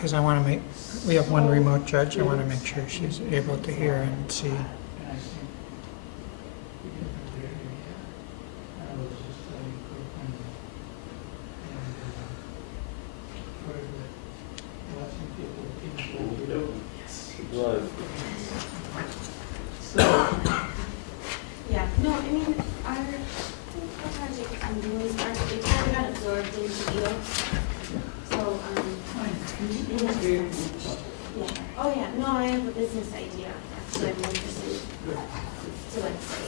because I want to make, we have one remote judge, I want to make sure she's able to hear and see. Yeah, no, I mean, our project I'm doing, it kind of got absorbed into EO. So, yeah. Oh, yeah, no, I have a business idea, actually, I'm interested to like say.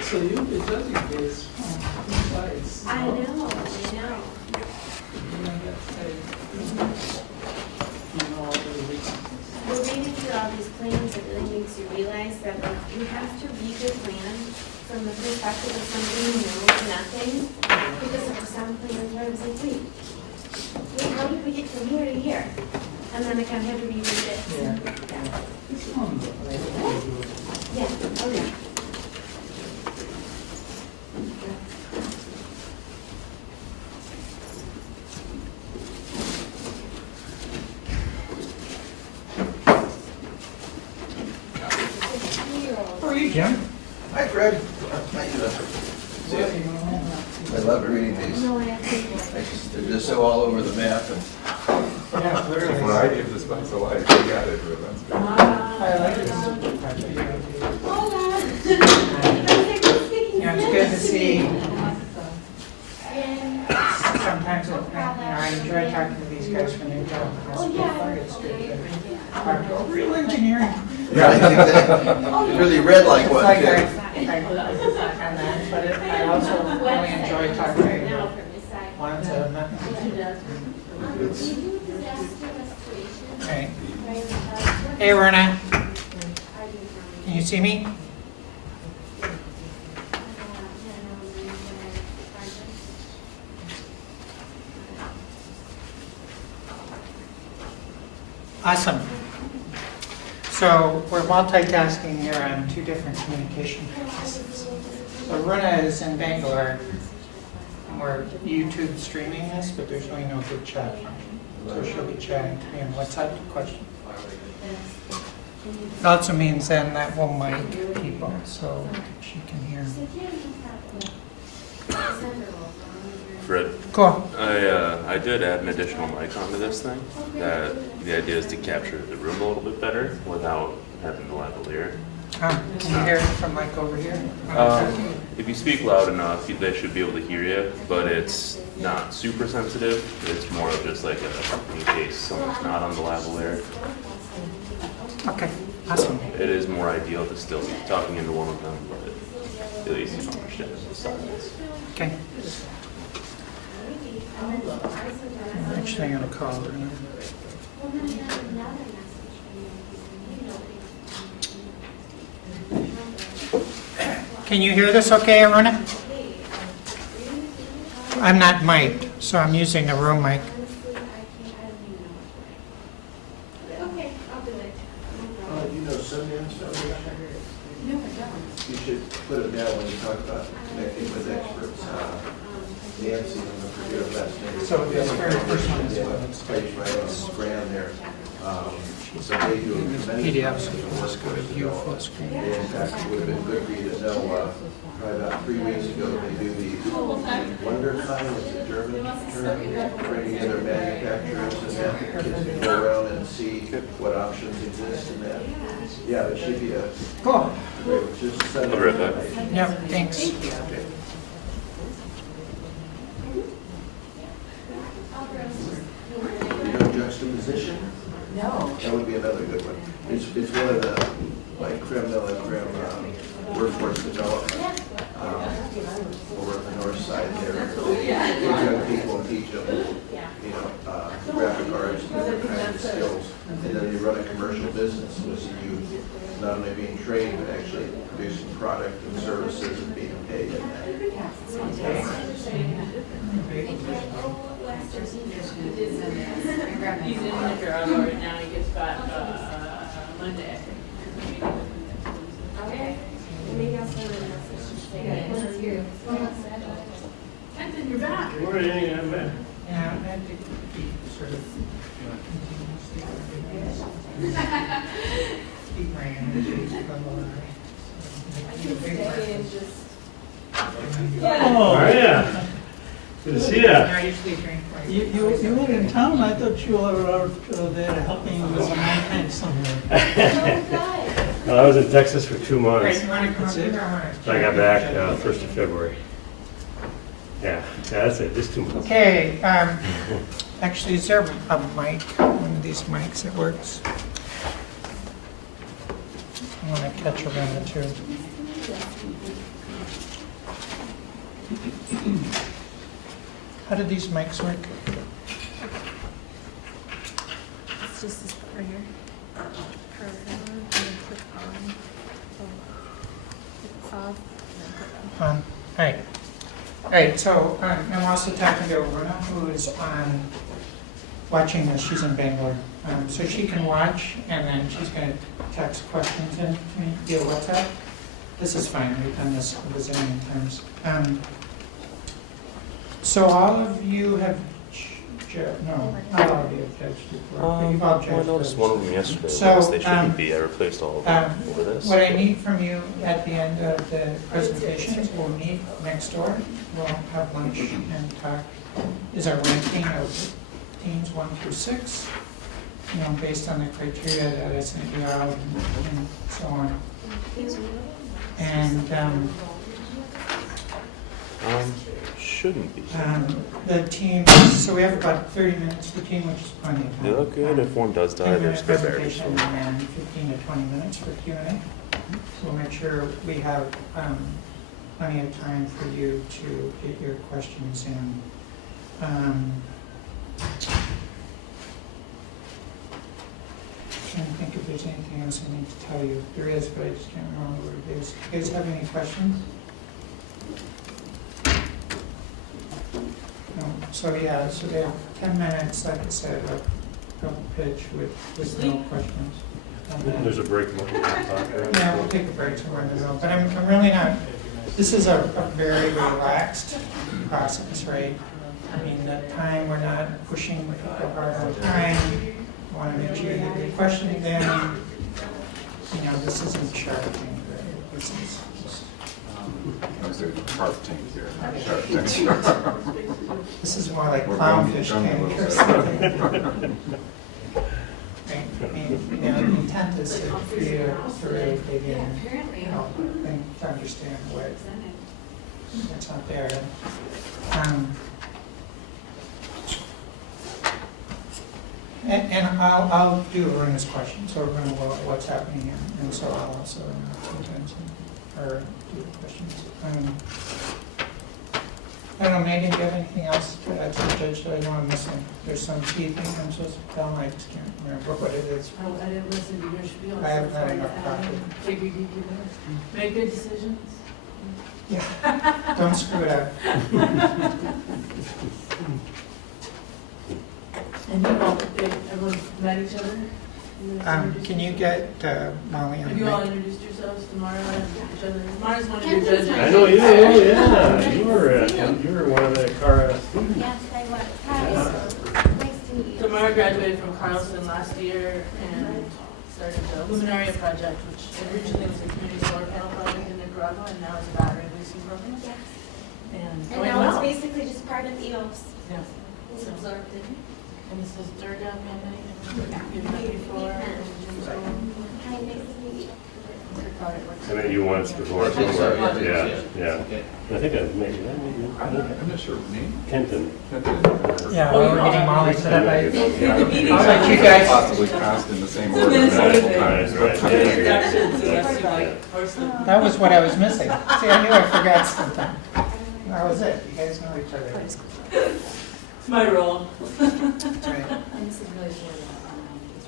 So you'll be judging this from two sides. I know. You know all the reasons. We're reading through all these plans, it really makes you realize that like you have to read your plan from the perspective of somebody who knows nothing. Because there were some plans where I was like, wait, how did we get from here to here? And then I kind of had to reread it. Yeah. It's fun though. Yeah, oh yeah. How are you, Jim? Hi, Fred. How you doing? I love reading these. No, I have They're just so all over the map. And Yeah, clearly. Variety of the spice of life, you got it, but that's good. I like this. Hold on. Yeah, it's good to see. Yeah. Sometimes, I enjoy talking to these guys when they're done. It's good to talk about real engineering. right, exactly. Really read like It's one, like too. and that, but I also really enjoy talking about ones that have nothing. Okay. Hey, Rona. Can you see me? Awesome. So we're multitasking here on two different communication devices. So Runa is in Bangalore, and we're YouTube streaming this, but there's really no good chat function. So she'll be chatting to me on WhatsApp questions. It also means then that we'll mic people so she can hear. Fred, Cool. I did add an additional mic onto this thing. That the idea is to capture the room a little bit better without having the lavalier. Can you hear it from like over here? If you speak loud enough, they should be able to hear you, but it's not super sensitive. It's more of just like in case someone's not on the lavalier. Okay, awesome. It is more ideal to still be talking into one of them, but at least you understand the silence. Okay. I'm actually going to call her now. Can you hear this okay, Aruna? I'm not mic'd, so I'm using a room mic. Okay, I'll do it. You know Sundance Foundation? No, I don't. You should put it down when you talk about connecting with experts. Nancy, I'm not forget her last name. So this very first one is Yeah, what it's page right on the brand there. So they do a There's tremendous PDF, amount so of you work just go to with view development. full screen. And in fact, it would have been good for you to know, probably about 3 weeks ago, they do the Wonder Time, it's a German term, bringing together manufacturers and then kids can go around and see what options exist in that. Yeah, it should be a, Cool. just send I'll be right back. Yep, thanks. Okay. You know juxtaposition? No. That would be another good one. It's one of the, like, creme de la creme workforce development over on the north side there. They take young people and teach them, graphic arts and different kinds of skills. And then they run a commercial business with the youth, not only being trained, but actually producing product and services and being paid in that. He's in Nicaragua right now, he gets back Monday. Okay. Maybe I'll send a message. Kenton, you're back. Where are you, man? Yeah, I had to You were in town, I thought you were out there helping with the mountain somewhere. Well, I was in Texas for 2 Right, months. you want to come That's up it? here? I wanna So I got back 1st of February. Yeah, that's it, just 2 months. Okay, actually, is there a mic, one of these mics that works? I want to catch around too. How do these mics work? It's just this right here. Turn it on and then click on. Click off and then click on. All right. All right, so I'm also talking to Runa, who is watching this. She's in Bangalore. So she can watch, and then she's going to text questions in to me via WhatsApp. This is fine. We've done this a bazillion times. So all of you have, no, not all of you have judged before, but you've all judged. I noticed one of them yesterday. So, was they shouldn't be. I replaced all of them over this. What I need from you at the end of the presentations, we'll meet next door, we'll have lunch and talk, is our ranking of teams 1 through 6, you know, based on the criteria that I sent you out and so on. And Shouldn't be. the team, so we have about 30 minutes per team, which is plenty of time. They look good. If one does die, 10-minute they're still there. presentation and 15 to 20 minutes for Q&A. So we'll make sure we have plenty of time for you to get your questions in. Trying to think if there's anything else I need to tell you. There is, but I just can't remember what it is. You guys have any questions? No. So yeah, so they have 10 minutes, like I said, of pitch with no questions. And then- There's a break. Yeah, we'll take a break somewhere in the middle, but I'm really not, this is a very relaxed process, right? I mean, the time, we're not pushing people hard on time. I want to make sure you get your questions in. You know, this isn't Shark Tank, right? This is just, I was at Shark Tank here, not Shark Tank. this is more like We're clownfish going a tank or little something. Right? I mean, you know, the intent is for you to really dig in, you know, and to understand what's out there. And I'll do Aruna's question, so Aruna will, what's happening, and so I'll also sometimes, or do the questions. I don't know, Megan, do you have anything else to add to the judge that I know I'm missing? There's some key thing I'm supposed to tell him, I just can't remember what it is. Oh, I didn't listen to your spiel. I haven't had enough coffee. Figured you'd do that. Make good decisions. Yeah, don't screw it up. And you all, everyone met each other? Can you get Molly on Have the you all mic? introduced yourselves to Mara and each other? Mara's one of your judges. I know you, oh yeah, you were one of the Acara students. Yes, I was. Hi, nice to meet you. So Mara graduated from Carlson last year and started the Luminaria project, which originally was a community solar panel project in Nicaragua, and now is a battery leasing program. Yes. And And going now well. it's basically just part of EOS. Yeah. It's absorbed in. And this is Durga family, you've met before, and Jim's home. Hi, nice to meet you. I met you once before somewhere, yeah. I think I met you, I'm not sure what name. Kenton. Yeah, well, we're getting Molly set up. Yeah. I'll let you guys. Possibly passed in the same order Minnesota multiple times. Right, but- Introductions, so that's like, horseman. That was what I was missing. See, I knew I forgot something. That was it. You guys know each other. It's my role. That's right.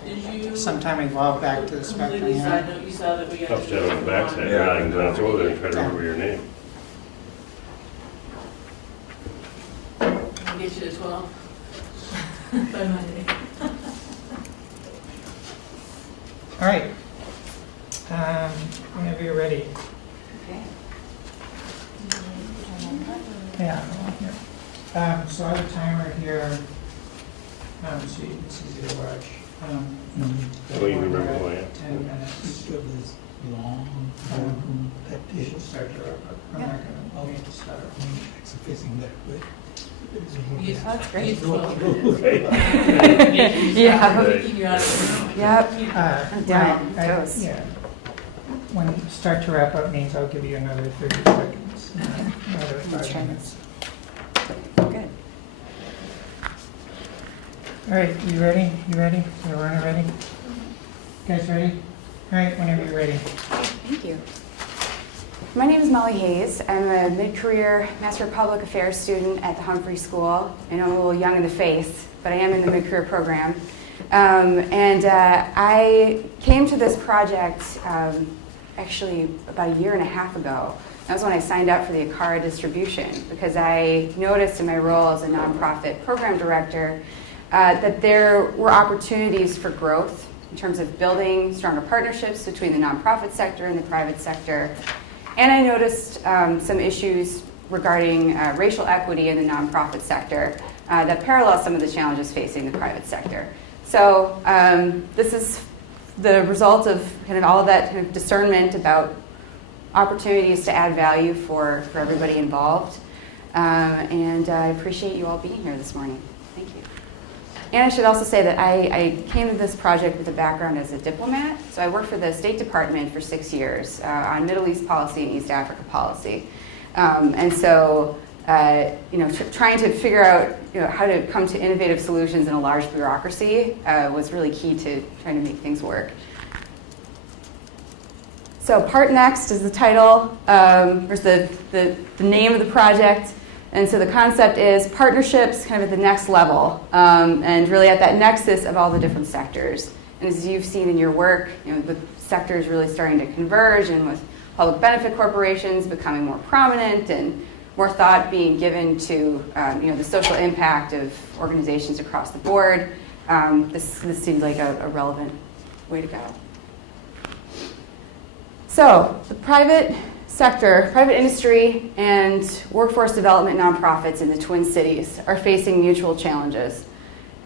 Did you Sometime evolve back to the spectrum. completely side Yeah. note, you saw that we got. Tough job on the backside, Yeah. I can glance over there and try to remember your name. I'll get you to 12 by Monday. All right. Whenever you're ready. Yeah. So I have a timer here. So it's easy to watch. Oh, you remember who I am? 10 minutes. long, that You is. should start to wrap up. I'm not gonna, need to start. It's facing that way. That's great. Yeah. Yep. Yep. I'm down. Well, Toast. yeah. When start to wrap up means I'll give you another 30 seconds. Another 5 try minutes. Good. All right, you ready? You ready? Everyone ready? You guys ready? All right, whenever you're ready. Thank you. My name is Molly Hayes. I'm a mid-career Master of Public Affairs student at the Humphrey School. I know I'm a little young in the face, but I am in the mid-career program. I came to this project actually about a year and a half ago. That was when I signed up for the Acara distribution, because I noticed in my role as a nonprofit program director that there were opportunities for growth in terms of building stronger partnerships between the nonprofit sector and the private sector. And I noticed some issues regarding racial equity in the nonprofit sector that parallel some of the challenges facing the private sector. So this is the result of kind of all of that kind of discernment about opportunities to add value for everybody involved. And I appreciate you all being here this morning. Thank you. And I should also say that I came to this project with a background as a diplomat. So I worked for the State Department for 6 years on Middle East policy and East Africa policy. And so, trying to figure out how to come to innovative solutions in a large bureaucracy was really key to trying to make things work. So Part Next is the title, or the name of the project. And so the concept is partnerships kind of at the next level, and really at that nexus of all the different sectors. And as you've seen in your work, the sectors really starting to converge, and with public benefit corporations becoming more prominent and more thought being given to the social impact of organizations across the board, this seems like a relevant way to go. So the private sector, private industry, and workforce development nonprofits in the Twin Cities are facing mutual challenges.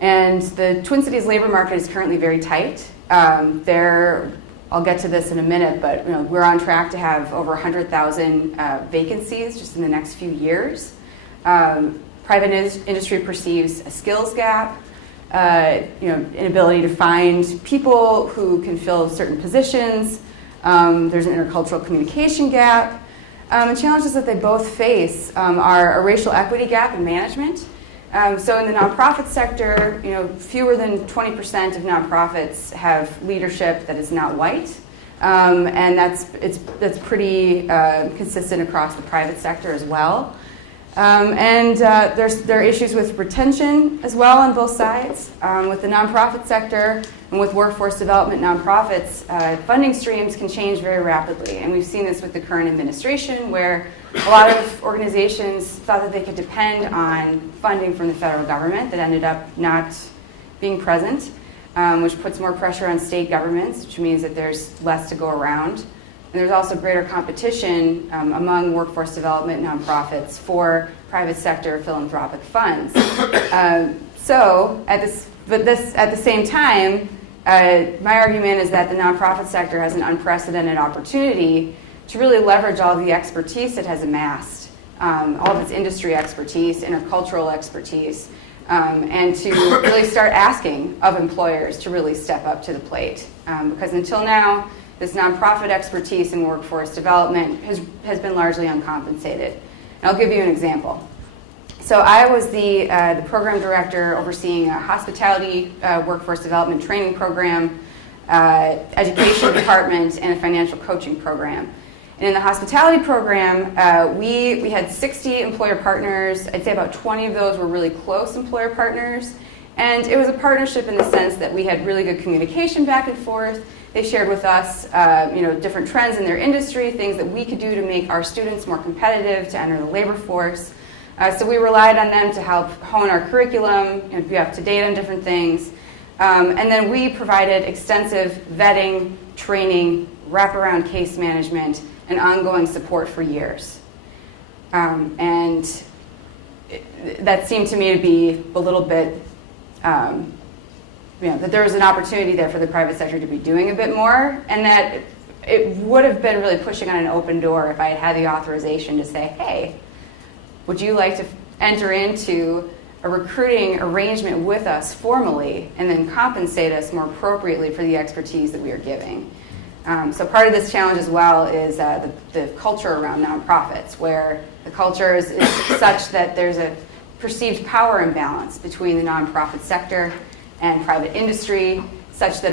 And the Twin Cities labor market is currently very tight. I'll get to this in a minute, but we're on track to have over 100,000 vacancies just in the next few years. Private industry perceives a skills gap, inability to find people who can fill certain positions. There's an intercultural communication gap. And challenges that they both face are a racial equity gap in management. So in the nonprofit sector, fewer than 20% of nonprofits have leadership that is not white, and that's pretty consistent across the private sector as well. There are issues with retention as well on both sides. With the nonprofit sector and with workforce development nonprofits, funding streams can change very rapidly. And we've seen this with the current administration, where a lot of organizations thought that they could depend on funding from the federal government that ended up not being present, which puts more pressure on state governments, which means that there's less to go around. And there's also greater competition among workforce development nonprofits for private sector philanthropic funds. So at the same time, my argument is that the nonprofit sector has an unprecedented opportunity to really leverage all the expertise it has amassed, all of its industry expertise, intercultural expertise, and to really start asking of employers to really step up to the plate. Because until now, this nonprofit expertise in workforce development has been largely uncompensated. And I'll give you an example. So I was the program director overseeing a hospitality workforce development training program, education department, and a financial coaching program. And in the hospitality program, we had 60 employer partners. I'd say about 20 of those were really close employer partners. And it was a partnership in the sense that we had really good communication back and forth. They shared with us, different trends in their industry, things that we could do to make our students more competitive to enter the labor force. So we relied on them to help hone our curriculum, be up to date on different things. And then we provided extensive vetting, training, wraparound case management, and ongoing support for years. And that seemed to me to be a little bit, that there was an opportunity there for the private sector to be doing a bit more, and that it would have been really pushing on an open door if I had had the authorization to say, hey, would you like to enter into a recruiting arrangement with us formally and then compensate us more appropriately for the expertise that we are giving? So part of this challenge as well is the culture around nonprofits, where the culture is such that there's a perceived power imbalance between the nonprofit sector and private industry, such that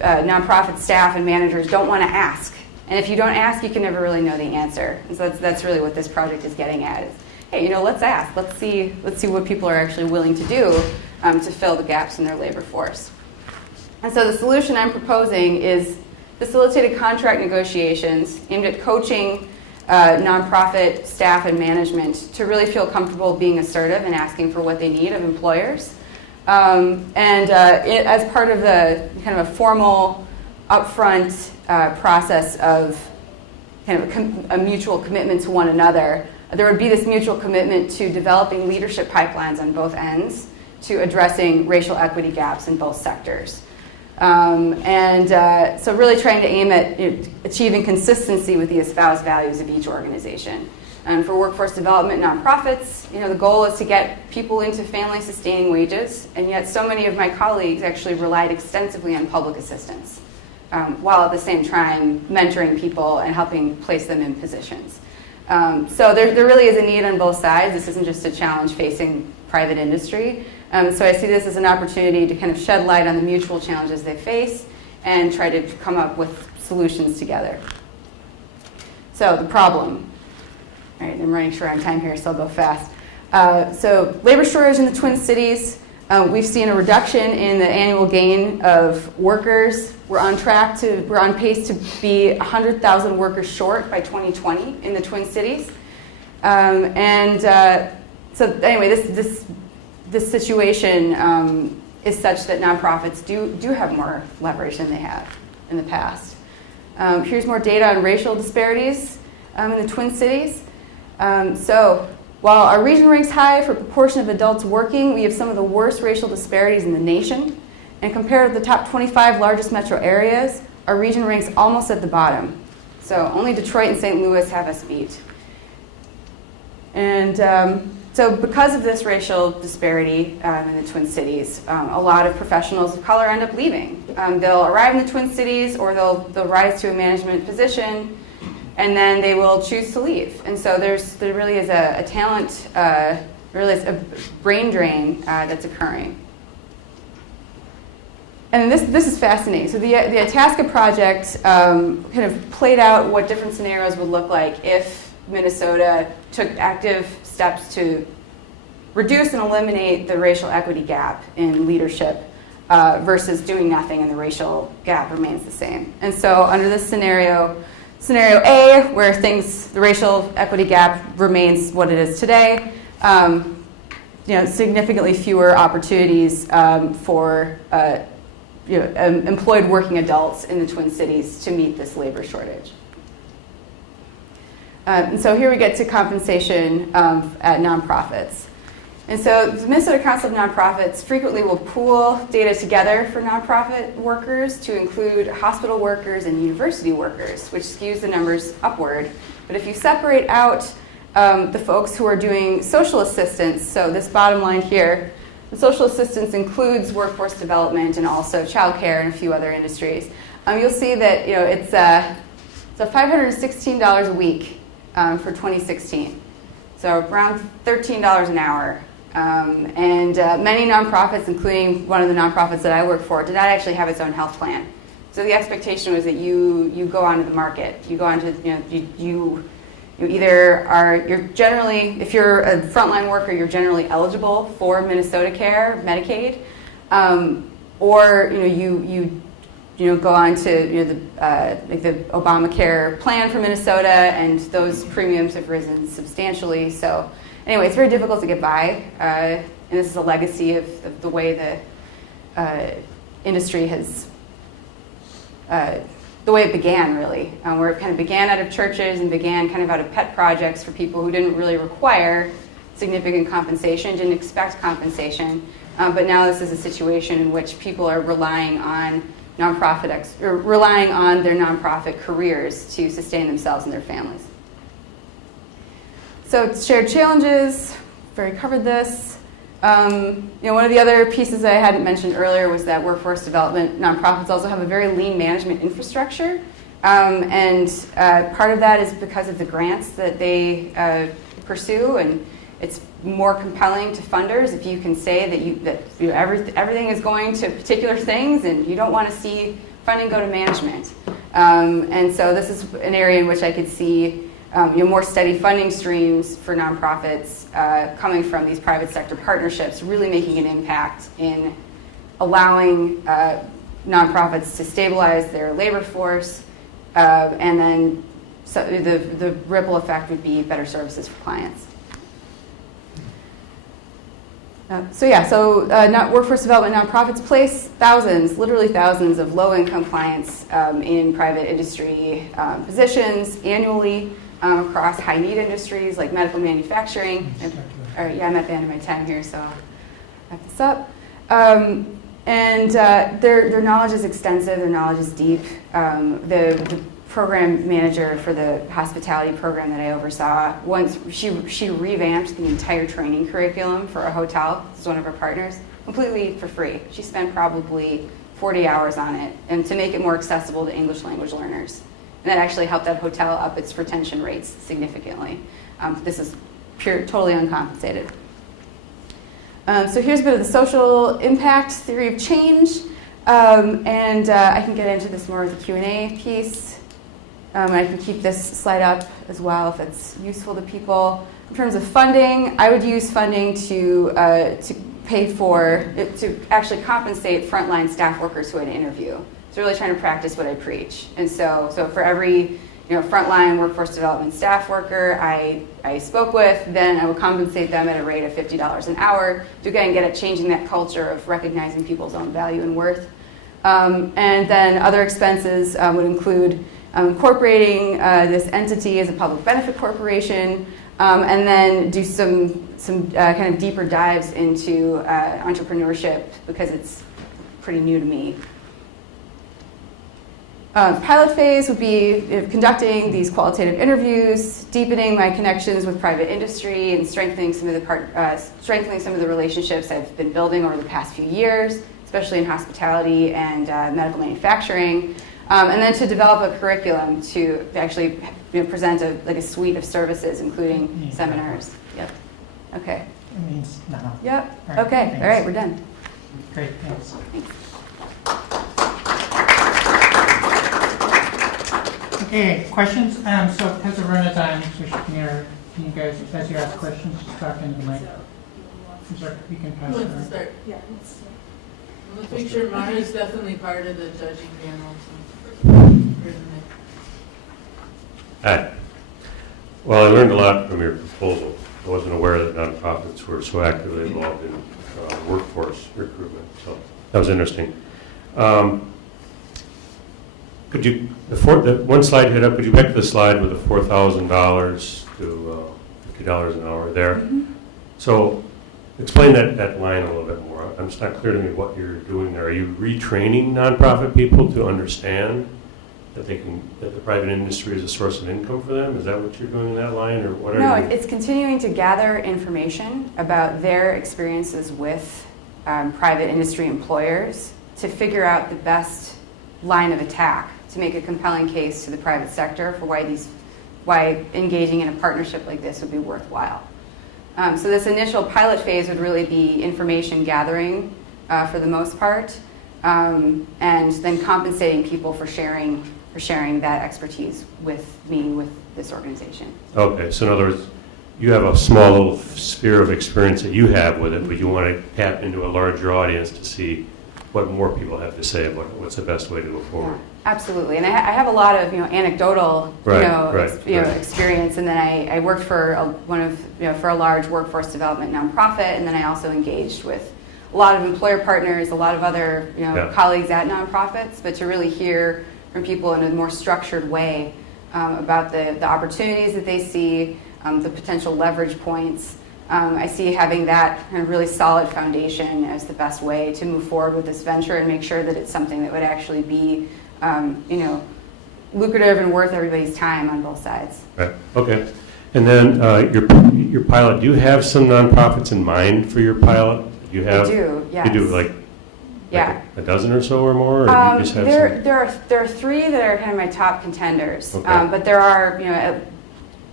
nonprofit staff and managers don't want to ask. And if you don't ask, you can never really know the answer. And so that's really what this project is getting at. Is, hey, let's ask. Let's see what people are actually willing to do to fill the gaps in their labor force. And so the solution I'm proposing is facilitated contract negotiations aimed at coaching nonprofit staff and management to really feel comfortable being assertive and asking for what they need of employers. As part of the kind of a formal upfront process of kind of a mutual commitment to one another, there would be this mutual commitment to developing leadership pipelines on both ends to addressing racial equity gaps in both sectors. So really trying to aim at achieving consistency with the espoused values of each organization. And for workforce development nonprofits, the goal is to get people into family-sustaining wages, and yet so many of my colleagues actually relied extensively on public assistance, while at the same time mentoring people and helping place them in positions. So there really is a need on both sides. This isn't just a challenge facing private industry. So I see this as an opportunity to kind of shed light on the mutual challenges they face and try to come up with solutions together. So the problem. All right, I'm running short on time here, so I'll go fast. So labor shortage in the Twin Cities. We've seen a reduction in the annual gain of workers. We're on pace to be 100,000 workers short by 2020 in the Twin Cities. So anyway, this situation is such that nonprofits do have more leverage than they have in the past. Here's more data on racial disparities in the Twin Cities. So while our region ranks high for proportion of adults working, we have some of the worst racial disparities in the nation. And compared to the top 25 largest metro areas, our region ranks almost at the bottom. So only Detroit and St. Louis have us beat. And so because of this racial disparity in the Twin Cities, a lot of professionals of color end up leaving. They'll arrive in the Twin Cities, or they'll rise to a management position, and then they will choose to leave. And so there really is a talent, really is a brain drain that's occurring. And this is fascinating. So the Atasca project kind of played out what different scenarios would look like if Minnesota took active steps to reduce and eliminate the racial equity gap in leadership versus doing nothing and the racial gap remains the same. And so under this scenario A, where the racial equity gap remains what it is today, significantly fewer opportunities for employed working adults in the Twin Cities to meet this labor shortage. And so here we get to compensation at nonprofits. And so the Minnesota Council of Nonprofits frequently will pool data together for nonprofit workers to include hospital workers and university workers, which skews the numbers upward. But if you separate out the folks who are doing social assistance, so this bottom line here, the social assistance includes workforce development and also childcare and a few other industries. You'll see that it's $516 a week for 2016, so around $13 an hour. And many nonprofits, including one of the nonprofits that I work for, did not actually have its own health plan. So the expectation was that you go onto the market. You go onto you either you're generally, if you're a frontline worker, you're generally eligible for Minnesota Care, Medicaid, or you go on to the Obamacare plan for Minnesota, and those premiums have risen substantially. So anyway, it's very difficult to get by, and this is a legacy of the way the industry has. The way it began, really, where it kind of began out of churches and began kind of out of pet projects for people who didn't really require significant compensation, didn't expect compensation. But now this is a situation in which people are relying on relying on their nonprofit careers to sustain themselves and their families. So shared challenges, we've already covered this. One of the other pieces that I hadn't mentioned earlier was that workforce development nonprofits also have a very lean management infrastructure. And part of that is because of the grants that they pursue, and it's more compelling to funders if you can say that everything is going to particular things, and you don't want to see funding go to management. And so this is an area in which I could see more steady funding streams for nonprofits coming from these private sector partnerships, really making an impact in allowing nonprofits to stabilize their labor force, and then the ripple effect would be better services for clients. Workforce development nonprofits place literally thousands of low-income clients in private industry positions annually across high-need industries like medical manufacturing. I'm at the end of my time here, so I'll wrap this up. Their knowledge is extensive, their knowledge is deep. The program manager for the hospitality program that I oversaw, once she revamped the entire training curriculum for a hotel. This is one of our partners, completely for free. She spent probably 40 hours on it, and to make it more accessible to English language learners. And that actually helped that hotel up its retention rates significantly. This is totally uncompensated. So here's a bit of the social impact theory of change. I can get into this more with the Q&A piece. I can keep this slide up as well if it's useful to people. In terms of funding, I would use funding to actually compensate frontline staff workers who had an interview. So really trying to practice what I preach. And so for every frontline workforce development staff worker I spoke with, then I would compensate them at a rate of $50 an hour to again get at changing that culture of recognizing people's own value and worth. And then other expenses would include incorporating this entity as a public benefit corporation, and then do some kind of deeper dives into entrepreneurship because it's pretty new to me. Pilot phase would be conducting these qualitative interviews, deepening my connections with private industry, and strengthening some of the relationships I've been building over the past few years, especially in hospitality and medical manufacturing. And then to develop a curriculum to actually present a suite of services, including seminars. Yep. Okay. It means now. Yep. All right, Okay. thanks. All right. We're done. Great, thanks. Okay, questions? So because of run of time, so can you guys, as you ask questions, just talk into the mic. You can pass Who it wants to around. start? Yeah. Let's make sure Mara's definitely part of the judging panel. Hi. Well, I learned a lot from your proposal. I wasn't aware that nonprofits were so actively involved in workforce recruitment, so that was interesting. Could you, the one slide you had up, could you back to the slide with the $4,000 to $50 an hour there? Mm-hmm. So explain that line a little bit more. It's not clear to me what you're doing there. Are you retraining nonprofit people to understand that that the private industry is a source of income for them? Is that what you're doing in that line, or what are No, you? it's continuing to gather information about their experiences with private industry employers to figure out the best line of attack to make a compelling case to the private sector for why engaging in a partnership like this would be worthwhile. So this initial pilot phase would really be information gathering for the most part, and then compensating people for sharing that expertise with me, with this organization. Okay, so in other words, you have a small little sphere of experience that you have with it, but you want to tap into a larger audience to see what more people have to say about what's the best way to go forward. Yeah, absolutely, and I have a lot of anecdotal experience, and then I worked for a large workforce development nonprofit, and then I also engaged with a lot of employer partners, a lot of other colleagues at nonprofits, but to really hear from people in a more structured way about the opportunities that they see, the potential leverage points, I see having that kind of really solid foundation as the best way to move forward with this venture and make sure that it's something that would actually be, lucrative and worth everybody's time on both sides. Right, okay. And then your pilot, do you have some nonprofits in mind for your pilot? Do you have? I do, yes. You do like Yeah. a dozen or so or more? Or do you just have some? There are three that are kind of my top contenders, Okay. but there are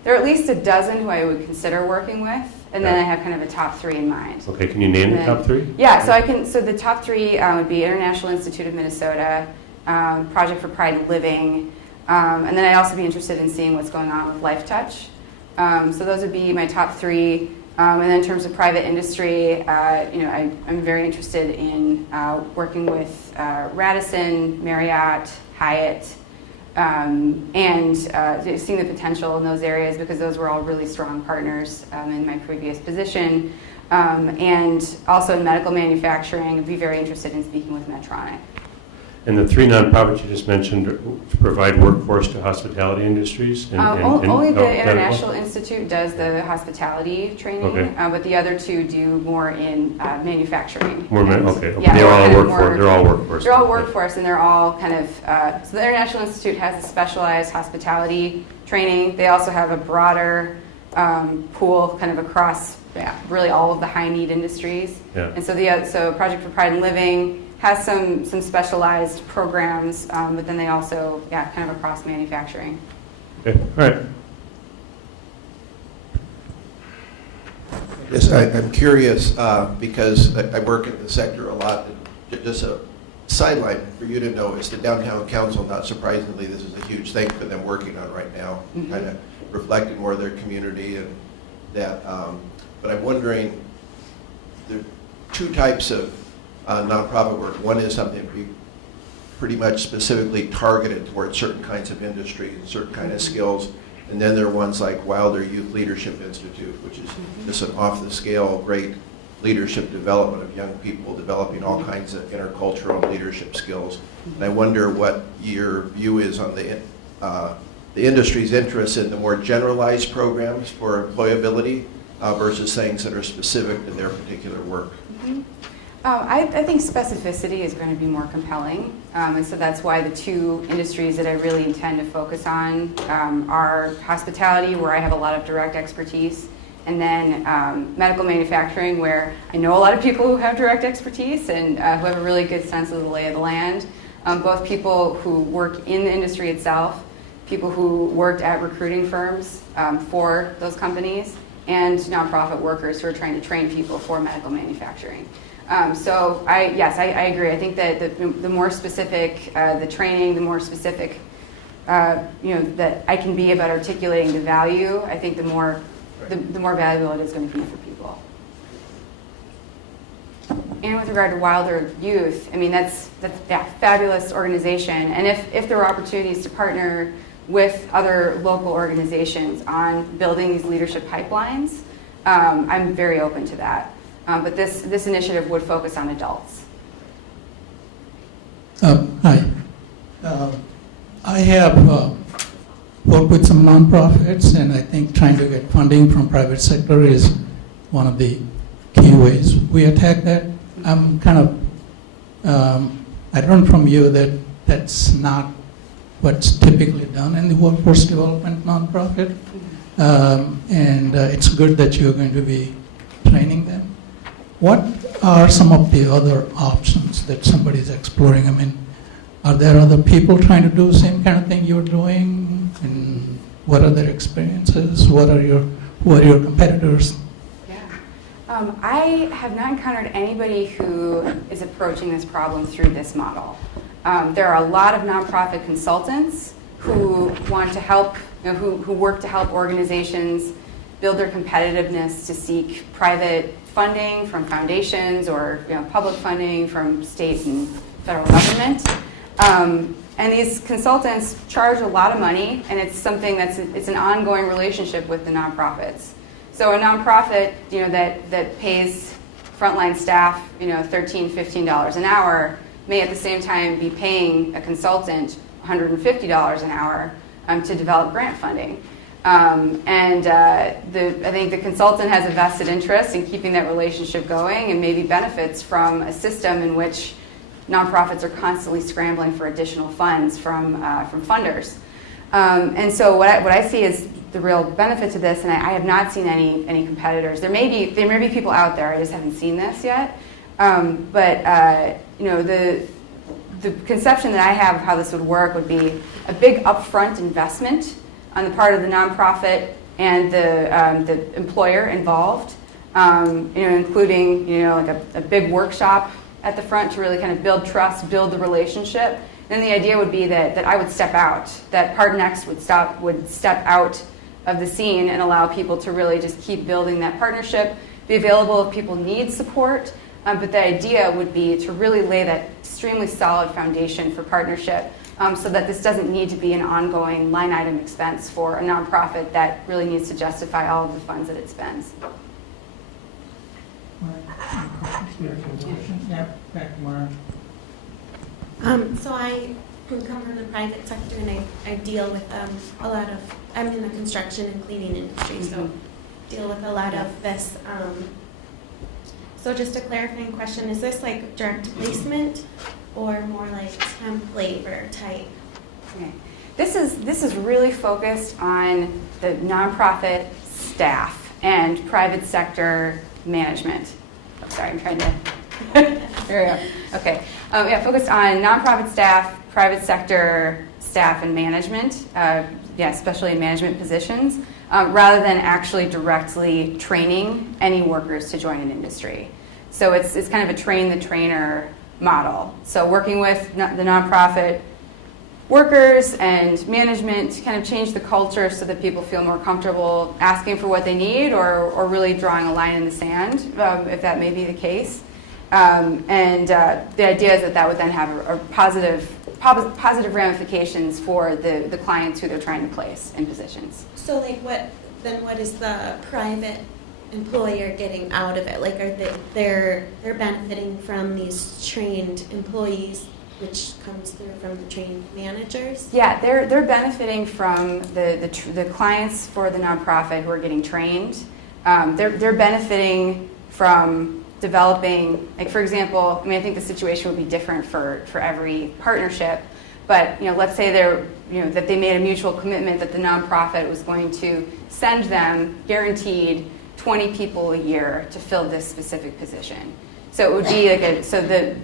there are at least a dozen who I would consider working with, and then Yeah. I have kind of a top three in mind. Okay, can you name the And top three? Yeah, so I can. So the top three would be International Institute of Minnesota, Project for Pride in Living, and then I'd also be interested in seeing what's going on with Life Touch. So those would be my top three. And then in terms of private industry, I'm very interested in working with Radisson, Marriott, Hyatt, and seeing the potential in those areas because those were all really strong partners in my previous position. And also in medical manufacturing, I'd be very interested in speaking with Medtronic. And the three nonprofits you just mentioned provide workforce to hospitality industries? Only the medical? International Institute does the hospitality training, Okay. but the other two do more in manufacturing. Okay. Yeah, They're all kind of workforce. They're all workforce. They're all workforce, and they're all kind of. So the International Institute has a specialized hospitality training. They also have a broader pool, kind of across, really all of the high need industries. Yeah. And so Project for Pride in Living has some specialized programs, but then they also, kind of across manufacturing. Okay. All right. Yes, I'm curious, because I work in the sector a lot, and just a sideline for you to know is the Downtown Council, not surprisingly, this is a huge thing for them working on right now, Mhm. kind of reflecting more of their community and that, but I'm wondering, there are two types of nonprofit work. One is something that be pretty much specifically targeted towards certain kinds of industries and certain kind of skills. And then there are ones like Wilder Youth Leadership Institute, which is just an off-the-scale, great leadership development of young people, developing all kinds of intercultural leadership skills. And I wonder what your view is on the industry's interest in the more generalized programs for employability versus things that are specific to their particular work. Mm-hmm. I think specificity is going to be more compelling, and so that's why the two industries that I really intend to focus on are hospitality, where I have a lot of direct expertise, and then medical manufacturing, where I know a lot of people who have direct expertise and who have a really good sense of the lay of the land, both people who work in the industry itself, people who worked at recruiting firms for those companies, and nonprofit workers who are trying to train people for medical manufacturing. So I agree. I think that the more specific the training, the more specific that I can be about articulating the value, I think the more valuable it is going to be for people. And with regard to Wilder Youth, I mean that's fabulous organization. And if there were opportunities to partner with other local organizations on building these leadership pipelines, I'm very open to that. But this initiative would focus on adults. Hi. I have worked with some nonprofits, and I think trying to get funding from private sector is one of the key ways we attack that. I'm kind of, I learned from you that that's not what's typically done in the workforce development nonprofit. And it's good that you're going to be training them. What are some of the other options that somebody's exploring? I mean, are there other people trying to do the same kind of thing you're doing? And what are their experiences? Who are your competitors? Yeah. I have not encountered anybody who is approaching this problem through this model. There are a lot of nonprofit consultants who want to help, who work to help organizations build their competitiveness to seek private funding from foundations or public funding from state and federal government. And these consultants charge a lot of money, and it's something it's an ongoing relationship with the nonprofits. So a nonprofit that pays frontline staff $13, $15 an hour may at the same time be paying a consultant $150 an hour to develop grant funding. I think the consultant has a vested interest in keeping that relationship going and maybe benefits from a system in which nonprofits are constantly scrambling for additional funds from funders. And so what I see is the real benefit to this, and I have not seen any competitors. There may be people out there, I just haven't seen this yet. The conception that I have of how this would work would be a big upfront investment on the part of the nonprofit and the employer involved, including like a big workshop at the front to really kind of build trust, build the relationship. Then the idea would be that I would step out, that Part Next would step out of the scene and allow people to really just keep building that partnership, be available if people need support. But the idea would be to really lay that extremely solid foundation for partnership so that this doesn't need to be an ongoing line item expense for a nonprofit that really needs to justify all of the funds that it spends. Yeah, back to Mara. So I come from the private sector and I deal with a lot of, I'm in the construction and cleaning industry, so deal with a lot of this. So just a clarifying question, is this like direct placement or more like temp labor type? Okay. This is really focused on the nonprofit staff and private sector management. Oh, sorry, I'm trying to. There we go. Okay. Focused on nonprofit staff, private sector staff, and management. Especially in management positions, rather than actually directly training any workers to join an industry. So it's kind of a train the trainer model. So working with the nonprofit workers and management to kind of change the culture so that people feel more comfortable asking for what they need or really drawing a line in the sand, if that may be the case. The idea is that would then have a positive ramifications for the clients who they're trying to place in positions. So like what is the private employer getting out of it? Like they're benefiting from these trained employees, which comes through from the trained managers? Yeah, they're benefiting from the clients for the nonprofit who are getting trained. They're benefiting from developing, like for example, I think the situation would be different for every partnership, but let's say that they made a mutual commitment that the nonprofit was going to send them guaranteed 20 people a year to fill this specific position. So it would be like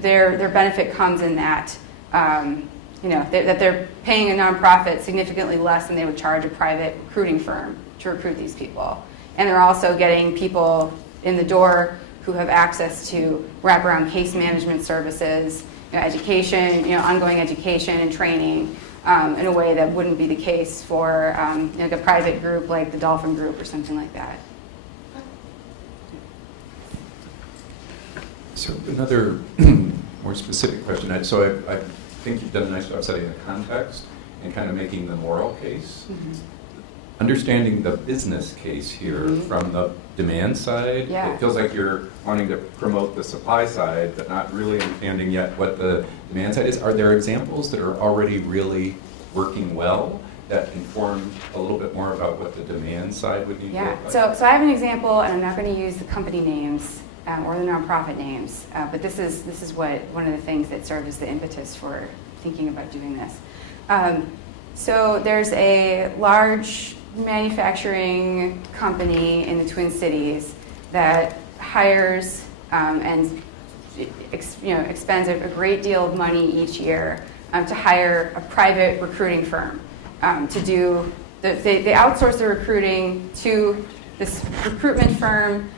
their benefit comes in that that they're paying a nonprofit significantly less than they would charge a private recruiting firm to recruit these people, and they're also getting people in the door who have access to wraparound case management services, education, ongoing education and training in a way that wouldn't be the case for like a private group like the Dolphin Group or something like that. So another more specific question. So I think you've done a nice job setting the context and kind of making the moral case. Mm-hmm. Understanding the business case here from the demand side, it feels like you're wanting to promote the supply side, but not really understanding yet what the demand side is. Are there examples that are already really working well that inform a little bit more about what the demand side would need to look like? So I have an example, and I'm not going to use the company names or the nonprofit names, but this is one of the things that served as the impetus for thinking about doing this. So there's a large manufacturing company in the Twin Cities that hires and expends a great deal of money each year to hire a private recruiting firm to do. They outsource the recruiting to this recruitment firm,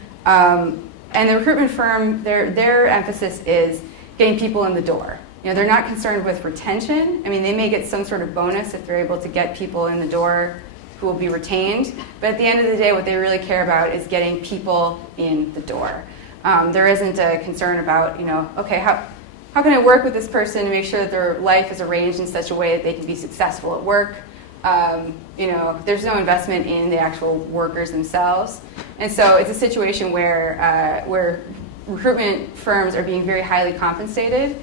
and the recruitment firm, their emphasis is getting people in the door. They're not concerned with retention. They may get some sort of bonus if they're able to get people in the door who will be retained. But at the end of the day, what they really care about is getting people in the door. There isn't a concern about, okay, how can I work with this person to make sure that their life is arranged in such a way that they can be successful at work? There's no investment in the actual workers themselves. And so it's a situation where recruitment firms are being very highly compensated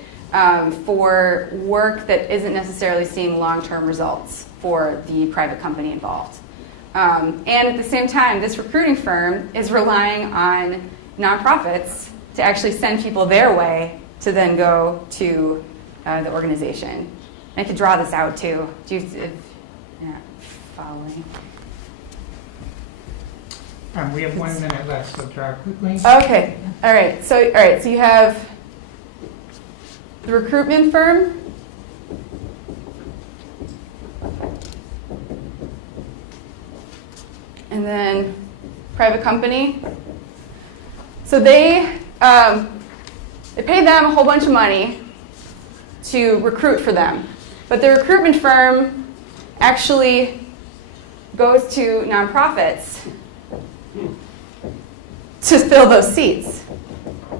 for work that isn't necessarily seeing long-term results for the private company involved. And at the same time, this recruiting firm is relying on nonprofits to actually send people their way to then go to the organization. I could draw this out too. Do you, if you're not following? We have 1 minute left, so draw quickly. Okay. All right. So you have the recruitment firm. And then private company. So they pay them a whole bunch of money to recruit for them. But the recruitment firm actually goes to nonprofits to fill those seats.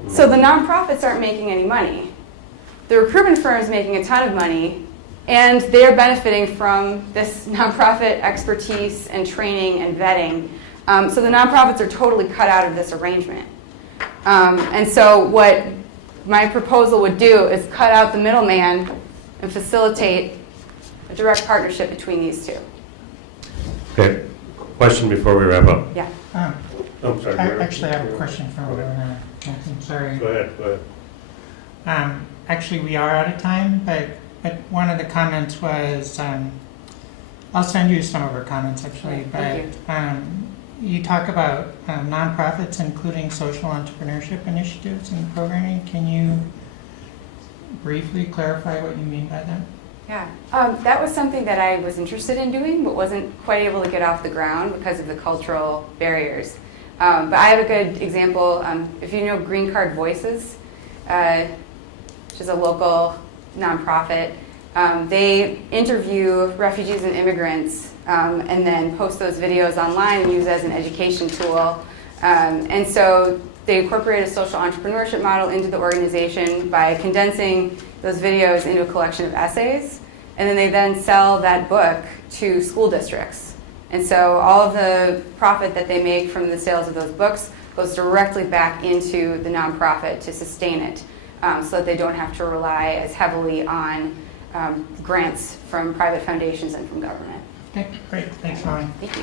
So the nonprofits aren't making any money. The recruitment firm is making a ton of money, and they're benefiting from this nonprofit expertise and training and vetting. So the nonprofits are totally cut out of this arrangement. And so what my proposal would do is cut out the middleman and facilitate a direct partnership between these two. Okay, question before we wrap up. Yeah. Oh, sorry. I actually have a question for I'm sorry. Go ahead. Actually, we are out of time, but one of the comments was, I'll send you some of our comments actually, Thank but you talk about nonprofits including social entrepreneurship initiatives in programming. Can you briefly clarify what you mean by that? Yeah, that was something that I was interested in doing, but wasn't quite able to get off the ground because of the cultural barriers. But I have a good example. If you know Green Card Voices, which is a local nonprofit, they interview refugees and immigrants and then post those videos online and use it as an education tool. And so they incorporate a social entrepreneurship model into the organization by condensing those videos into a collection of essays, and then they sell that book to school districts. And so all of the profit that they make from the sales of those books goes directly back into the nonprofit to sustain it, so that they don't have to rely as heavily on grants from private foundations and from government. Okay, great. Thanks, Molly. Thank you.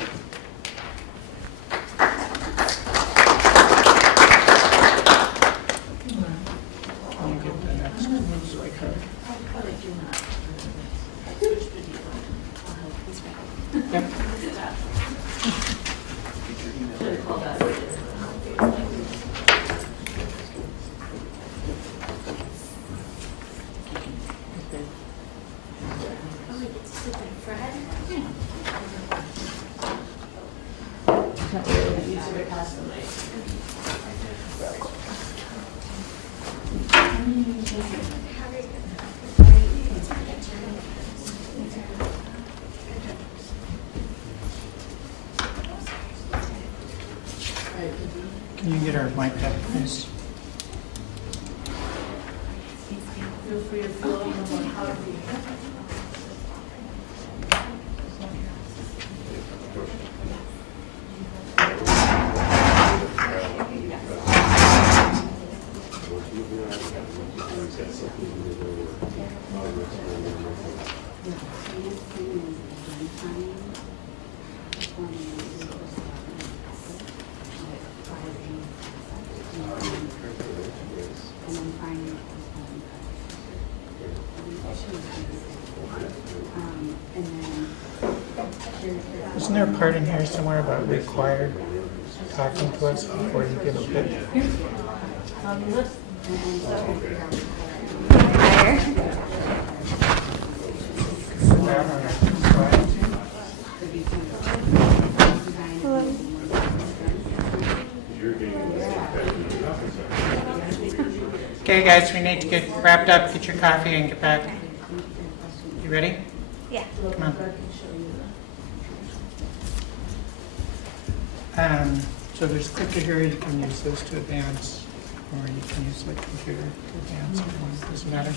Can you get the next one so I can? Yep. Can you get our mic up, please? Feel free to fill in on how to be. Isn't there a part in here somewhere about required talking to us before you give a pitch? Put that on our slides. Okay, guys, we need to get wrapped up, get your coffee, and get back. You ready? Yeah. Come on. So there's clicker here, you can use those to advance, or you can use the computer to advance, if you want. Doesn't matter.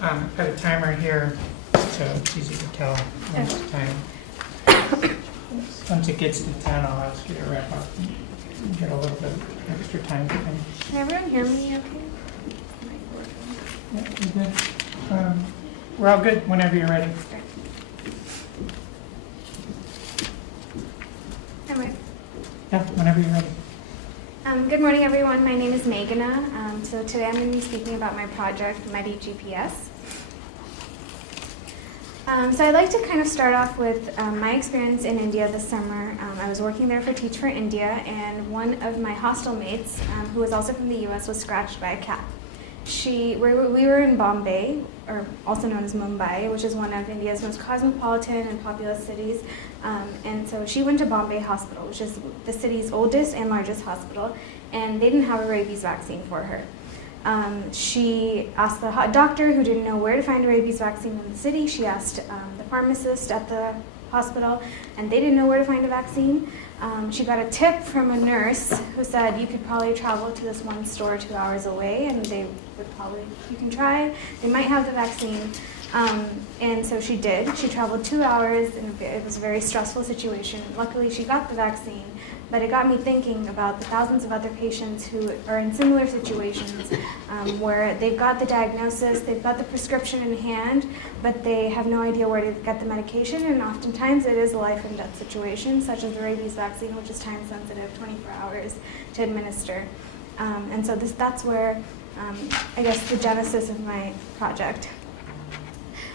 I have a timer here, so it's easy to tell when it's time. Once it gets to 10, I'll ask you to wrap up and get a little bit extra time to finish. Can everyone hear me okay? Yeah, you good? We're all good whenever you're ready. Am I- Yeah, whenever you're ready. Good morning, everyone. My name is Meghana. So today I'm going to be speaking about my project, MediGPS. So I'd like to kind of start off with my experience in India this summer. I was working there for Teach for India, and one of my hostel mates, who was also from the US, was scratched by a cat. We were in Bombay, or also known as Mumbai, which is one of India's most cosmopolitan and populous cities. And so she went to Bombay Hospital, which is the city's oldest and largest hospital, and they didn't have a rabies vaccine for her. She asked the doctor, who didn't know where to find a rabies vaccine in the city. She asked the pharmacist at the hospital, and they didn't know where to find a vaccine. She got a tip from a nurse who said, you could probably travel to this one store 2 hours away, and they would probably, you can try, they might have the vaccine. And so she did. She traveled 2 hours, and it was a very stressful situation. Luckily, she got the vaccine, but it got me thinking about the thousands of other patients who are in similar situations where they've got the diagnosis, they've got the prescription in hand, but they have no idea where to get the medication, and oftentimes it is a life and death situation, such as the rabies vaccine, which is time sensitive, 24 hours to administer. And so that's where, I guess, the genesis of my project.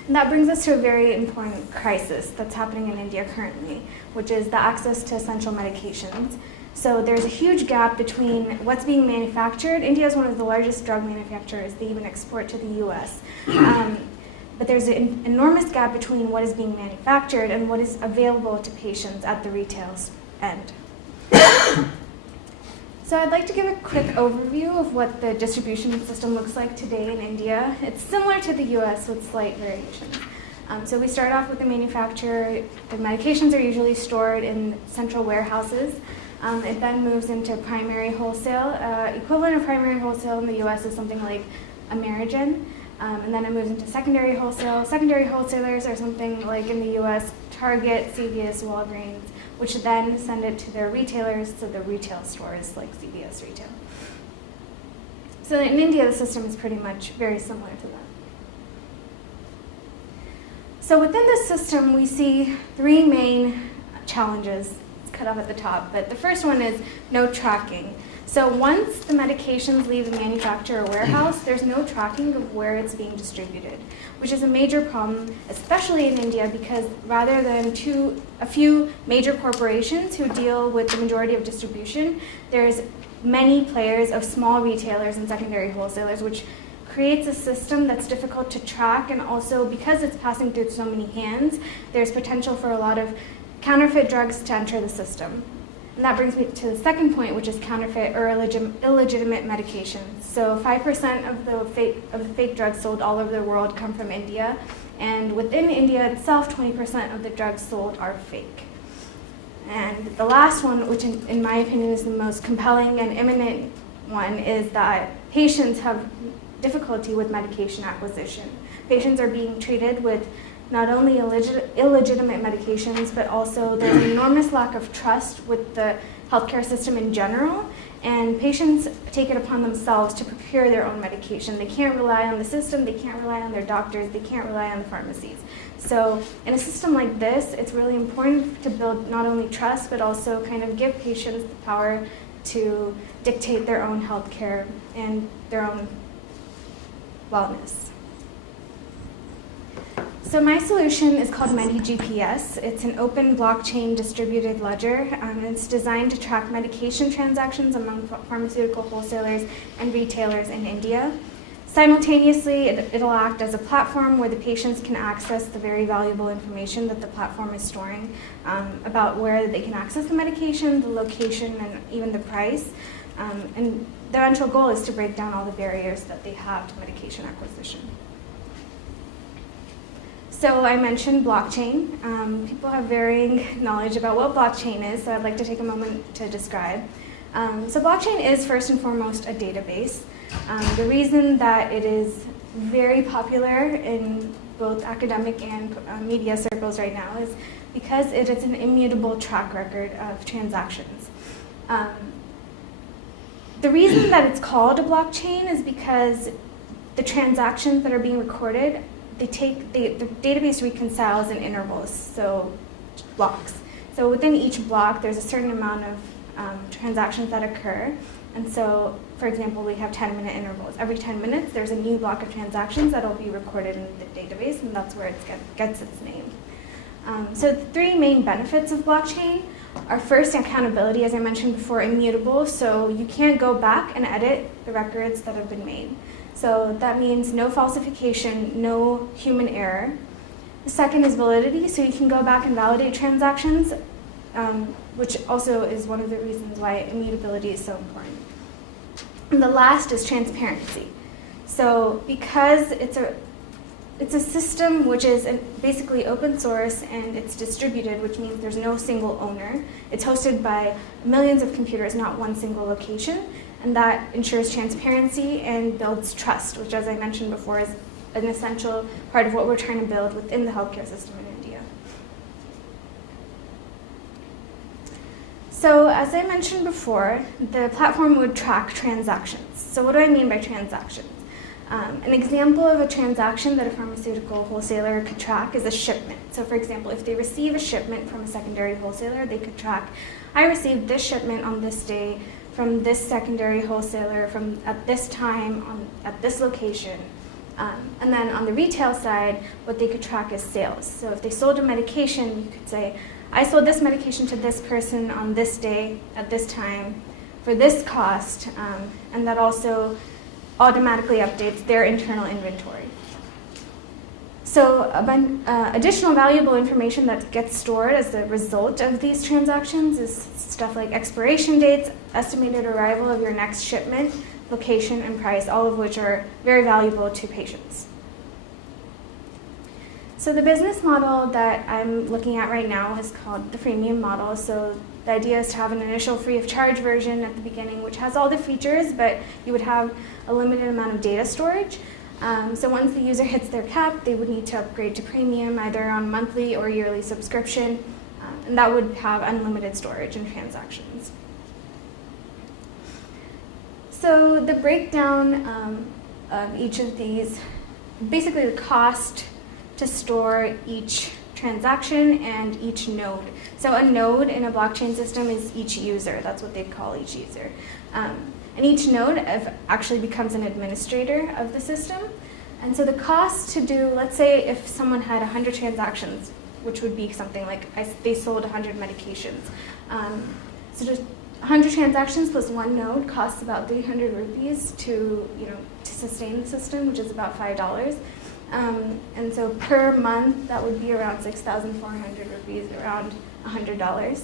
And that brings us to a very important crisis that's happening in India currently, which is the access to essential medications. So there's a huge gap between what's being manufactured. India is one of the largest drug manufacturers. They even export to the US. But there's an enormous gap between what is being manufactured and what is available to patients at the retail end. So I'd like to give a quick overview of what the distribution system looks like today in India. It's similar to the US with slight variations. So we start off with the manufacturer. The medications are usually stored in central warehouses. It then moves into primary wholesale. Equivalent of primary wholesale in the US is something like Amerigen. And then it moves into secondary wholesale. Secondary wholesalers are something like in the US, Target, CVS, Walgreens, which then send it to their retailers, so the retail stores like CVS Retail. So in India, the system is pretty much very similar to that. So within this system, we see three main challenges. It's cut off at the top, but the first one is no tracking. So once the medications leave the manufacturer warehouse, there's no tracking of where it's being distributed, which is a major problem, especially in India, because rather than a few major corporations who deal with the majority of distribution, there's many players of small retailers and secondary wholesalers, which creates a system that's difficult to track, and also because it's passing through so many hands, there's potential for a lot of counterfeit drugs to enter the system. And that brings me to the second point, which is counterfeit or illegitimate medications. So 5% of the fake drugs sold all over the world come from India, and within India itself, 20% of the drugs sold are fake. And the last one, which in my opinion is the most compelling and imminent one, is that patients have difficulty with medication acquisition. Patients are being treated with not only illegitimate medications, but also there's an enormous lack of trust with the healthcare system in general, and patients take it upon themselves to procure their own medication. They can't rely on the system, they can't rely on their doctors, they can't rely on the pharmacies. So in a system like this, it's really important to build not only trust, but also kind of give patients the power to dictate their own healthcare and their own wellness. So my solution is called MediGPS. It's an open blockchain distributed ledger. It's designed to track medication transactions among pharmaceutical wholesalers and retailers in India. Simultaneously, it'll act as a platform where the patients can access the very valuable information that the platform is storing about where they can access the medication, the location, and even the price. And the eventual goal is to break down all the barriers that they have to medication acquisition. So I mentioned blockchain. People have varying knowledge about what blockchain is, so I'd like to take a moment to describe. So blockchain is first and foremost a database. The reason that it is very popular in both academic and media circles right now is because it is an immutable track record of transactions. The reason that it's called a blockchain is because the transactions that are being recorded, the database reconciles in intervals, so blocks. So within each block, there's a certain amount of transactions that occur. And so, for example, we have 10-minute intervals. Every 10 minutes, there's a new block of transactions that will be recorded in the database, and that's where it gets its name. So the three main benefits of blockchain are, first, accountability, as I mentioned before, immutable. So you can't go back and edit the records that have been made. So that means no falsification, no human error. The second is validity, so you can go back and validate transactions, which also is one of the reasons why immutability is so important. And the last is transparency. So because it's a system which is basically open source and it's distributed, which means there's no single owner. It's hosted by millions of computers, not one single location, and that ensures transparency and builds trust, which, as I mentioned before, is an essential part of what we're trying to build within the healthcare system in India. So as I mentioned before, the platform would track transactions. So what do I mean by transactions? An example of a transaction that a pharmaceutical wholesaler could track is a shipment. So for example, if they receive a shipment from a secondary wholesaler, they could track, I received this shipment on this day from this secondary wholesaler from at this time at this location. And then on the retail side, what they could track is sales. So if they sold a medication, you could say, I sold this medication to this person on this day at this time for this cost, and that also automatically updates their internal inventory. So additional valuable information that gets stored as a result of these transactions is stuff like expiration dates, estimated arrival of your next shipment, location, and price, all of which are very valuable to patients. So the business model that I'm looking at right now is called the freemium model. So the idea is to have an initial free of charge version at the beginning, which has all the features, but you would have a limited amount of data storage. So once the user hits their cap, they would need to upgrade to premium, either on monthly or yearly subscription, and that would have unlimited storage and transactions. So the breakdown of each of these, basically the cost to store each transaction and each node. So a node in a blockchain system is each user. That's what they call each user. And each node actually becomes an administrator of the system. And so the cost to do, let's say if someone had 100 transactions, which would be something like they sold 100 medications. So just 100 transactions plus one node costs about 300 rupees to sustain the system, which is about $5. And so per month, that would be around 6,400 rupees, around $100.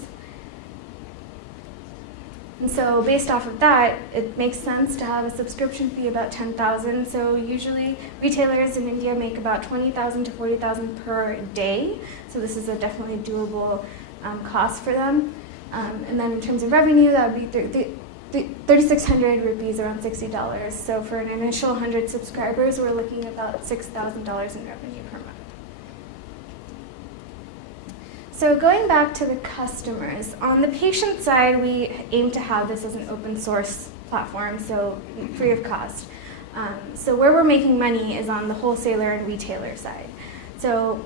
And so based off of that, it makes sense to have a subscription fee about 10,000. So usually retailers in India make about 20,000 to 40,000 per day. So this is a definitely doable cost for them. And then in terms of revenue, that would be 3,600 rupees, around $60. So for an initial 100 subscribers, we're looking at about $6,000 in revenue per month. So going back to the customers, on the patient side, we aim to have this as an open source platform, so free of cost. So where we're making money is on the wholesaler and retailer side. So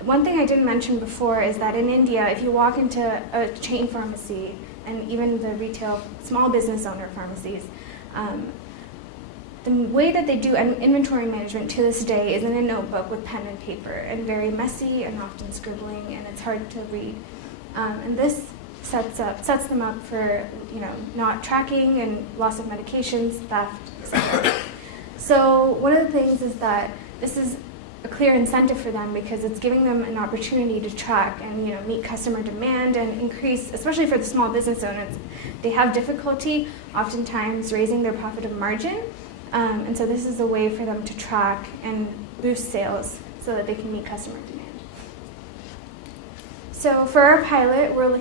one thing I didn't mention before is that in India, if you walk into a chain pharmacy, and even the retail small business owner pharmacies, the way that they do inventory management to this day is in a notebook with pen and paper, and very messy and often scribbling, and it's hard to read. And this sets them up for not tracking and loss of medications, theft, etc. So one of the things is that this is a clear incentive for them because it's giving them an opportunity to track and meet customer demand and increase, especially for the small business owners. They have difficulty oftentimes raising their profit margin, and so this is a way for them to track and boost sales so that they can meet customer demand. So for our pilot, we're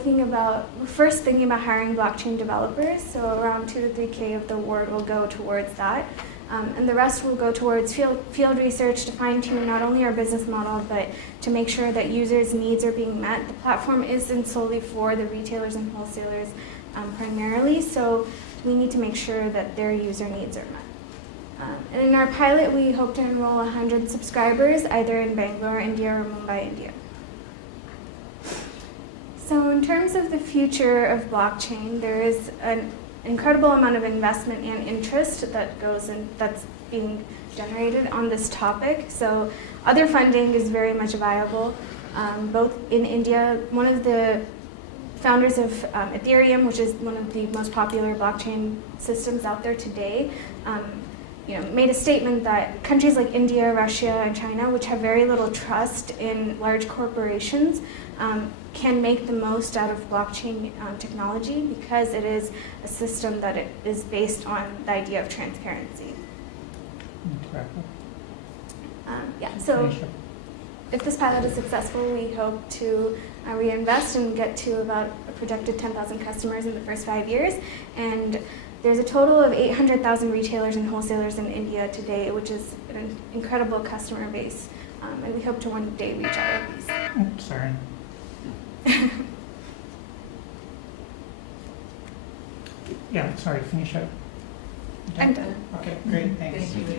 first thinking about hiring blockchain developers, so around 2 to 3K of the award will go towards that. And the rest will go towards field research to fine-tune not only our business model, but to make sure that users' needs are being met. The platform isn't solely for the retailers and wholesalers primarily, so we need to make sure that their user needs are met. And in our pilot, we hope to enroll 100 subscribers, either in Bangalore, India, or Mumbai, India. So in terms of the future of blockchain, there is an incredible amount of investment and interest that goes in, that's being generated on this topic. So other funding is very much viable. Both in India, one of the founders of Ethereum, which is one of the most popular blockchain systems out there today, made a statement that countries like India, Russia, and China, which have very little trust in large corporations, can make the most out of blockchain technology because it is a system that it is based on the idea of transparency. So if this pilot is successful, we hope to reinvest and get to about a projected 10,000 customers in the first 5 years. And there's a total of 800,000 retailers and wholesalers in India today, which is an incredible customer base. And we hope to one day reach all of these. Oops, sorry. Yeah, sorry, finish up. I'm done. Okay, great, thanks. Thank you.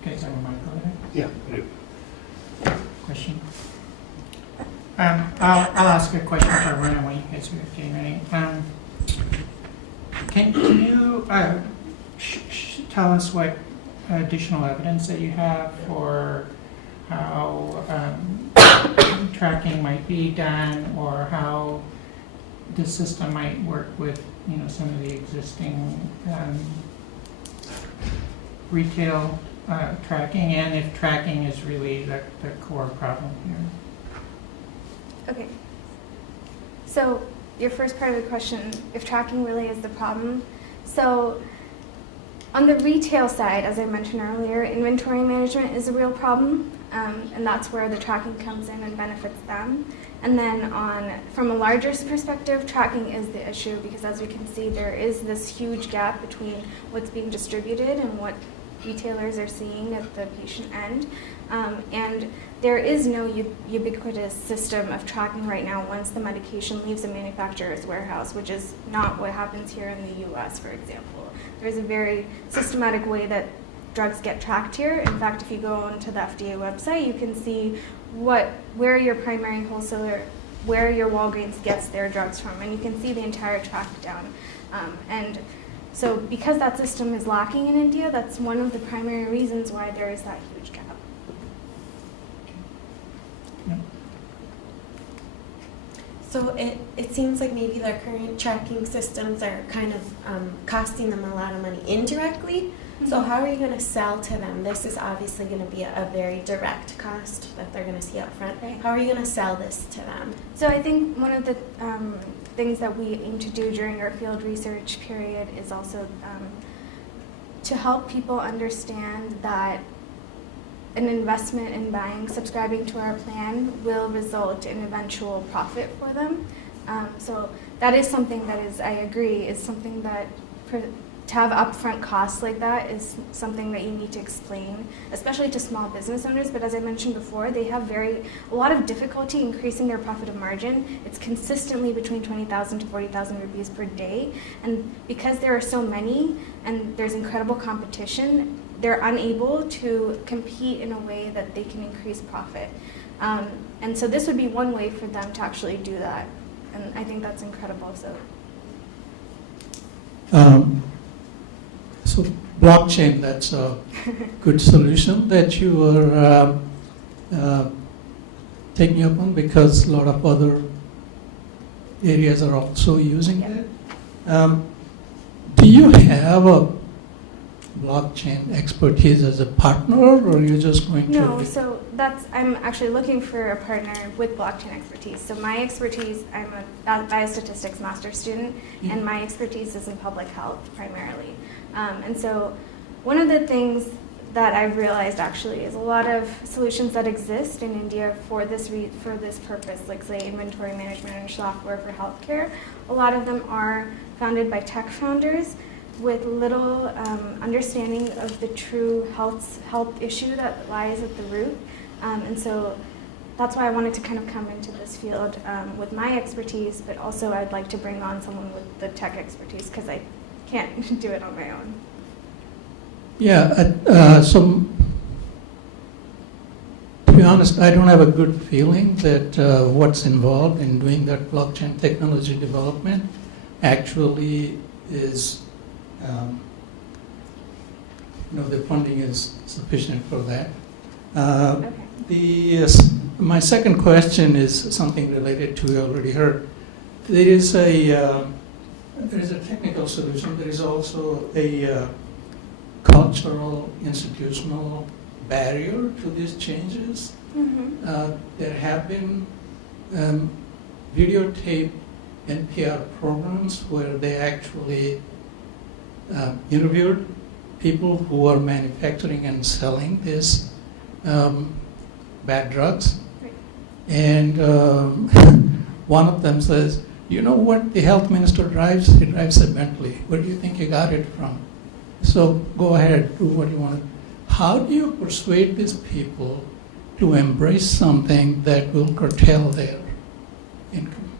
Okay, is there a mic over there? Yeah, I do. Question? I'll ask a question for Rona when you guys are getting ready. Can you tell us what additional evidence that you have for how tracking might be done, or how the system might work with some of the existing retail tracking, and if tracking is really the core problem here? Okay. So your first part of the question, if tracking really is the problem. So on the retail side, as I mentioned earlier, inventory management is a real problem, and that's where the tracking comes in and benefits them. And then from a larger perspective, tracking is the issue because, as we can see, there is this huge gap between what's being distributed and what retailers are seeing at the patient end. And there is no ubiquitous system of tracking right now once the medication leaves a manufacturer's warehouse, which is not what happens here in the US, for example. There's a very systematic way that drugs get tracked here. In fact, if you go onto the FDA website, you can see where your primary wholesaler, where your Walgreens gets their drugs from, and you can see the entire track down. And so because that system is lacking in India, that's one of the primary reasons why there is that huge gap. So it seems like maybe their current tracking systems are kind of costing them a lot of money indirectly. So how are you going to sell to them? This is obviously going to be a very direct cost that they're going to see up front. Right. How are you going to sell this to them? So I think one of the things that we aim to do during our field research period is also to help people understand that an investment in subscribing to our plan will result in eventual profit for them. So that is something that is, I agree, is something that to have upfront costs like that is something that you need to explain, especially to small business owners. But as I mentioned before, they have a lot of difficulty increasing their profit of margin. It's consistently between 20,000 to 40,000 rupees per day. And because there are so many and there's incredible competition, they're unable to compete in a way that they can increase profit. And so this would be one way for them to actually do that. And I think that's incredible. So blockchain, that's a good solution that you are taking up on, because a lot of other areas are also using it. Do you have a blockchain expertise as a partner, or are you just going to? No, so I'm actually looking for a partner with blockchain expertise. So my expertise, I'm a biostatistics master's student, and my expertise is in public health primarily. And so one of the things that I've realized actually is a lot of solutions that exist in India for this purpose, like say inventory management and software for healthcare, a lot of them are founded by tech founders with little understanding of the true health issue that lies at the root. And so that's why I wanted to kind of come into this field with my expertise, but also I'd like to bring on someone with the tech expertise because I can't do it on my own. Yeah, so to be honest, I don't have a good feeling that what's involved in doing that blockchain technology development actually is, the funding is sufficient for that. Okay. My second question is something related to you already heard. There is a technical solution. There is also a cultural, institutional barrier to these changes. Mm-hmm. There have been videotape NPR programs where they actually interviewed people who are manufacturing and selling these bad drugs. Right. And one of them says, you know what the health minister drives? He drives a Bentley. Where do you think he got it from? So go ahead, do what you want. How do you persuade these people to embrace something that will curtail their income?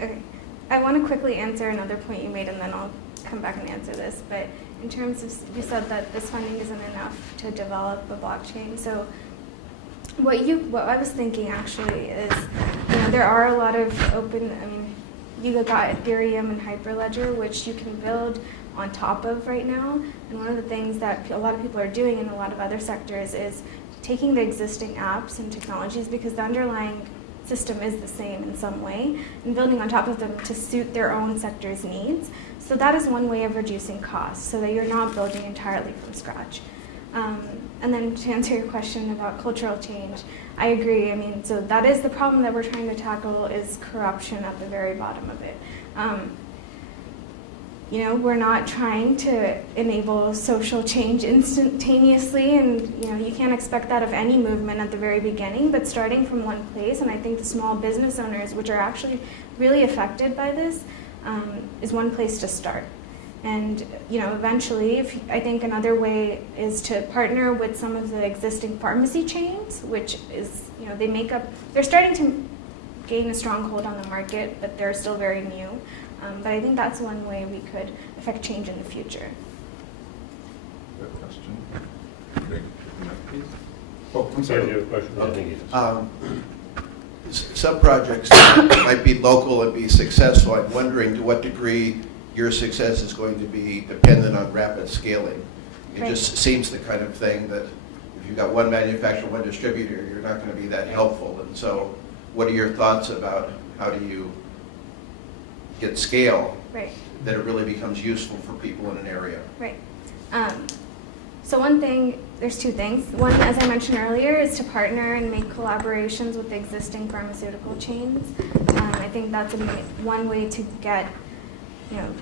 Okay. I want to quickly answer another point you made, and then I'll come back and answer this. But in terms of, you said that this funding isn't enough to develop a blockchain. So what I was thinking actually is, there are a lot of you got Ethereum and Hyperledger, which you can build on top of right now. And one of the things that a lot of people are doing in a lot of other sectors is taking the existing apps and technologies, because the underlying system is the same in some way, and building on top of them to suit their own sector's needs. So that is one way of reducing costs, so that you're not building entirely from scratch. And then to answer your question about cultural change, I agree. So that is the problem that we're trying to tackle, is corruption at the very bottom of it. We're not trying to enable social change instantaneously, and you can't expect that of any movement at the very beginning, but starting from one place, and I think the small business owners, which are actually really affected by this, is one place to start. And eventually, I think another way is to partner with some of the existing pharmacy chains, which is, they're starting to gain a stronghold on the market, but they're still very new. But I think that's one way we could affect change in the future. Good question. Greg, please. Oh, I'm sorry. You have a question? I think you just. Some projects might be local and be successful. I'm wondering to what degree your success is going to be dependent on rapid scaling. It Right. just seems the kind of thing that if you've got one manufacturer, one distributor, you're not going to be that helpful. And so what are your thoughts about how do you get scale Right. that it really becomes useful for people in an area? Right. So there's two things. One, as I mentioned earlier, is to partner and make collaborations with the existing pharmaceutical chains. I think that's one way to get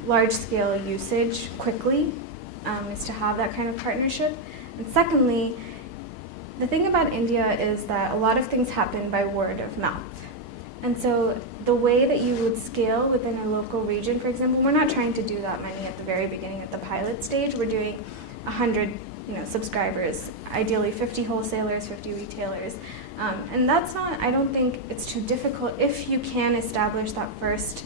large-scale usage quickly, is to have that kind of partnership. And secondly, the thing about India is that a lot of things happen by word of mouth. And so the way that you would scale within a local region, for example, we're not trying to do that many at the very beginning at the pilot stage. We're doing 100 subscribers, ideally 50 wholesalers, 50 retailers. And that's not, I don't think it's too difficult if you can establish that first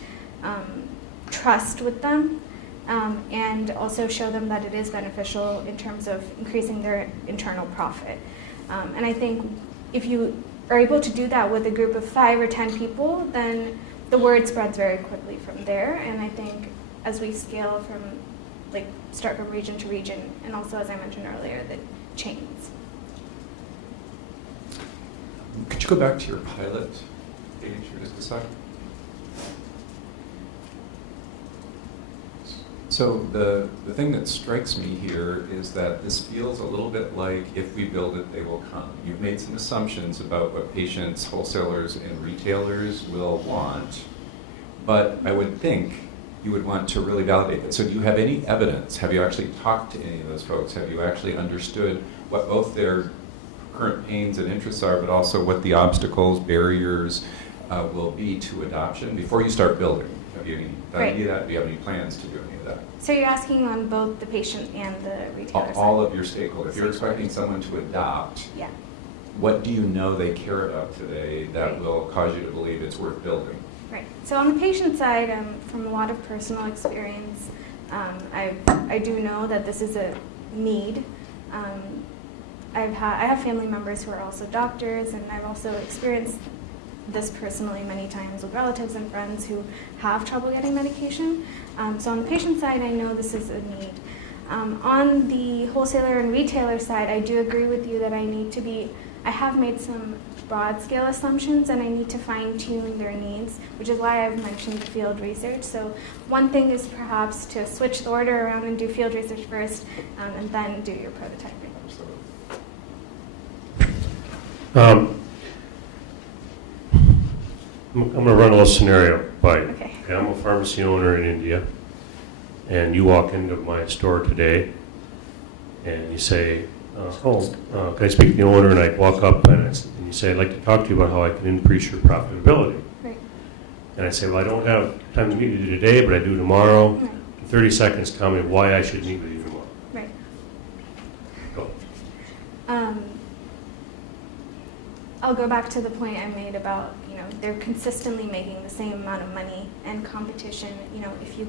trust with them, and also show them that it is beneficial in terms of increasing their internal profit. And I think if you are able to do that with a group of 5 or 10 people, then the word spreads very quickly from there. And I think as we scale start from region to region, and also, as I mentioned earlier, the chains. Could you go back to your pilot page for just a second? So the thing that strikes me here is that this feels a little bit like if we build it, they will come. You've made some assumptions about what patients, wholesalers, and retailers will want, but I would think you would want to really validate it. So do you have any evidence? Have you actually talked to any of those folks? Have you actually understood what both their current pains and interests are, but also what the obstacles, barriers will be to adoption before you start building? Have you done any of that? Do you have any plans to do any of that? So you're asking on both the patient and the retailer side? All of your stakeholders. If you're expecting someone to adopt, Yeah. what do you know they care about today that will cause you to believe it's worth building? Right. So on the patient side, from a lot of personal experience, I do know that this is a need. I have family members who are also doctors, and I've also experienced this personally many times with relatives and friends who have trouble getting medication. So on the patient side, I know this is a need. On the wholesaler and retailer side, I do agree with you that I have made some broad scale assumptions, and I need to fine tune their needs, which is why I've mentioned the field research. So one thing is perhaps to switch the order around and do field research first, and then do your prototyping. I'm going to run a little scenario by you. Okay. Okay, I'm a pharmacy owner in India, and you walk into my store today, and you say, can I speak to the owner? And I walk up, and you say, I'd like to talk to you about how I can increase your profitability. Right. And I say, well, I don't have time to meet with you today, but I do tomorrow. Right. In 30 seconds, tell me why I should meet with you tomorrow. Right. Go. I'll go back to the point I made about, they're consistently making the same amount of money, and competition, if you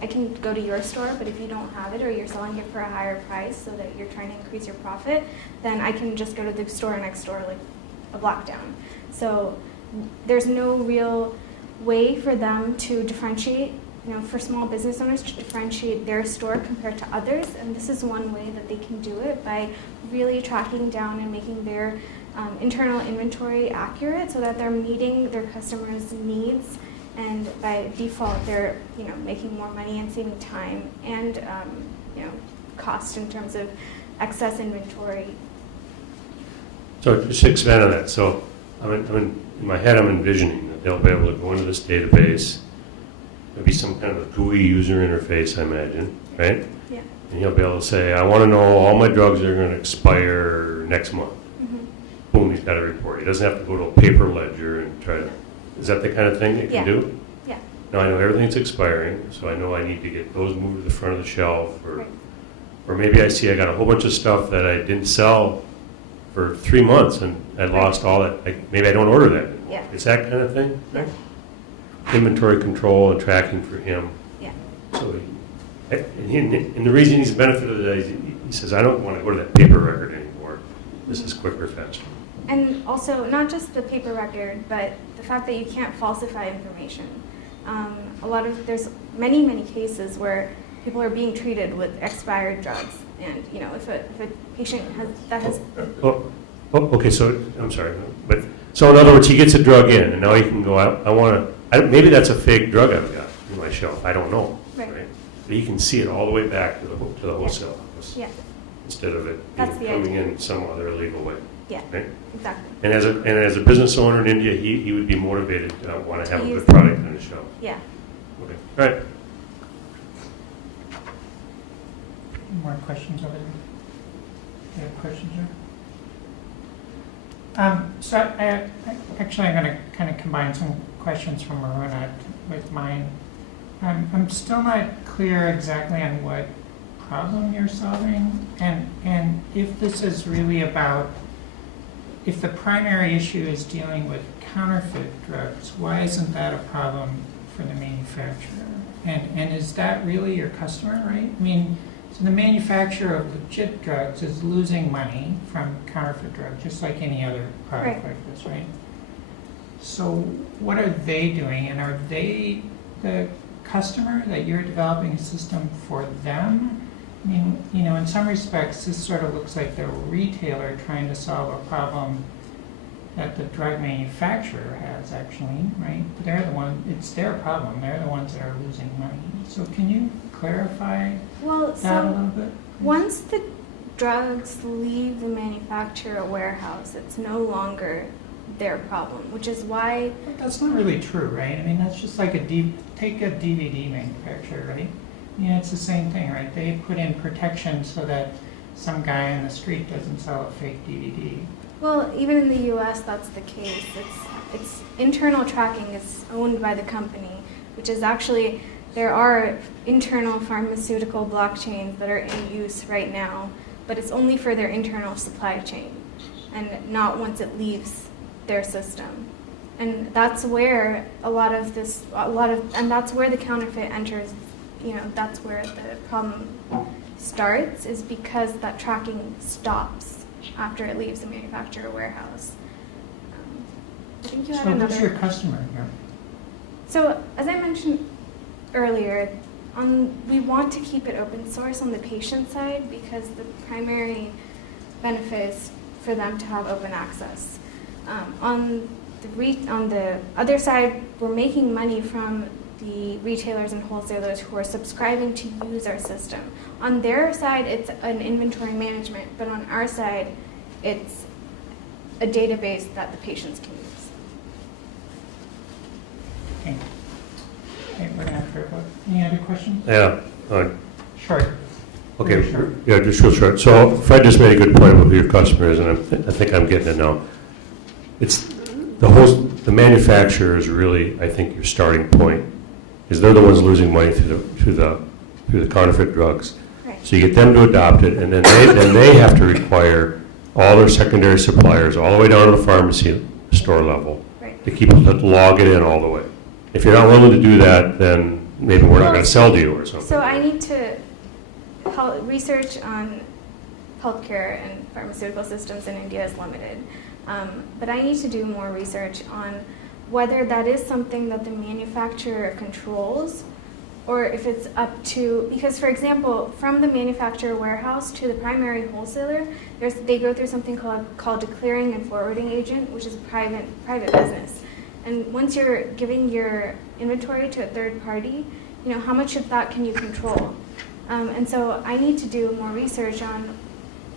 I can go to your store, but if you don't have it or you're selling it for a higher price so that you're trying to increase your profit, then I can just go to the store next door, like a block down. So there's no real way for them to differentiate, for small business owners to differentiate their store compared to others. And this is one way that they can do it, by really tracking down and making their internal inventory accurate so that they're meeting their customers' needs, and by default they're making more money and saving time and cost in terms of excess inventory. So just to expand on that, so in my head I'm envisioning that they'll be able to go into this database, there'll be some kind of a GUI user interface, I imagine, right? Yeah. And he'll be able to say, I want to know all my drugs are going to expire next month. Boom, he's got a report. He doesn't have to go to a paper ledger and try to, is that the kind of thing they can do? Yeah. Now I know everything's expiring, so I know I need to get those moved to the front of the shelf, or maybe I see I got a whole bunch of stuff that I didn't sell for 3 months and I lost all that. Maybe I don't order that anymore. Yeah. It's that kind of thing? Inventory control and tracking for him. Yeah. So and the reason he's benefited is he says, I don't want to go to that paper record anymore. This is quicker, faster. And also, not just the paper record, but the fact that you can't falsify information. There's many cases where people are being treated with expired drugs, and if a patient has Okay, so I'm sorry, but so in other words, he gets a drug in, and now he can go out. Maybe that's a fake drug I've got in my shelf. I don't know, Right. But he can see it all the way back to the wholesale office, yeah, instead of it That's the coming idea. in some other illegal way. yeah, Right? exactly, And as a business owner in India, he would be motivated to want to have a Use good product on the shelf. yeah. Okay, all right. More questions over there? You have questions there? Actually, I'm going to kind of combine some questions from Maruna with mine. I'm still not clear exactly on what problem you're solving, and if this is really about, if the primary issue is dealing with counterfeit drugs, why isn't that a problem for the manufacturer? And is that really your customer, right? I mean, so the manufacturer of legit drugs is losing money from counterfeit drugs, just like any other product Right. like this, right? So what are they doing, and are they the customer that you're developing a system for them? I mean, in some respects, this sort of looks like the retailer trying to solve a problem that the drug manufacturer has, actually, right? But they're the one, it's their problem. They're the ones that are losing money. So can you clarify Well, that a so little bit? once the drugs leave the manufacturer warehouse, it's no longer their problem, which is why. But that's not really true, right? I mean, that's just like take a DVD manufacturer, right? Yeah, it's the same thing, right? They put in protection so that some guy on the street doesn't sell a fake DVD. Well, even in the U.S., that's the case. It's internal tracking is owned by the company, which is actually, there are internal pharmaceutical blockchains that are in use right now, but it's only for their internal supply chain. and not once it leaves their system. And that's where and that's where the counterfeit enters, that's where the problem starts, is because that tracking stops after it leaves the manufacturer warehouse. I think you had So another. who's your customer here? So, as I mentioned earlier, we want to keep it open source on the patient side because the primary benefit is for them to have open access. On the other side, we're making money from the retailers and wholesalers who are subscribing to use our system. On their side, it's an inventory management, but on our side, it's a database that the patients can use. Okay. Okay, we're gonna have to, any other questions? Yeah. Short. Okay, Sure. yeah, just real short. So Fred just made a good point about who your customer is, and I think I'm getting it now. It's the manufacturer is really, I think, your starting point, is they're the ones losing money through the counterfeit drugs. Right. So you get them to adopt it, and then they have to require all their secondary suppliers, all the way down to the pharmacy store level, Right. to keep log it in all the way. If you're not willing to do that, then maybe we're not going to sell to you or something. So I need to research on healthcare and pharmaceutical systems in India is limited. But I need to do more research on whether that is something that the manufacturer controls, or if it's up to, because for example, from the manufacturer warehouse to the primary wholesaler, they go through something called a clearing and forwarding agent, which is a private business. And once you're giving your inventory to a third party, how much of that can you control? And so I need to do more research on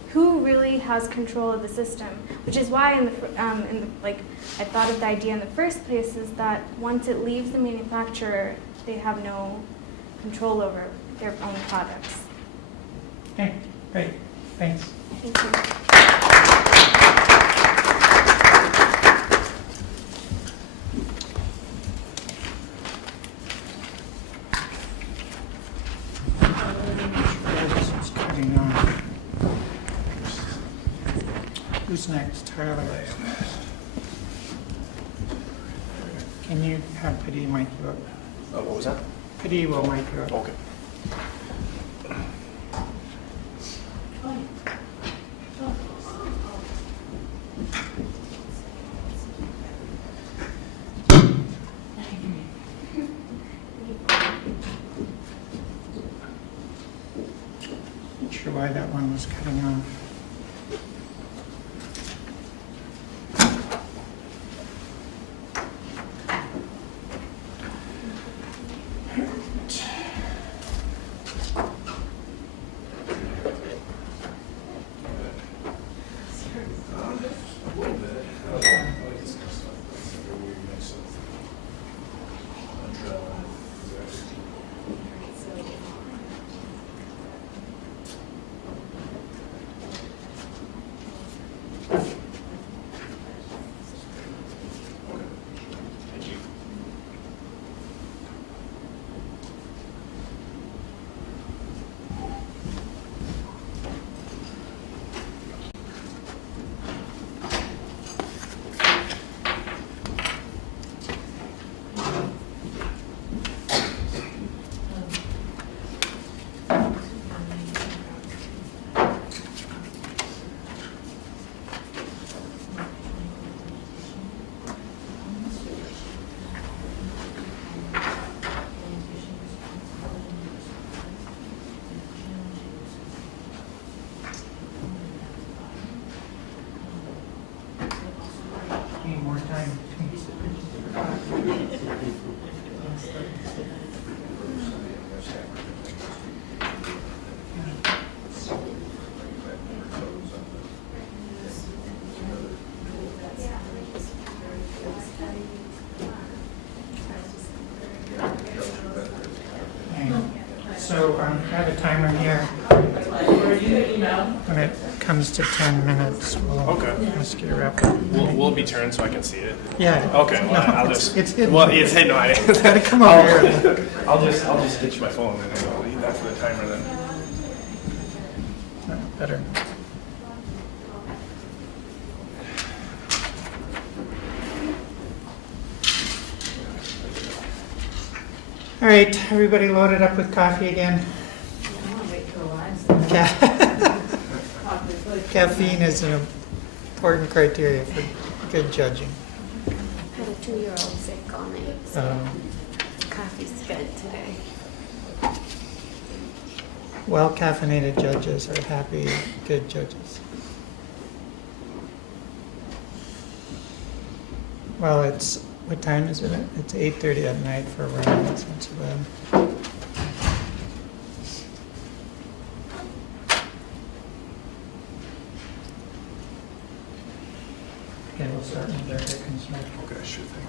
who really has control of the system, which is why I thought of the idea in the first place, is that once it leaves the manufacturer, they have no control over their own products. Okay, great, thanks. Thank you. This is cutting off. Who's next? Tyler. Can you have Pity mic you up? What was that? Pity will mic you up. Okay. Not sure why that one was cutting off. Need more time. So I have a timer here. When it comes to 10 minutes, we'll ask you to wrap up. Will it be turned so I can see it? Yeah. Okay, well, No, I'll just. It's hidden. Well, it's hidden. No, I didn't. Gotta come over here. I'll just ditch my phone and then I'll leave that for the timer then. No, better. All right, everybody loaded up with coffee again? I want to wait till lines. Caffeine is an important criteria for good judging. I had a 2-year-old sick all night, so coffee's good today. Well-caffeinated judges are happy, good judges. Well, what time is it? It's 8:30 at night for Ryan. That's not so bad. Okay, we'll start with Director Consent. Okay, sure thing.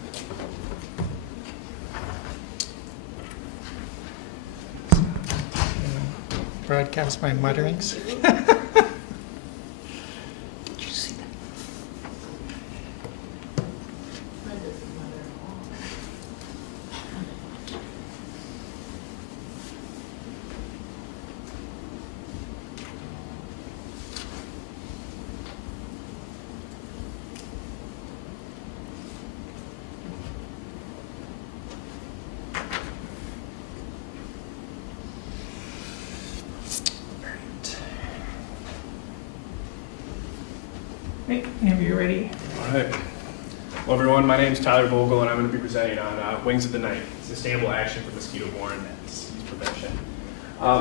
Broadcast my mutterings. Hey, are you ready? All right. Well, everyone, my name is Tyler Vogel, and I'm going to be presenting on Wings of the Night, Sustainable Action for Mosquito-Borne Disease Prevention.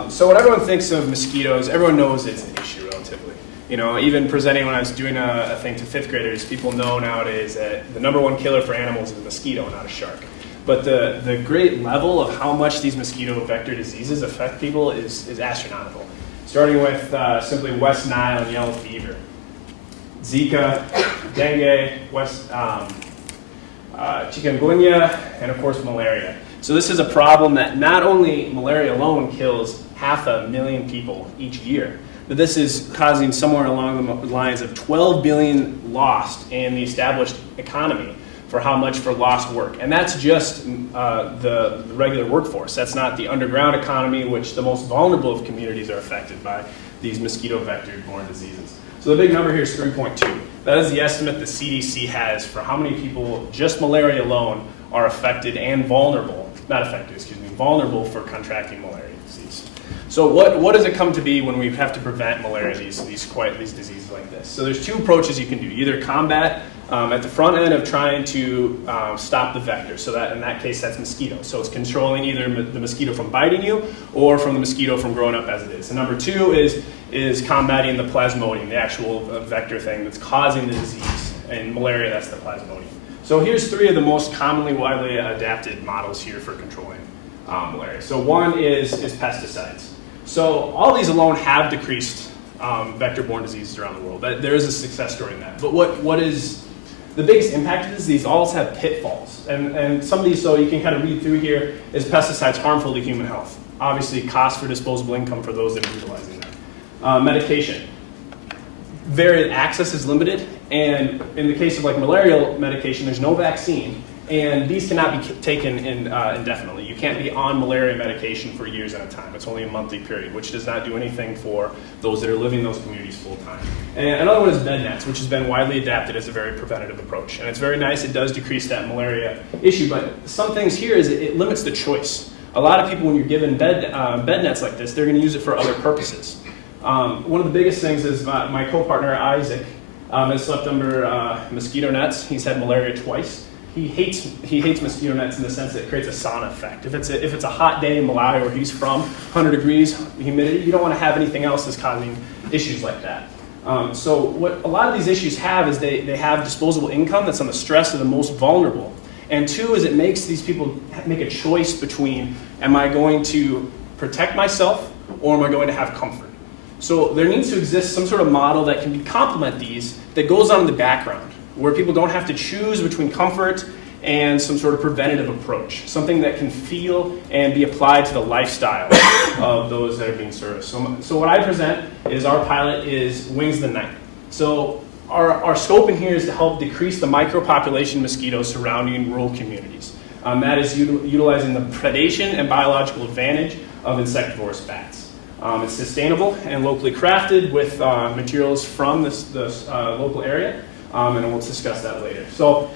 So when everyone thinks of mosquitoes, everyone knows it's an issue relatively. You know, even presenting when I was doing a thing to 5th graders, people know nowadays that the #1 killer for animals is a mosquito, not a shark. But the great level of how much these mosquito vector diseases affect people is astronomical. Starting with simply West Nile and yellow fever, Zika, dengue, chikungunya, and of course malaria. So this is a problem that not only malaria alone kills 500,000 people each year, but this is causing somewhere along the lines of 12 billion lost in the established economy for how much for lost work. And that's just the regular workforce. That's not the underground economy, which the most vulnerable of communities are affected by these mosquito vector-borne diseases. So the big number here is 3.2. That is the estimate the CDC has for how many people, just malaria alone, are affected and vulnerable, vulnerable for contracting malaria disease. So what does it come to be when we have to prevent malaria, these diseases like this? So there's 2 approaches you can do. Either combat at the front end of trying to stop the vector. So that in that case, that's mosquitoes. So it's controlling either the mosquito from biting you or from the mosquito from growing up as it is. And number 2 is combating the plasmodium, the actual vector thing that's causing the disease. And malaria, that's the plasmodium. So here's 3 of the most commonly widely adapted models here for controlling malaria. So one is pesticides. So all these alone have decreased vector-borne diseases around the world. There is a success story in that. But what is the biggest impact of this? These all have pitfalls. And some of these, so you can kind of read through here, is pesticides harmful to human health? Obviously, cost for disposable income for those that are utilizing that. Medication. Access is limited, and in the case of like malarial medication, there's no vaccine, and these cannot be taken indefinitely. You can't be on malaria medication for years at a time. It's only a monthly period, which does not do anything for those that are living in those communities full time. And another one is bed nets, which has been widely adapted as a very preventative approach. And it's very nice. It does decrease that malaria issue, but some things here is it limits the choice. A lot of people, when you're given bed nets like this, they're going to use it for other purposes. One of the biggest things is my co-partner, Isaac, has slept under mosquito nets. He's had malaria twice. He hates mosquito nets in the sense that it creates a sauna effect. If it's a hot day in Malawi where he's from, 100 degrees, humidity, you don't want to have anything else that's causing issues like that. So what a lot of these issues have is they have disposable income that's on the stress of the most vulnerable. And 2 is it makes these people make a choice between, am I going to protect myself or am I going to have comfort? So there needs to exist some sort of model that can complement these that goes on in the background, where people don't have to choose between comfort and some sort of preventative approach, something that can feel and be applied to the lifestyle of those that are being serviced. So what I present is our pilot is Wings of the Night. So our scope in here is to help decrease the micropopulation mosquitoes surrounding rural communities. That is utilizing the predation and biological advantage of insectivorous bats. It's sustainable and locally crafted with materials from this local area. and we'll discuss that later. So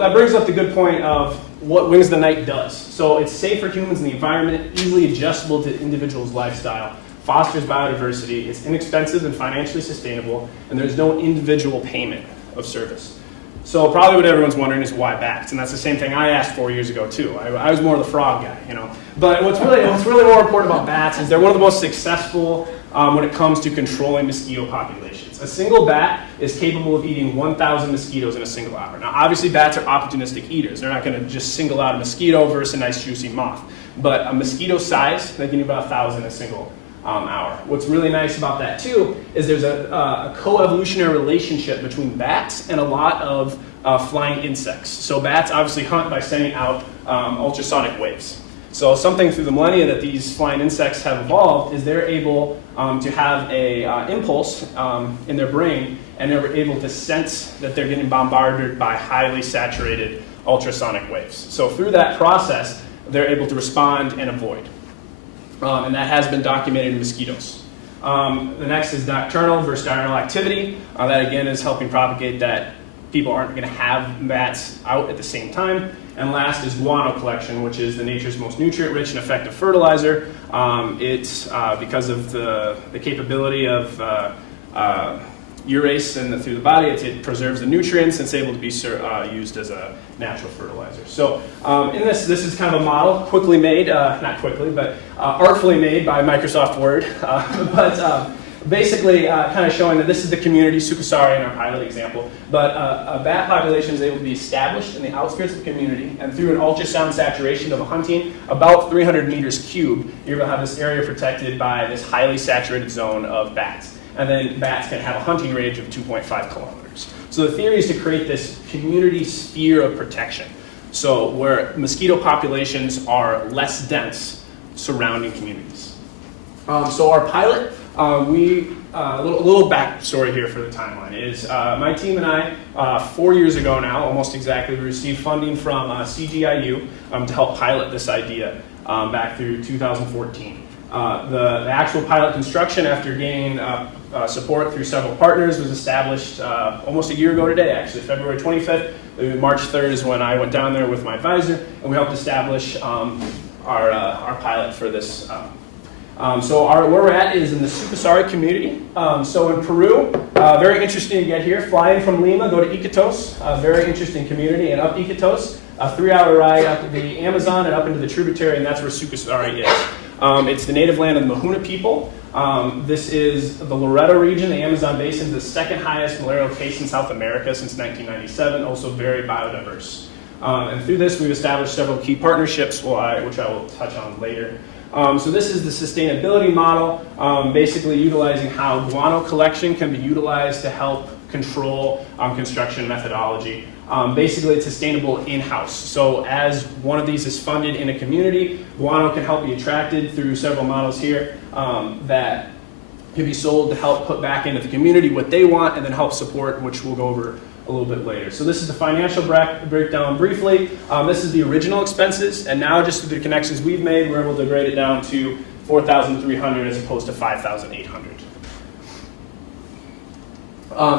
that brings up the good point of what Wings of the Night does. So it's safe for humans and the environment, easily adjustable to individuals' lifestyle, fosters biodiversity, it's inexpensive and financially sustainable, and there's no individual payment of service. So probably what everyone's wondering is why bats, and that's the same thing I asked 4 years ago too. I was more the frog guy, you know. But what's really more important about bats is they're one of the most successful when it comes to controlling mosquito populations. A single bat is capable of eating 1,000 mosquitoes in a single hour. Now obviously bats are opportunistic eaters. They're not going to just single out a mosquito versus a nice juicy moth. But a mosquito size, they can eat about 1,000 in a single hour. What's really nice about that too is there's a co-evolutionary relationship between bats and a lot of flying insects. So bats obviously hunt by sending out ultrasonic waves. So something through the millennia that these flying insects have evolved is they're able to have a impulse in their brain, and they're able to sense that they're getting bombarded by highly saturated ultrasonic waves. So through that process, they're able to respond and avoid. And that has been documented in mosquitoes. The next is nocturnal versus diurnal activity. That again is helping propagate that people aren't going to have bats out at the same time. And last is guano collection, which is the nature's most nutrient-rich and effective fertilizer. It's because of the capability of urease through the body, it preserves the nutrients, and it's able to be used as a natural fertilizer. So in this is kind of a model quickly made, not quickly, but artfully made by Microsoft Word, but basically kind of showing that this is the community, Sukasari in our pilot example, but a bat population is able to be established in the outskirts of the community, and through an ultrasound saturation of a hunting, about 300 meters cubed, you're going to have this area protected by this highly saturated zone of bats. And then bats can have a hunting range of 2.5 kilometers. So the theory is to create this community sphere of protection. So where mosquito populations are less dense surrounding communities. So our pilot, a little backstory here for the timeline is my team and I, 4 years ago now, almost exactly, we received funding from CGIU to help pilot this idea back through 2014. The actual pilot construction, after gaining support through several partners, was established almost a year ago today, actually, February 25th. March 3rd is when I went down there with my advisor, and we helped establish our pilot for this. So where we're at is in the Sukasari community. So in Peru, very interesting to get here. Flying from Lima, go to Iquitos, a very interesting community, and up Iquitos, a 3-hour ride up the Amazon and up into the tributary, and that's where Sukasari is. It's the native land of the Mahuna people. This is the Loreto region. The Amazon basin is the second highest malarial case in South America since 1997, also very biodiverse. And through this, we've established several key partnerships, which I will touch on later. So this is the sustainability model, basically utilizing how guano collection can be utilized to help control construction methodology. Basically, it's sustainable in-house. So as one of these is funded in a community, guano can help be attracted through several models here that can be sold to help put back into the community what they want and then help support, which we'll go over a little bit later. So this is the financial breakdown briefly. This is the original expenses, and now just through the connections we've made, we're able to grade it down to $4,300 as opposed to $5,800.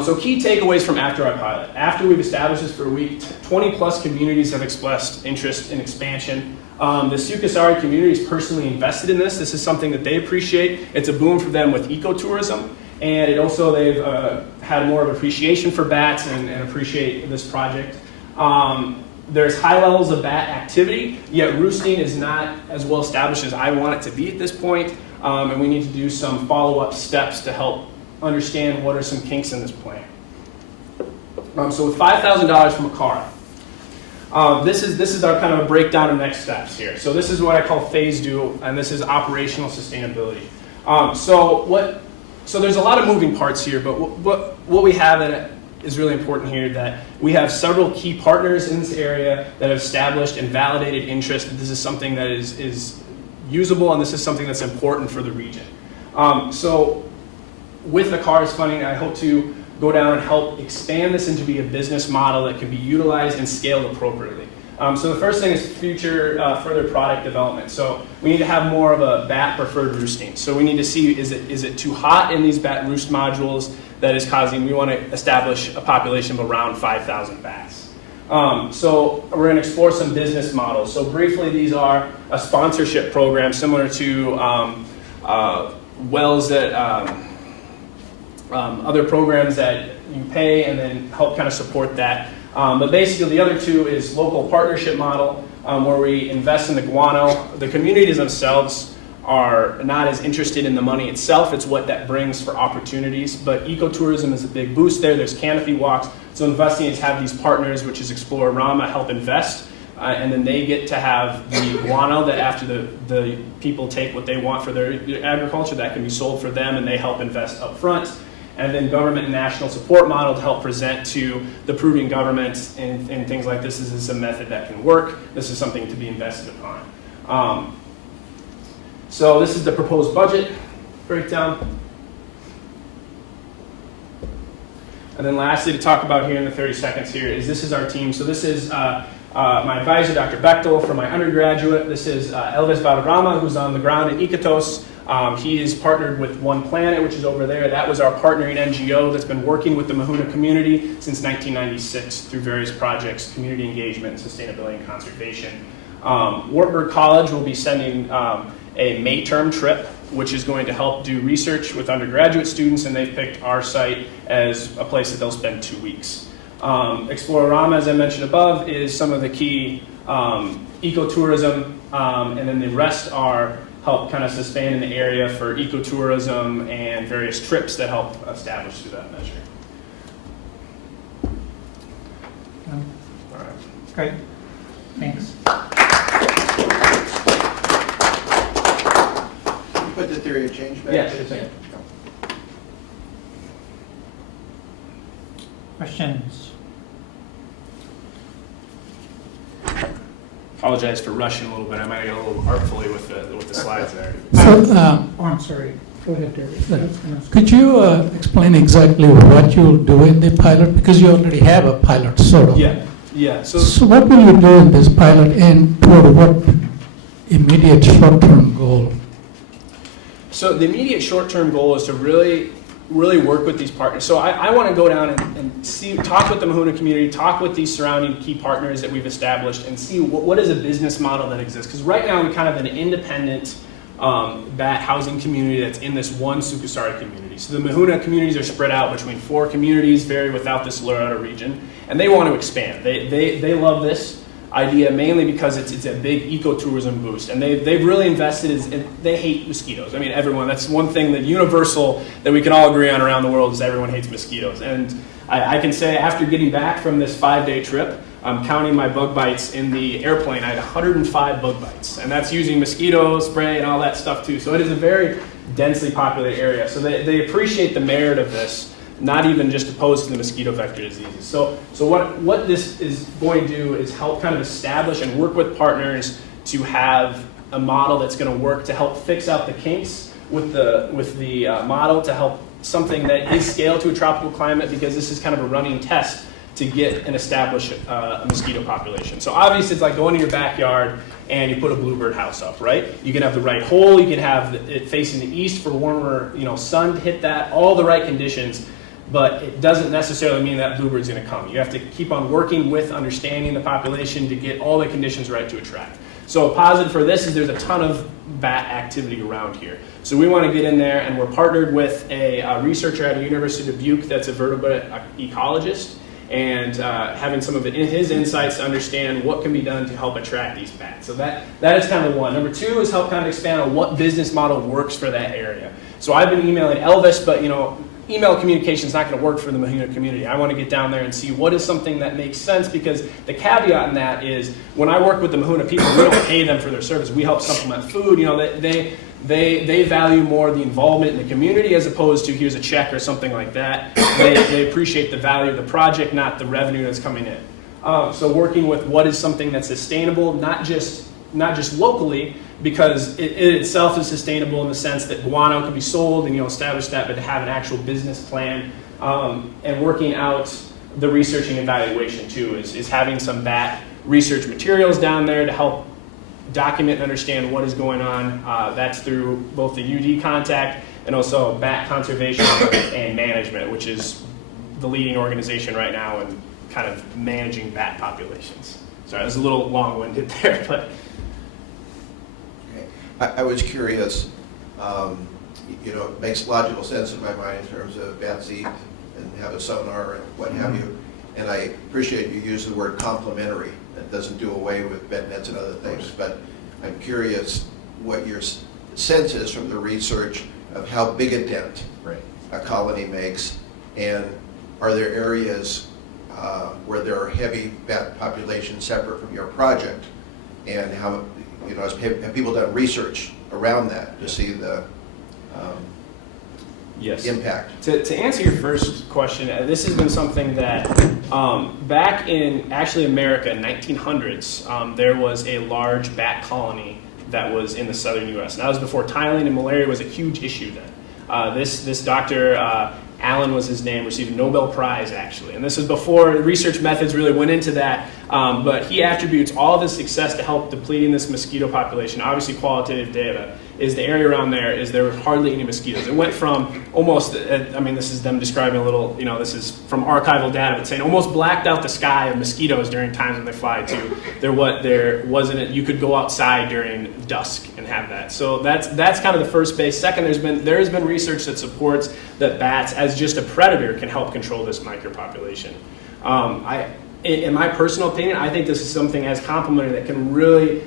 So key takeaways from after our pilot. After we've established this for a week, 20 plus communities have expressed interest in expansion. The Sukasari community is personally invested in this. This is something that they appreciate. It's a boom for them with ecotourism. And they've had more of appreciation for bats and appreciate this project. There's high levels of bat activity, yet roosting is not as well established as I want it to be at this point. And we need to do some follow-up steps to help understand what are some kinks in this plan. So with $5,000 from Acara, this is our kind of a breakdown of next steps here. So this is what I call phase 2, and this is operational sustainability. So there's a lot of moving parts here, but what we have in it is really important here, that we have several key partners in this area that have established and validated interest that this is something that is usable and this is something that's important for the region. So with Acara's funding, I hope to go down and help expand this into be a business model that can be utilized and scaled appropriately. So the first thing is future further product development. So we need to have more of a bat preferred roosting. So we need to see, is it too hot in these bat roost modules that is causing, we want to establish a population of around 5,000 bats. So we're going to explore some business models. So briefly, these are a sponsorship program similar to wells that, other programs that you pay and then help kind of support that. But basically the other two is local partnership model, where we invest in the guano. The communities themselves are not as interested in the money itself, it's what that brings for opportunities. But ecotourism is a big boost there. There's canopy walks. So investigations have these partners, which is Explorama, help invest. And then they get to have the guano that after the people take what they want for their agriculture, that can be sold for them, and they help invest up front. And then government and national support model to help present to the approving governments and things like this is a method that can work. This is something to be invested upon. So this is the proposed budget breakdown. And then lastly, to talk about here in the 30 seconds here is this is our team. So this is my advisor, Dr. Bechtel, for my undergraduate. This is Elvis Valderrama, who's on the ground in Iquitos. He is partnered with One Planet, which is over there. That was our partnering NGO that's been working with the Mahuna community since 1996 through various projects, community engagement, sustainability, and conservation. Wartburg College will be sending a May term trip, which is going to help do research with undergraduate students, and they've picked our site as a place that they'll spend 2 weeks. Explorama, as I mentioned above, is some of the key ecotourism, and then the rest are help kind of sustain in the area for ecotourism and various trips that help establish through that measure. All right. Great, thanks. Put the theory of change back. Yeah, sure thing. Questions? Apologize for rushing a little bit. I might get a little artfully with the slides there. So, Oh, I'm sorry. Go ahead, Terry. could you explain exactly what you'll do in the pilot? Because you already have a pilot, sort of. Yeah. So what will you do in this pilot, and toward what immediate short-term goal? So the immediate short-term goal is to really work with these partners. So I want to go down and talk with the Mahuna community, talk with these surrounding key partners that we've established, and see what is a business model that exists. Because right now we kind of have an independent bat housing community that's in this one Sukasari community. So the Mahuna communities are spread out between 4 communities, vary without this Loretta region, and they want to expand. They love this idea mainly because it's a big ecotourism boost, and they've really invested in, they hate mosquitoes. I mean, everyone, that's one thing that universal that we can all agree on around the world is everyone hates mosquitoes. And I can say after getting back from this 5-day trip, I'm counting my bug bites in the airplane. I had 105 bug bites, and that's using mosquito spray and all that stuff too. So it is a very densely populated area. So they appreciate the merit of this, not even just opposed to the mosquito vector diseases. So what this is going to do is help kind of establish and work with partners to have a model that's going to work to help fix out the kinks with the model to help something that is scaled to a tropical climate, because this is kind of a running test to get and establish a mosquito population. So obviously it's like going to your backyard and you put a bluebird house up, right? You can have the right hole, you can have it facing the east for warmer, sun to hit that, all the right conditions. But it doesn't necessarily mean that bluebird's going to come. You have to keep on working with understanding the population to get all the conditions right to attract. So a positive for this is there's a ton of bat activity around here. So we want to get in there, and we're partnered with a researcher at the University of Dubuque that's a vertebrate ecologist, and having some of his insights to understand what can be done to help attract these bats. So that is kind of one. Number 2 is help kind of expand on what business model works for that area. So I've been emailing Elvis, but email communication is not going to work for the Mahuna community. I want to get down there and see what is something that makes sense, because the caveat in that is when I work with the Mahuna people, we don't pay them for their service. We help supplement food. They value more the involvement in the community as opposed to here's a check or something like that. They appreciate the value of the project, not the revenue that's coming in. So working with what is something that's sustainable, not just locally, because it itself is sustainable in the sense that guano can be sold and establish that, but to have an actual business plan, and working out the researching and evaluation too, is having some bat research materials down there to help document and understand what is going on. That's through both the UD contact and also bat conservation and management, which is the leading organization right now in kind of managing bat populations. Sorry, I was a little long-winded there, but. Okay. I was curious, it makes logical sense in my mind in terms of bats eat and have a sonar and what have you. And I appreciate you use the word complementary. That doesn't do away with bed nets and other things, but I'm curious what your sense is from the research of how big a dent a colony makes, and are there areas where there are heavy bat populations separate from your project, and how, have people done research around that to see the Yes. impact? To answer your first question, this has been something that back in actually America in 1900s, there was a large bat colony that was in the southern U.S. And that was before Thailand, and malaria was a huge issue then. This doctor, Allen was his name, received a Nobel Prize actually. And this was before research methods really went into that. But he attributes all of his success to help depleting this mosquito population. Obviously qualitative data is the area around there is there were hardly any mosquitoes. It went from almost, this is them describing a little, this is from archival data, but saying almost blacked out the sky of mosquitoes during times when they fly too. There wasn't, you could go outside during dusk and have that. So that's kind of the first base. Second, there has been research that supports that bats as just a predator can help control this micropopulation. In my personal opinion, I think this is something as complementary that can really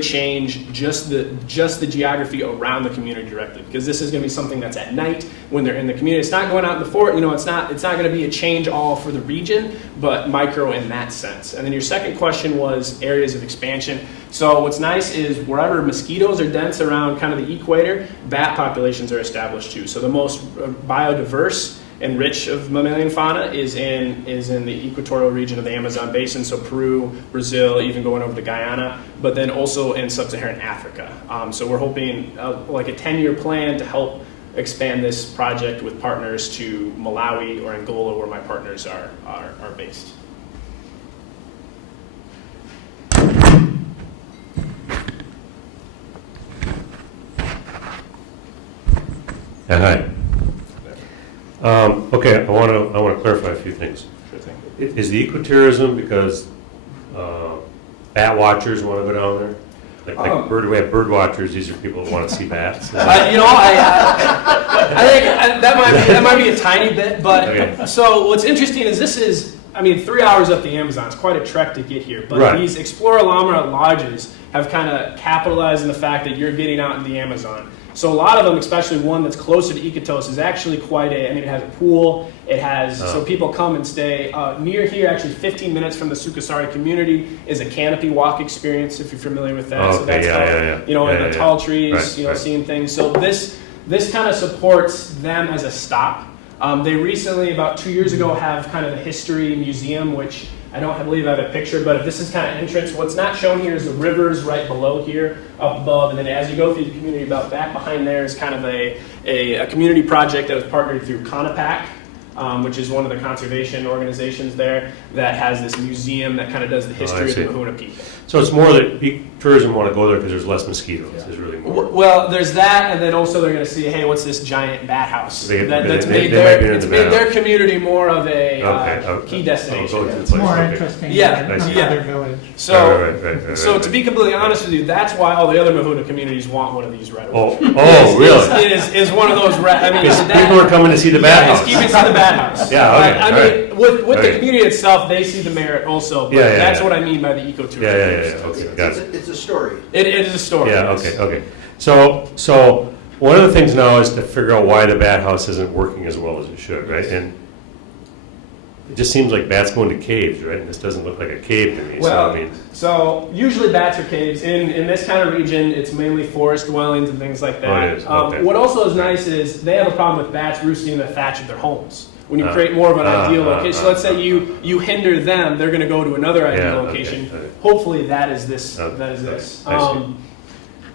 change just the geography around the community directly, because this is going to be something that's at night when they're in the community. It's not going out in the fort. It's not going to be a change all for the region, but micro in that sense. And then your second question was areas of expansion. So what's nice is wherever mosquitoes are dense around kind of the equator, bat populations are established too. So the most biodiverse and rich of mammalian fauna is in the equatorial region of the Amazon basin, so Peru, Brazil, even going over to Guyana, but then also in sub-Saharan Africa. So we're hoping like a 10-year plan to help expand this project with partners to Malawi or Angola, where my partners are based. Hi. Okay, I want to clarify a few things. Sure thing. Is the ecotourism because bat watchers want to go down there? We have bird watchers. These are people that want to see bats. I think that might be a tiny bit, but Okay. So what's interesting is this is 3 hours up the Amazon. It's quite a trek to get here, but Right. these Explora Lamra lodges have kind of capitalized on the fact that you're getting out in the Amazon. So a lot of them, especially one that's closer to Iquitos, is actually quite it has a pool. It has, so people come and stay. Near here, actually 15 minutes from the Sukasari community is a canopy walk experience, if you're familiar with that. So that's in the tall trees, Right. seeing things. So this kind of supports them as a stop. They recently, about 2 years ago, have kind of the history museum, which I believe I have a picture, but if this is kind of entrance, what's not shown here is the rivers right below here, up above, and then as you go through the community, about back behind there is kind of a community project that was partnered through Conapac, which is one of the conservation organizations there, that has this museum that kind of does the history of the Mahuna people. So it's more that tourism want to go there because there's less mosquitoes. Yeah. Is really more. Well, there's that, and then also they're going to see, hey, what's this giant bat house? That's made their community more of a key destination. It's more interesting than another village. So to be completely honest with you, that's why all the other Mahuna communities want one of these right away. Really? It is one of those. People are coming to see the bat house. It's keeping to the bat house. Yeah. Okay. With the community itself, they see the merit also. But that's what I mean by the ecotourism. Yeah. Okay, got it. It's a story. It is a story. Yeah. Okay. So one of the things now is to figure out why the bat house isn't working as well as it should, right? And it just seems like bats go into caves, right? And this doesn't look like a cave to me. Well, so usually bats are caves. In this kind of region, it's mainly forest dwellings and things like that. Oh, it is. Okay. What also is nice is they have a problem with bats roosting in the thatch of their homes. When you create more of an ideal location, so let's say you hinder them, they're going to go to another ideal location. Okay. Hopefully that is this. That is this. I see.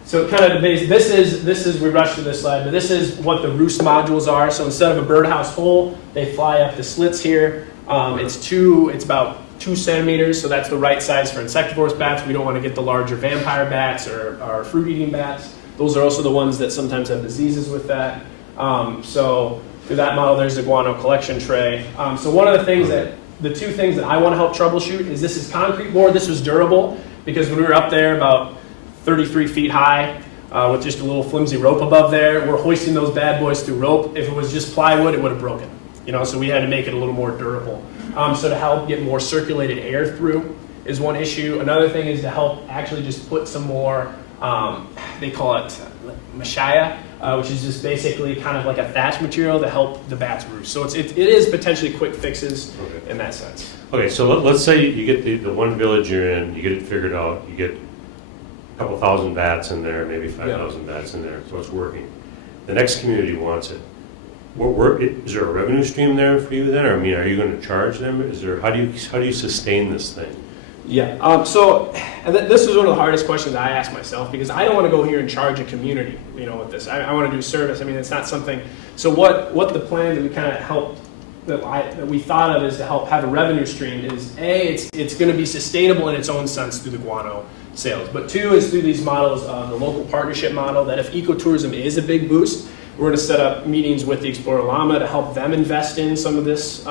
So kind of the base. This is we rushed through this slide, but this is what the roost modules are. So instead of a birdhouse hole, they fly up the slits here. It's about 2 centimeters, so that's the right size for insectivorous bats. We don't want to get the larger vampire bats or fruit-eating bats. Those are also the ones that sometimes have diseases with that. So through that model, there's the guano collection tray. So one of the two things that I want to help troubleshoot is this is concrete board. This was durable because when we were up there about 33 feet high with just a little flimsy rope above there, we're hoisting those bad boys through rope. If it was just plywood, it would have broken. So we had to make it a little more durable. So to help get more circulated air through is one issue. Another thing is to help actually just put some more, they call it mashaya, which is just basically kind of like a thatch material to help the bats roost. So it is potentially quick fixes in that sense. Okay, so let's say you get the one village you're in, you get it figured out, you get a couple thousand bats in there, maybe 5,000 bats in there, so it's working. The next community wants it. Is there a revenue stream there for you then? Or, I mean, are you going to charge them? How do you sustain this thing? Yeah. So this was one of the hardest questions I asked myself because I don't want to go here and charge a community, with this. I want to do service. I mean, it's not something. So what the plan that we kind of helped that we thought of is to help have a revenue stream is it's going to be sustainable in its own sense through the guano sales, but 2 is through these models of the local partnership model. That if ecotourism is a big boost, we're going to set up meetings with the Explorer Llama to help them invest in some of this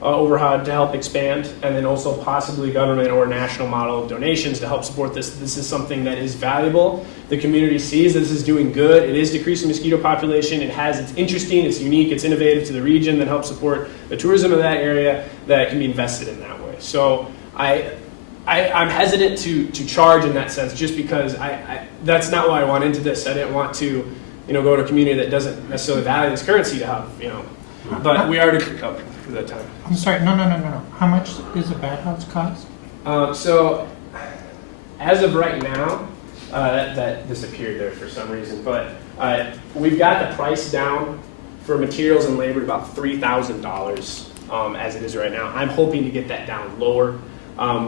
overhead to help expand, and then also possibly government or national model of donations to help support this. This is something that is valuable. The community sees that this is doing good. It is decreasing mosquito population. It's interesting, it's unique, it's innovative to the region that helps support the tourism of that area that can be invested in that way. So I'm hesitant to charge in that sense just because that's not why I want into this. I didn't want to go to a community that doesn't necessarily value this currency to have, but we already covered for that time. I'm sorry, no. How much is a bat house cost? So as of right now, that disappeared there for some reason, but we've got the price down for materials and labor to about $3,000 as it is right now. I'm hoping to get that down lower.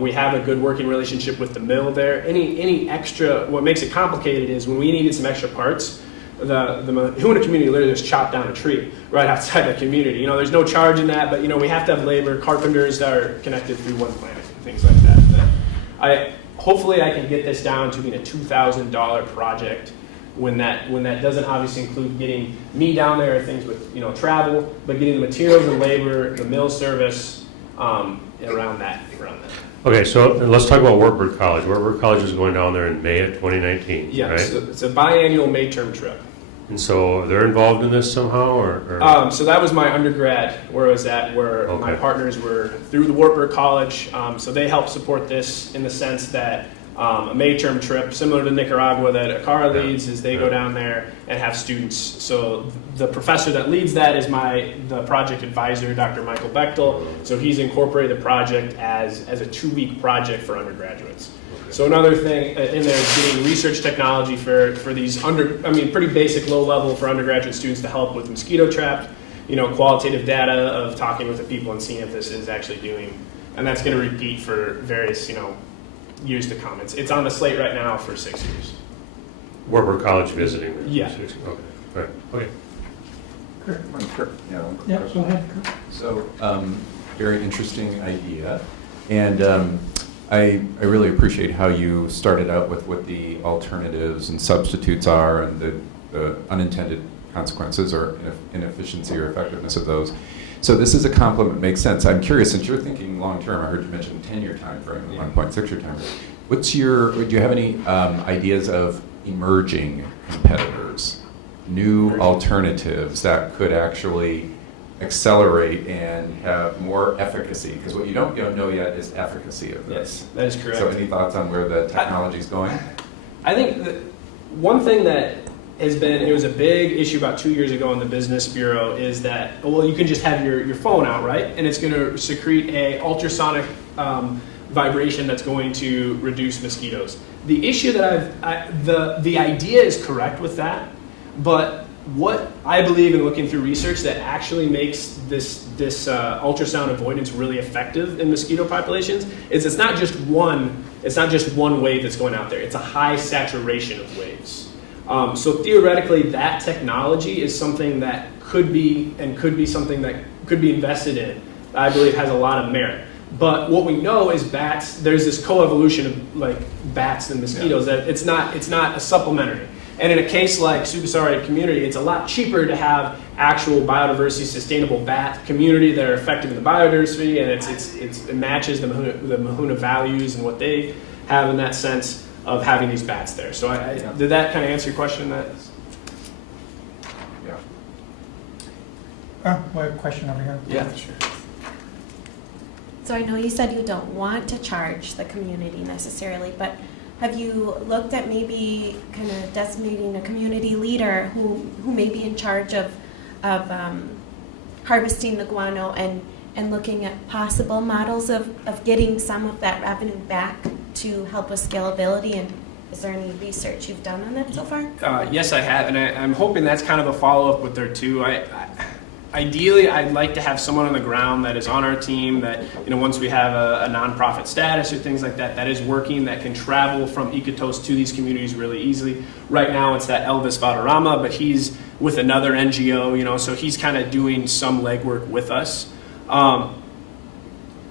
We have a good working relationship with the mill there. Any extra, what makes it complicated is when we needed some extra parts, the Huna community literally just chopped down a tree right outside the community. There's no charge in that, but we have to have labor, carpenters that are connected through one plant, and things like that. Hopefully I can get this down to being a $2,000 project when that doesn't obviously include getting me down there, things with travel, but getting the materials and labor, the mill service around that. Okay, so let's talk about Wartburg College. Wartburg College is going down there in May of 2019, yeah, right? So it's a biannual May term trip. And so they're involved in this somehow, or? So that was my undergrad where I was at, where my partners were through the Wartburg College. So they help support this in the sense that a May term trip, similar to Nicaragua that Acara leads, is they go down there and have students. So the professor that leads that is the project advisor, Dr. Michael Bechtel. So he's incorporated the project as a 2-week project for undergraduates. So another thing in there is getting research technology for these pretty basic low level for undergraduate students to help with mosquito trap, qualitative data of talking with the people and seeing if this is actually doing, and that's going to repeat for various, years to come. It's on the slate right now for 6 years. Wartburg College visiting? Yeah. Okay. Right. Okay. Kurt. Yeah, go ahead, Kurt. So, very interesting idea. And I really appreciate how you started out with what the alternatives and substitutes are and the unintended consequences or inefficiency or effectiveness of those. So this is a complement, makes sense. I'm curious, since you're thinking long-term, I heard you mention 10-year time frame, 1.6-year time frame. Do you have any ideas of emerging competitors, new alternatives that could actually accelerate and have more efficacy? Because what you don't know yet is efficacy of this. Yes, that is correct. So any thoughts on where the technology is going? I think that one thing that it was a big issue about 2 years ago in the Business Bureau is that, you can just have your phone out, right? And it's going to secrete a ultrasonic vibration that's going to reduce mosquitoes. The issue that the idea is correct with that, but what I believe in looking through research that actually makes this ultrasound avoidance really effective in mosquito populations is it's not just one wave that's going out there. It's a high saturation of waves. So theoretically, that technology is something that could be something that could be invested in I believe has a lot of merit. But what we know is bats, there's this coevolution of like bats and mosquitoes, that it's not a supplementary. And in a case like Sukusari community, it's a lot cheaper to have actual biodiversity sustainable bat community that are effective in the biodiversity, and it matches the Mahuna values and what they have in that sense of having these bats there. So did that kind of answer your question? Yeah. Oh, we have a question over here. Yeah, sure. So I know you said you don't want to charge the community necessarily, but have you looked at maybe kind of designating a community leader who may be in charge of harvesting the guano and looking at possible models of getting some of that revenue back to help with scalability? And is there any research you've done on that so far? Yes, I have, and I'm hoping that's kind of a follow-up with there too. Ideally, I'd like to have someone on the ground that is on our team that, once we have a nonprofit status or things like that, that is working, that can travel from Iquitos to these communities really easily. Right now, it's that Elvis Valderrama, but he's with another NGO, so he's kind of doing some legwork with us.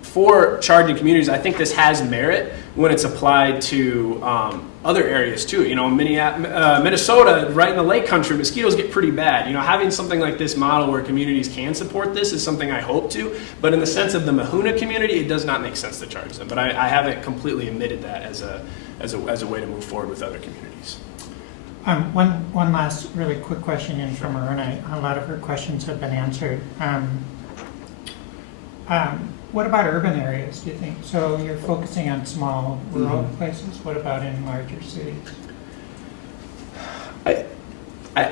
For charging communities, I think this has merit when it's applied to other areas too. Minnesota, right in the lake country, mosquitoes get pretty bad. Having something like this model where communities can support this is something I hope to. But in the sense of the Mahuna community, it does not make sense to charge them. But I haven't completely admitted that as a way to move forward with other communities. One last really quick question in from Aruna. A lot of her questions have been answered. What about urban areas, do you think? So you're focusing on small rural places. What about in larger cities? I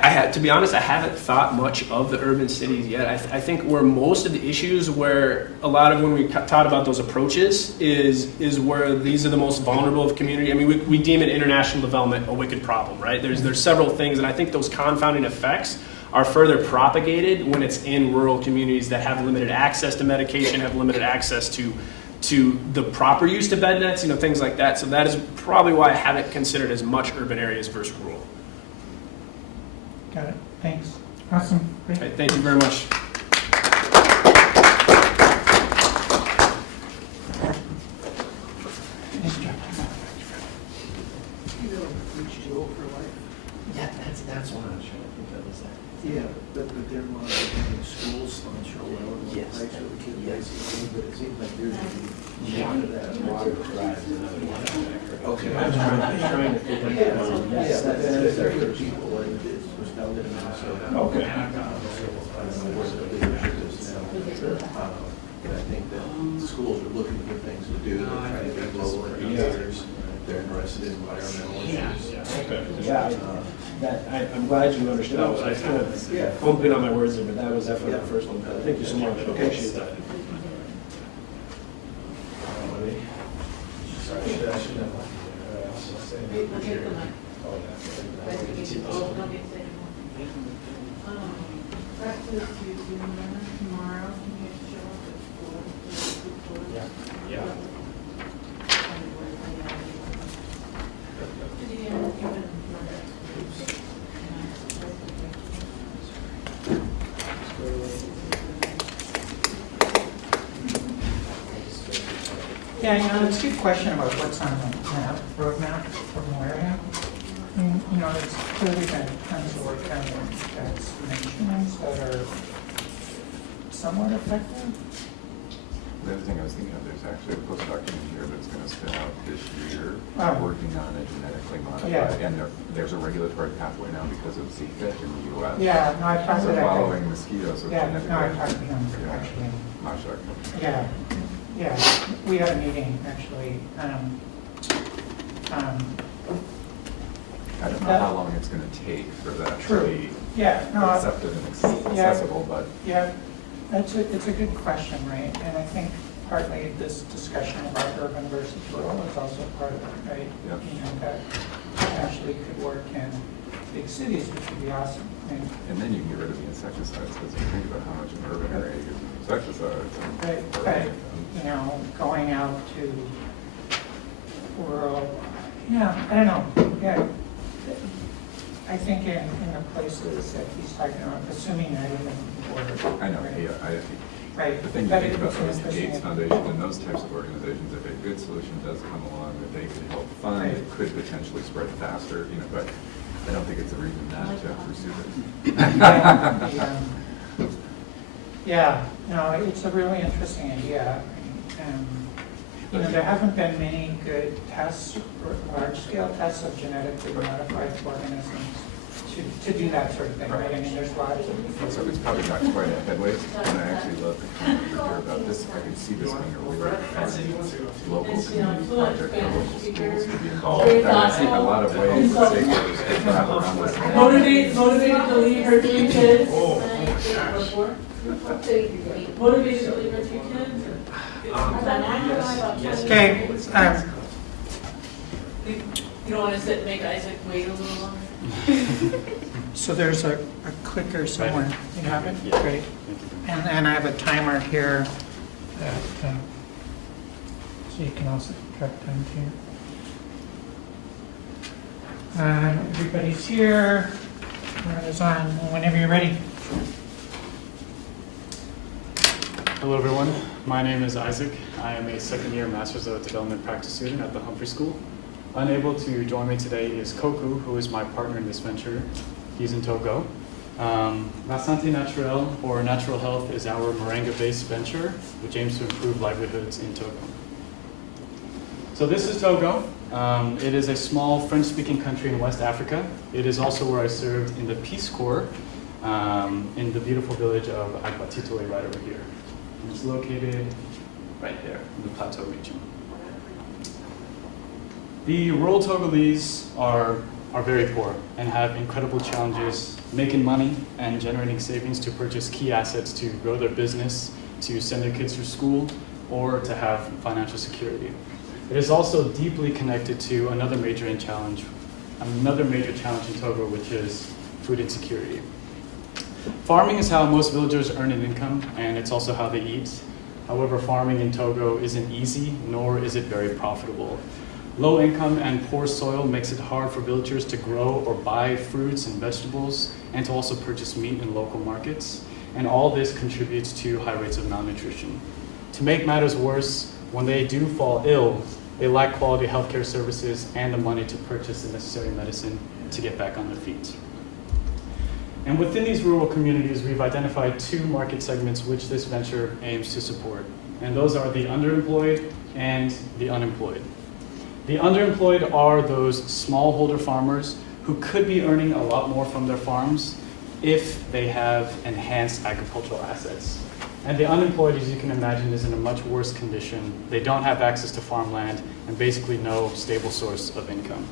had, to be honest, I haven't thought much of the urban cities yet. I think where most of the issues, where a lot of when we taught about those approaches, is where these are the most vulnerable of community. I mean, we deem it international development a wicked problem, right? There's several things, and I think those confounding effects are further propagated when it's in rural communities that have limited access to medication, have limited access to the proper use to bed nets, things like that. So that is probably why I haven't considered as much urban areas versus rural. Got it. Thanks. Awesome. Great. All right, thank you very much. Nice job. Yeah, that's what I'm trying to think of, is that. Yeah, but they're more like school sponsor well, yes, so the kids basically, but it seems like there's one of that water drives another one. Okay, I'm trying to think of that. Yeah, that's there are people and it was down in Minnesota. Okay. I don't know where the leadership is now. But I think that schools are looking for things to do, they're trying to get global educators, they're interested in environmental issues. Yeah, I'm glad you understood. I was kind of bumping on my words there, but that was definitely the first one. Thank you so much. Okay, appreciate that. Yeah, it's a good question about what's on the roadmap for malaria. There's clearly been tons of work done on vaccinations that are somewhat effective. The other thing I was thinking of, there's actually a postdoc in here that's going to spin out this year, working on a genetically modified, and there's a regulatory pathway now because of Zika in the U.S. Yeah, no, I talked to that guy. Following mosquitoes with genetic. No, I talked to him actually. Mashak. Yeah, we had a meeting actually. I don't know how long it's going to take for that to be accepted and accessible, but. Yeah, it's a good question, right? And I think partly this discussion about urban versus rural is also part of it, right? Yep. That actually could work in big cities, which would be awesome. Right? And then you can get rid of the insecticides, because you think about how much in urban area you use insecticides. Right. Going out to rural, I don't know. Yeah, I think in the places that he's talking about, assuming that even border. I know, right? Right. The thing to But think about it's though is the interesting. Gates Foundation and those types of organizations, if a good solution does come along that they could help fund, Right. it could potentially spread faster, but I don't think it's a reason not to pursue it. Yeah, no, it's a really interesting idea. There haven't been many good tests, large-scale tests of genetically modified organisms to do that sort of thing, right? I mean, there's lots of. So it's probably not quite a headway, and I actually love to hear about this. I can see this being a really fun local community project for local schools to be involved. I see a lot of ways that stakeholders can wrap around this. Motivated to leave her 3 kids. Motivated to leave her 2 kids. Okay, You don't want to sit and make Isaac wait a little longer? so there's a clicker somewhere. You have it? Great. And I have a timer here that, so you can also track time too. Everybody's here. Camera's on whenever you're ready. Hello everyone, my name is Isaac. I am a second-year Masters of Development Practice student at the Humphrey School. Unable to join me today is Koku, who is my partner in this venture. He's in Togo. La Santé Naturelle, or Natural Health, is our moringa-based venture, which aims to improve livelihoods in Togo. So this is Togo. It is a small French-speaking country in West Africa. It is also where I served in the Peace Corps in the beautiful village of Agbatitoe right over here. And it's located right there in the plateau region. The rural Togolese are very poor and have incredible challenges making money and generating savings to purchase key assets to grow their business, to send their kids through school, or to have financial security. It is also deeply connected to another major challenge in Togo, which is food insecurity. Farming is how most villagers earn an income, and it's also how they eat. However, farming in Togo isn't easy, nor is it very profitable. Low income and poor soil makes it hard for villagers to grow or buy fruits and vegetables, and to also purchase meat in local markets. And all this contributes to high rates of malnutrition. To make matters worse, when they do fall ill, they lack quality healthcare services and the money to purchase the necessary medicine to get back on their feet. And within these rural communities, we've identified 2 market segments which this venture aims to support. And those are the underemployed and the unemployed. The underemployed are those smallholder farmers who could be earning a lot more from their farms if they have enhanced agricultural assets. And the unemployed, as you can imagine, is in a much worse condition. They don't have access to farmland and basically no stable source of income.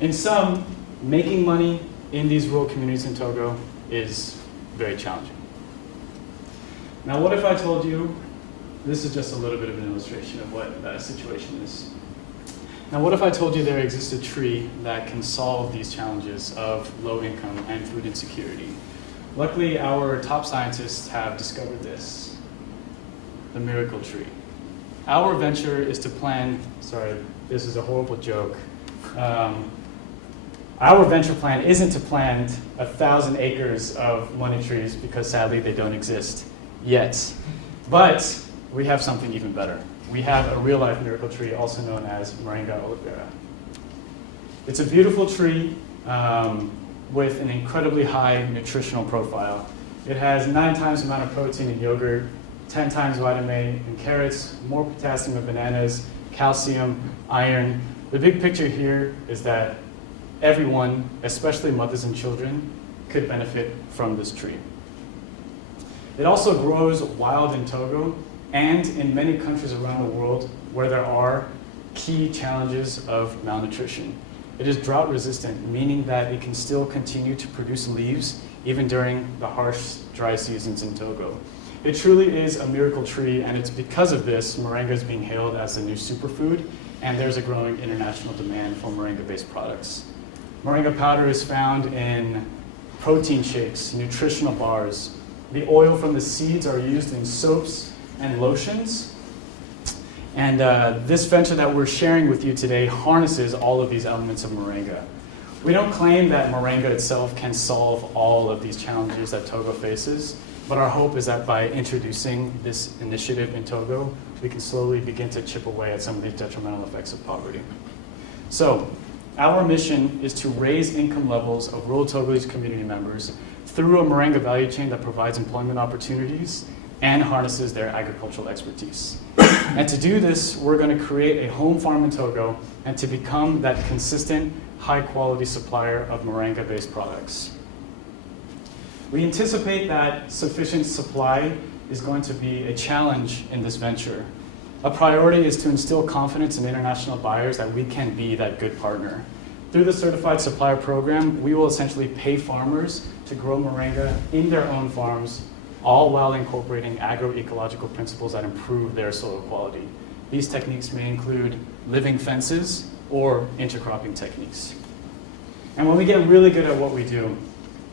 In sum, making money in these rural communities in Togo is very challenging. Now, what if I told you, this is just a little bit of an illustration of what that situation is. Now, what if I told you there exists a tree that can solve these challenges of low income and food insecurity? Luckily, our top scientists have discovered this, the miracle tree. Our venture is to plan, sorry, this is a horrible joke. Our venture plan isn't to plant 1,000 acres of money trees because sadly they don't exist yet. But we have something even better. We have a real life miracle tree, also known as Moringa olivera. It's a beautiful tree with an incredibly high nutritional profile. It has 9 times the amount of protein in yogurt, 10 times vitamin A in carrots, more potassium in bananas, calcium, iron. The big picture here is that everyone, especially mothers and children, could benefit from this tree. It also grows wild in Togo and in many countries around the world where there are key challenges of malnutrition. It is drought resistant, meaning that it can still continue to produce leaves even during the harsh dry seasons in Togo. It truly is a miracle tree, and it's because of this moringa is being hailed as the new superfood, and there's a growing international demand for moringa-based products. Moringa powder is found in protein shakes, nutritional bars. The oil from the seeds are used in soaps and lotions. And this venture that we're sharing with you today harnesses all of these elements of moringa. We don't claim that moringa itself can solve all of these challenges that Togo faces. But our hope is that by introducing this initiative in Togo, we can slowly begin to chip away at some of these detrimental effects of poverty. So, our mission is to raise income levels of rural Togolese community members through a moringa value chain that provides employment opportunities and harnesses their agricultural expertise. And to do this, we're going to create a home farm in Togo and to become that consistent, high-quality supplier of moringa-based products. We anticipate that sufficient supply is going to be a challenge in this venture. A priority is to instill confidence in international buyers that we can be that good partner. Through the Certified Supplier Program, we will essentially pay farmers to grow moringa in their own farms, all while incorporating agroecological principles that improve their soil quality. These techniques may include living fences or intercropping techniques. And when we get really good at what we do,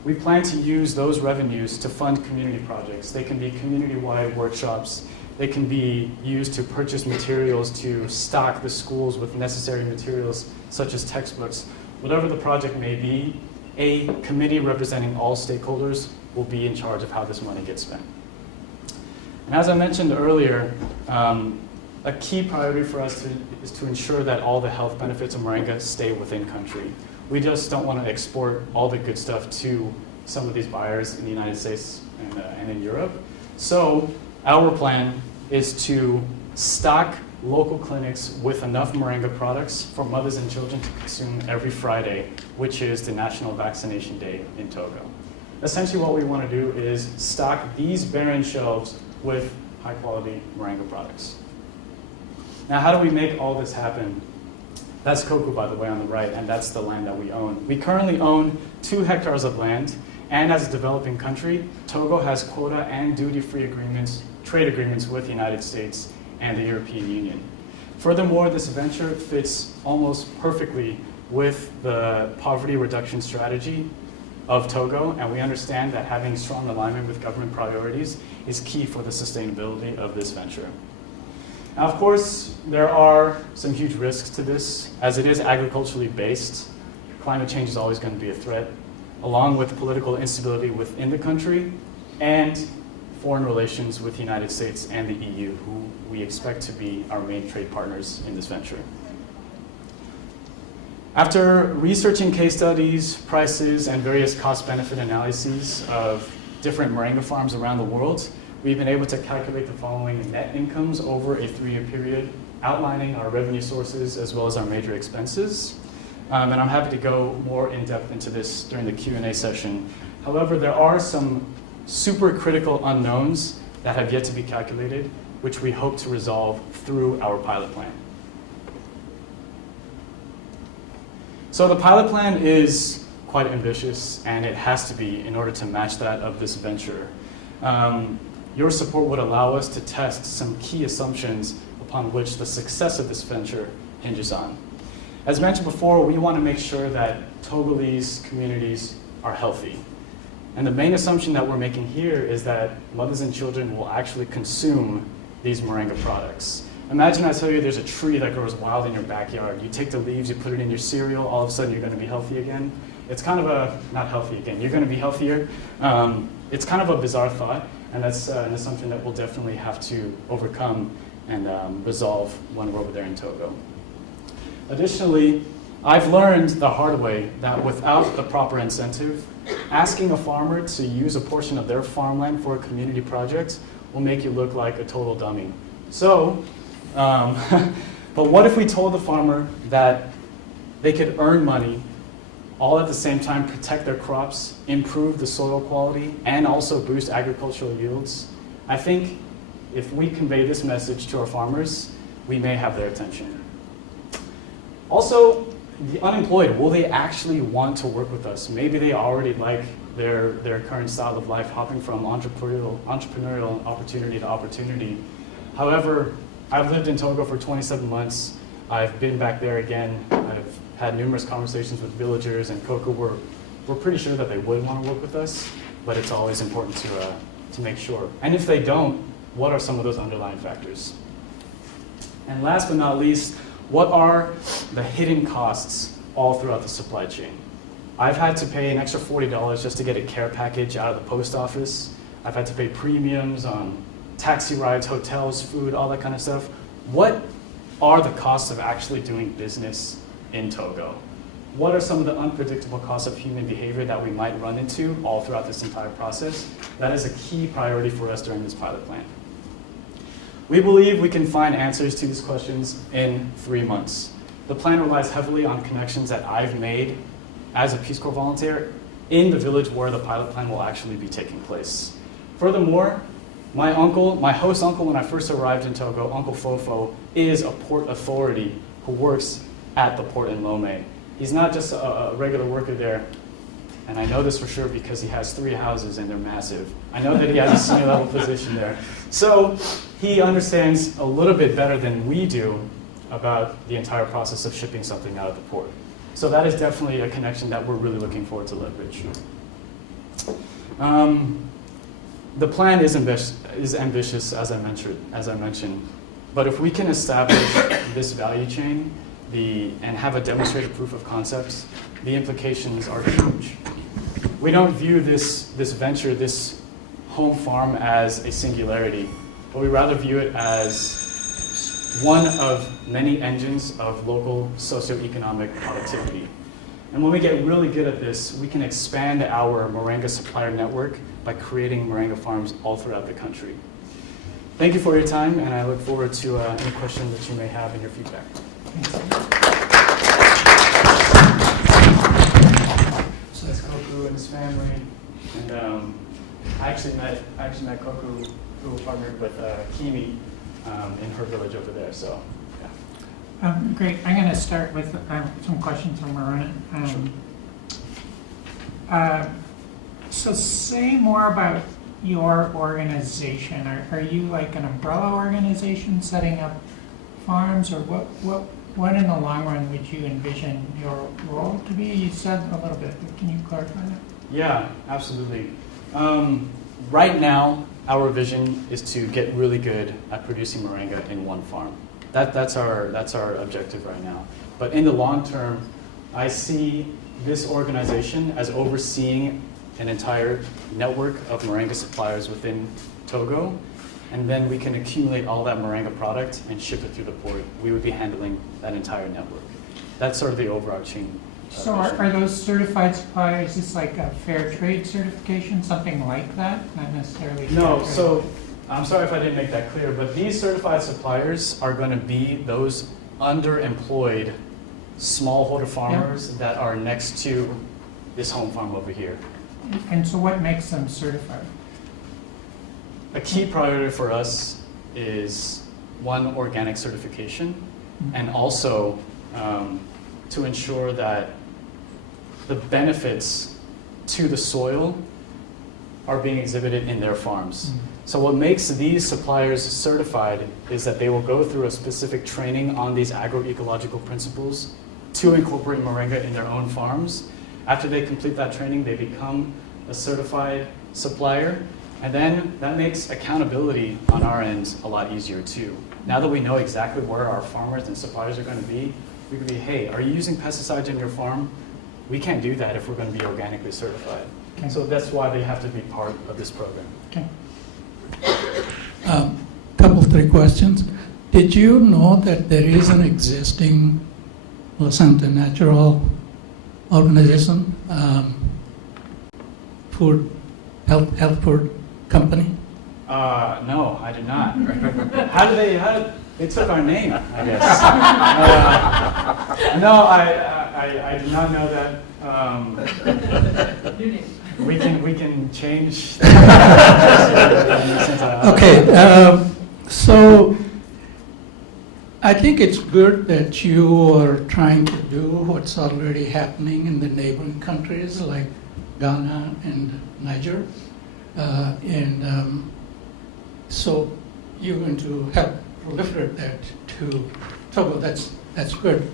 we plan to use those revenues to fund community projects. They can be community-wide workshops. They can be used to purchase materials to stock the schools with necessary materials such as textbooks. Whatever the project may be, a committee representing all stakeholders will be in charge of how this money gets spent. And as I mentioned earlier, a key priority for us is to ensure that all the health benefits of moringa stay within country. We just don't want to export all the good stuff to some of these buyers in the United States and in Europe. So our plan is to stock local clinics with enough moringa products for mothers and children to consume every Friday, which is the National Vaccination Day in Togo. Essentially what we want to do is stock these barren shelves with high-quality moringa products. Now, how do we make all this happen? That's Cocoa, by the way, on the right, and that's the land that we own. We currently own 2 hectares of land, and as a developing country, Togo has quota and duty-free agreements, trade agreements with the United States and the European Union. Furthermore, this venture fits almost perfectly with the poverty reduction strategy of Togo, and we understand that having strong alignment with government priorities is key for the sustainability of this venture. Now, of course, there are some huge risks to this. As it is agriculturally based, climate change is always going to be a threat, along with political instability within the country and foreign relations with the United States and the EU, who we expect to be our main trade partners in this venture. After researching case studies, prices, and various cost-benefit analyses of different moringa farms around the world, we've been able to calculate the following net incomes over a 3-year period, outlining our revenue sources as well as our major expenses. And I'm happy to go more in depth into this during the Q&A session. However, there are some super critical unknowns that have yet to be calculated, which we hope to resolve through our pilot plan. So the pilot plan is quite ambitious, and it has to be in order to match that of this venture. Your support would allow us to test some key assumptions upon which the success of this venture hinges on. As mentioned before, we want to make sure that Togolese communities are healthy. And the main assumption that we're making here is that mothers and children will actually consume these moringa products. Imagine I tell you there's a tree that grows wild in your backyard. You take the leaves, you put it in your cereal, all of a sudden you're going to be healthy again. It's kind of not healthy again, you're going to be healthier. It's kind of a bizarre thought, and that's an assumption that we'll definitely have to overcome and resolve when we're over there in Togo. Additionally, I've learned the hard way that without the proper incentive, asking a farmer to use a portion of their farmland for a community project will make you look like a total dummy. So, but what if we told the farmer that they could earn money, all at the same time protect their crops, improve the soil quality, and also boost agricultural yields? I think if we convey this message to our farmers, we may have their attention. Also, the unemployed, will they actually want to work with us? Maybe they already like their current style of life, hopping from entrepreneurial opportunity to opportunity. However, I've lived in Togo for 27 months. I've been back there again. I've had numerous conversations with villagers, and Cocoa, we're pretty sure that they would want to work with us, but it's always important to make sure. And if they don't, what are some of those underlying factors? And last but not least, what are the hidden costs all throughout the supply chain? I've had to pay an extra $40 just to get a care package out of the post office. I've had to pay premiums on taxi rides, hotels, food, all that kind of stuff. What are the costs of actually doing business in Togo? What are some of the unpredictable costs of human behavior that we might run into all throughout this entire process? That is a key priority for us during this pilot plan. We believe we can find answers to these questions in 3 months. The plan relies heavily on connections that I've made as a Peace Corps volunteer in the village where the pilot plan will actually be taking place. Furthermore, my host uncle when I first arrived in Togo, Uncle Fofo, is a port authority who works at the port in Lomé. He's not just a regular worker there, and I know this for sure because he has 3 houses and they're massive. I know that he has a senior level position there. So he understands a little bit better than we do about the entire process of shipping something out of the port. So that is definitely a connection that we're really looking forward to leverage. The plan is ambitious, as I mentioned, but if we can establish this value chain and have a demonstrated proof of concepts, the implications are huge. We don't view this venture, this home farm, as a singularity, but we rather view it as one of many engines of local socioeconomic productivity. And when we get really good at this, we can expand our moringa supplier network by creating moringa farms all throughout the country. Thank you for your time, and I look forward to any questions that you may have and your feedback. So that's Koku and his family, and I actually met Koku, who partnered with Kimi in her village over there. So, yeah. Great. I'm going to start with some questions from Maruna. So say more about your organization. Are you like an umbrella organization setting up farms, or what in the long run would you envision your role to be? You said a little bit, but can you clarify that? Yeah, absolutely. Right now, our vision is to get really good at producing moringa in one farm. That's our objective right now. But in the long term, I see this organization as overseeing an entire network of moringa suppliers within Togo, and then we can accumulate all that moringa product and ship it through the port. We would be handling that entire network. That's sort of the overarching So are those certified suppliers just like a fair trade certification, something like that? Not necessarily. No, so I'm sorry if I didn't make that clear, but these certified suppliers are going to be those underemployed smallholder farmers that are next to this home farm over here. And so what makes them certified? A key priority for us is, one, organic certification, and also to ensure that the benefits to the soil are being exhibited in their farms. So what makes these suppliers certified is that they will go through a specific training on these agroecological principles to incorporate moringa in their own farms. After they complete that training, they become a certified supplier, and then that makes accountability on our end a lot easier too. Now that we know exactly where our farmers and suppliers are going to be, we can be, hey, are you using pesticides in your farm? We can't do that if we're going to be organically certified. Okay. So that's why they have to be part of this program. Okay. Couple, 3 questions. Did you know that there is an existing Los Santos Natural organization, health food company? No, I did not. How did they took our name, I guess. No, I did not know that. We can change. Okay, so I think it's good that you are trying to do what's already happening in the neighboring countries like Ghana and Niger. So you're going to help proliferate that to Togo. That's good.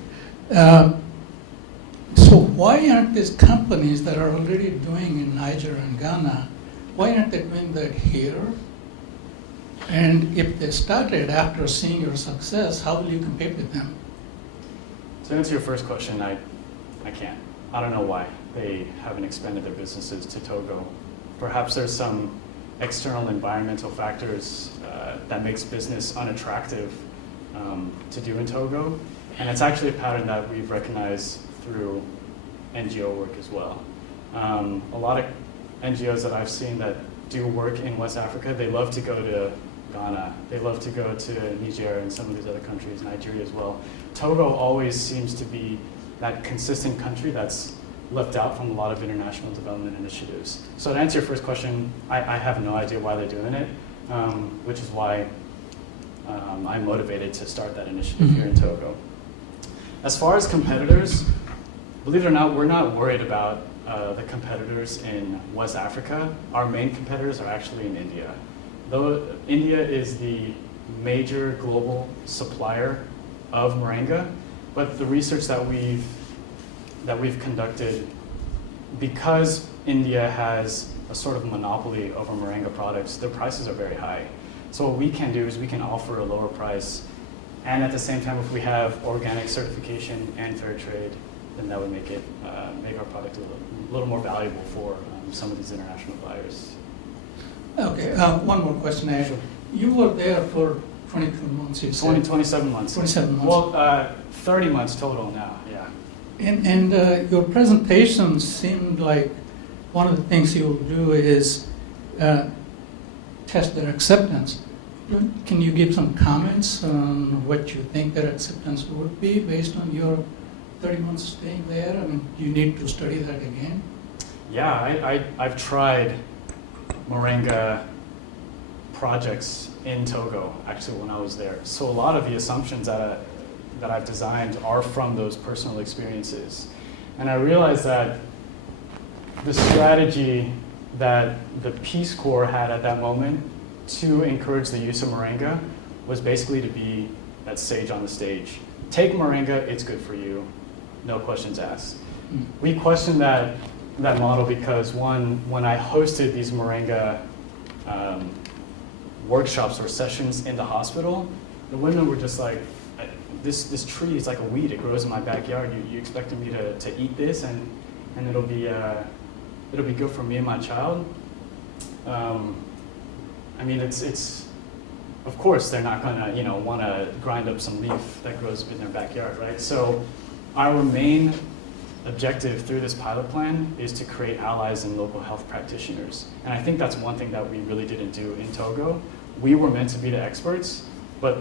So why aren't these companies that are already doing in Niger and Ghana, why aren't they doing that here? And if they started after seeing your success, how will you compete with them? To answer your first question, I can't. I don't know why they haven't expanded their businesses to Togo. Perhaps there's some external environmental factors that makes business unattractive to do in Togo. And it's actually a pattern that we've recognized through NGO work as well. A lot of NGOs that I've seen that do work in West Africa, they love to go to Ghana, they love to go to Niger and some of these other countries, Nigeria as well. Togo always seems to be that consistent country that's left out from a lot of international development initiatives. So to answer your first question, I have no idea why they're doing it, which is why I'm motivated to start that initiative here in Togo. As far as competitors, believe it or not, we're not worried about the competitors in West Africa. Our main competitors are actually in India. Though India is the major global supplier of moringa, but the research that we've conducted, because India has a sort of monopoly over moringa products, their prices are very high. So what we can do is we can offer a lower price, and at the same time, if we have organic certification and fair trade, then that would make it make our product a little more valuable for some of these international buyers. Okay, one more question, Ash. You were there for 22 months, you said? 27 months. 27 months. Well, 30 months total now, yeah. And your presentation seemed like one of the things you will do is test their acceptance. Can you give some comments on what you think their acceptance would be based on your 30 months staying there? I mean, do you need to study that again? Yeah, I've tried moringa projects in Togo, actually, when I was there. So a lot of the assumptions that I've designed are from those personal experiences. And I realized that the strategy that the Peace Corps had at that moment to encourage the use of moringa was basically to be that sage on the stage. Take moringa, it's good for you, no questions asked. We questioned that model because, one, when I hosted these moringa workshops or sessions in the hospital, the women were just like, this tree is like a weed, it grows in my backyard, you expected me to eat this and it'll be good for me and my child? I mean, it's of course they're not gonna want to grind up some leaf that grows in their backyard, right? So our main objective through this pilot plan is to create allies and local health practitioners. And I think that's one thing that we really didn't do in Togo. We were meant to be the experts, but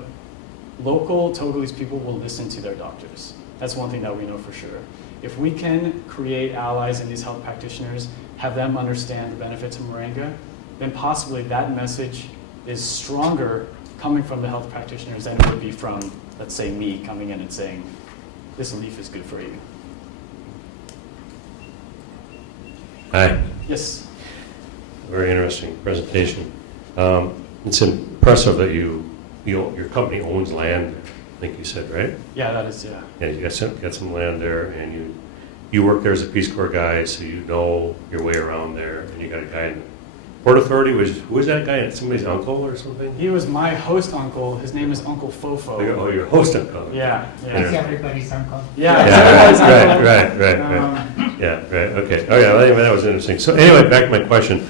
local Togolese people will listen to their doctors. That's one thing that we know for sure. If we can create allies in these health practitioners, have them understand the benefits of moringa, then possibly that message is stronger coming from the health practitioners than it would be from, let's say, me coming in and saying, this leaf is good for you. Hi. Yes. Very interesting presentation. It's impressive that your company owns land, I think you said, right? Yeah, that is, yeah. Yeah, you got some land there, and you work there as a Peace Corps guy, so you know your way around there, and you got a guy in Port Authority. Who was that guy? Somebody's uncle or something? He was my host uncle. His name is Uncle Fofo. Oh, your host uncle. Yeah. He's everybody's uncle. Yeah. Right. Yeah, right. Okay. Oh, yeah. Anyway, that was interesting. So anyway, back to my question.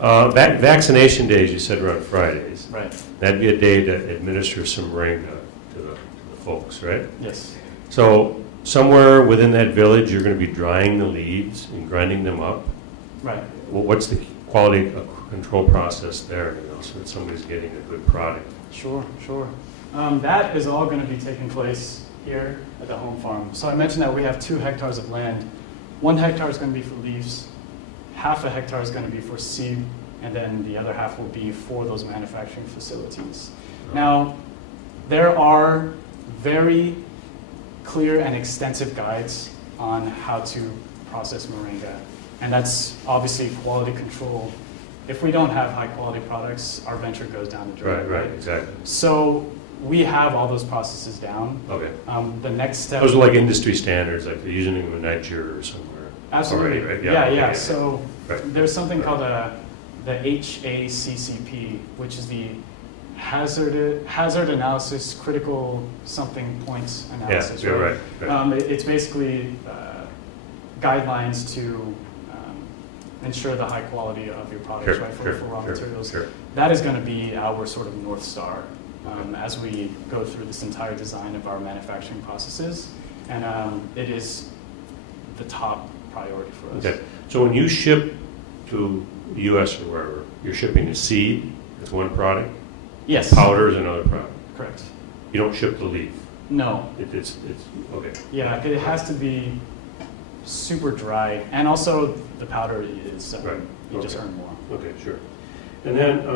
Vaccination days, you said, were on Fridays. Right. That'd be a day to administer some moringa to the folks, right? Yes. So somewhere within that village, you're going to be drying the leaves and grinding them up. Right. Well, what's the quality control process there, so that somebody's getting a good product? Sure. That is all going to be taking place here at the home farm. So I mentioned that we have 2 hectares of land. 1 hectare is going to be for leaves, half a hectare is going to be for seed, and then the other half will be for those manufacturing facilities. Now, there are very clear and extensive guides on how to process moringa, and that's obviously quality control. If we don't have high quality products, our venture goes down the drain. Right, exactly. So we have all those processes down. Okay. The next step. Those are like industry standards, like they're using them in Nigeria or somewhere. Absolutely. Already, right? Yeah. Okay. So Right. there's something called the HACCP, which is the Hazard Analysis Critical Something Points Analysis. Yeah, right. It's basically guidelines to ensure the high quality of your products, right, for raw materials. Sure. That is going to be our sort of North Star as we go through this entire design of our manufacturing processes. And it is the top priority for us. Okay. So when you ship to the U.S. or wherever, you're shipping a seed, it's one product? Yes. Powder is another product? Correct. You don't ship the leaf? No. It's okay. Yeah, it has to be super dry. And also the powder is, Right. you just Okay. earn more. Okay, sure. And then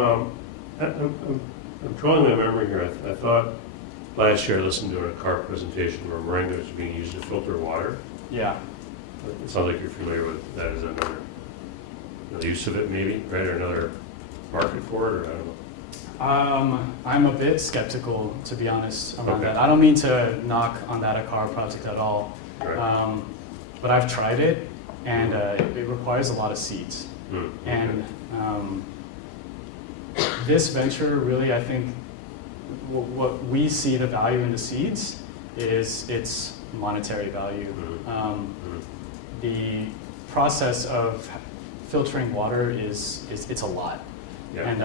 I'm drawing my memory here. I thought last year I listened to a car presentation where moringa was being used to filter water. Yeah. It sounds like you're familiar with that as another use of it, maybe, right? Or another market for it, or I don't know. I'm a bit skeptical, to be honest, around Okay. that. I don't mean to knock on that Acara project at all. Right. But I've tried it, and it requires a lot of seeds. Okay. And this venture, really, I think, what we see the value in the seeds is its monetary value. The process of filtering water it's a lot. Yeah. And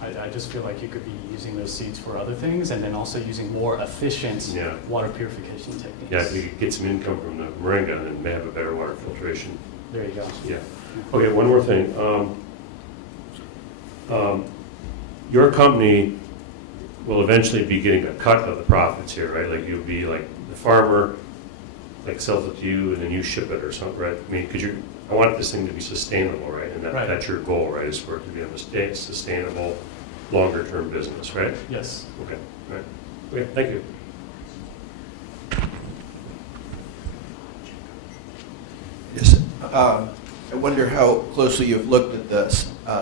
I just feel like you could be using those seeds for other things, and then also using more efficient Yeah. water purification techniques. Yeah, if you could get some income from the moringa, then may have a better water filtration. There you go. Yeah. Okay, one more thing. Your company will eventually be getting a cut of the profits here, right? Like you'll be like the farmer, like sells it to you, and then you ship it or something, right? I mean, because I want this thing to be sustainable, right? And Right. that's your goal, right? Is for it to be a sustainable, longer-term business, right? Yes. Okay. Right. Okay. Thank you. Yes. I wonder how closely you've looked at the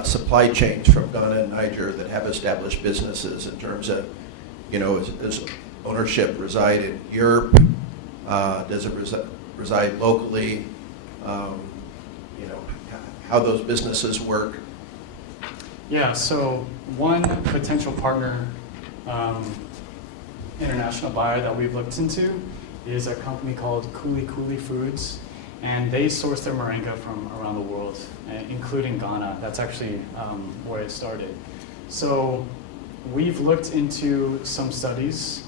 supply chains from Ghana and Niger that have established businesses in terms of, does ownership reside in Europe? Does it reside locally? How those businesses work? Yeah, so one potential partner, international buyer that we've looked into is a company called Kuli Kuli Foods, and they source their moringa from around the world, including Ghana. That's actually where it started. So we've looked into some studies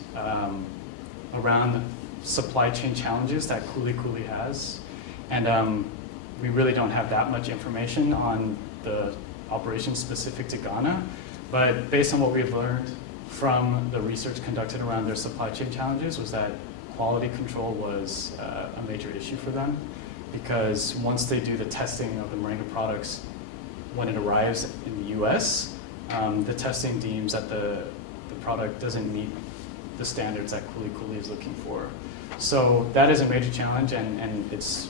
around supply chain challenges that Kuli Kuli has, and we really don't have that much information on the operations specific to Ghana, but based on what we've learned from the research conducted around their supply chain challenges was that quality control was a major issue for them, because once they do the testing of the moringa products, when it arrives in the US, the testing deems that the product doesn't meet the standards that Kuli Kuli is looking for. So that is a major challenge, and it's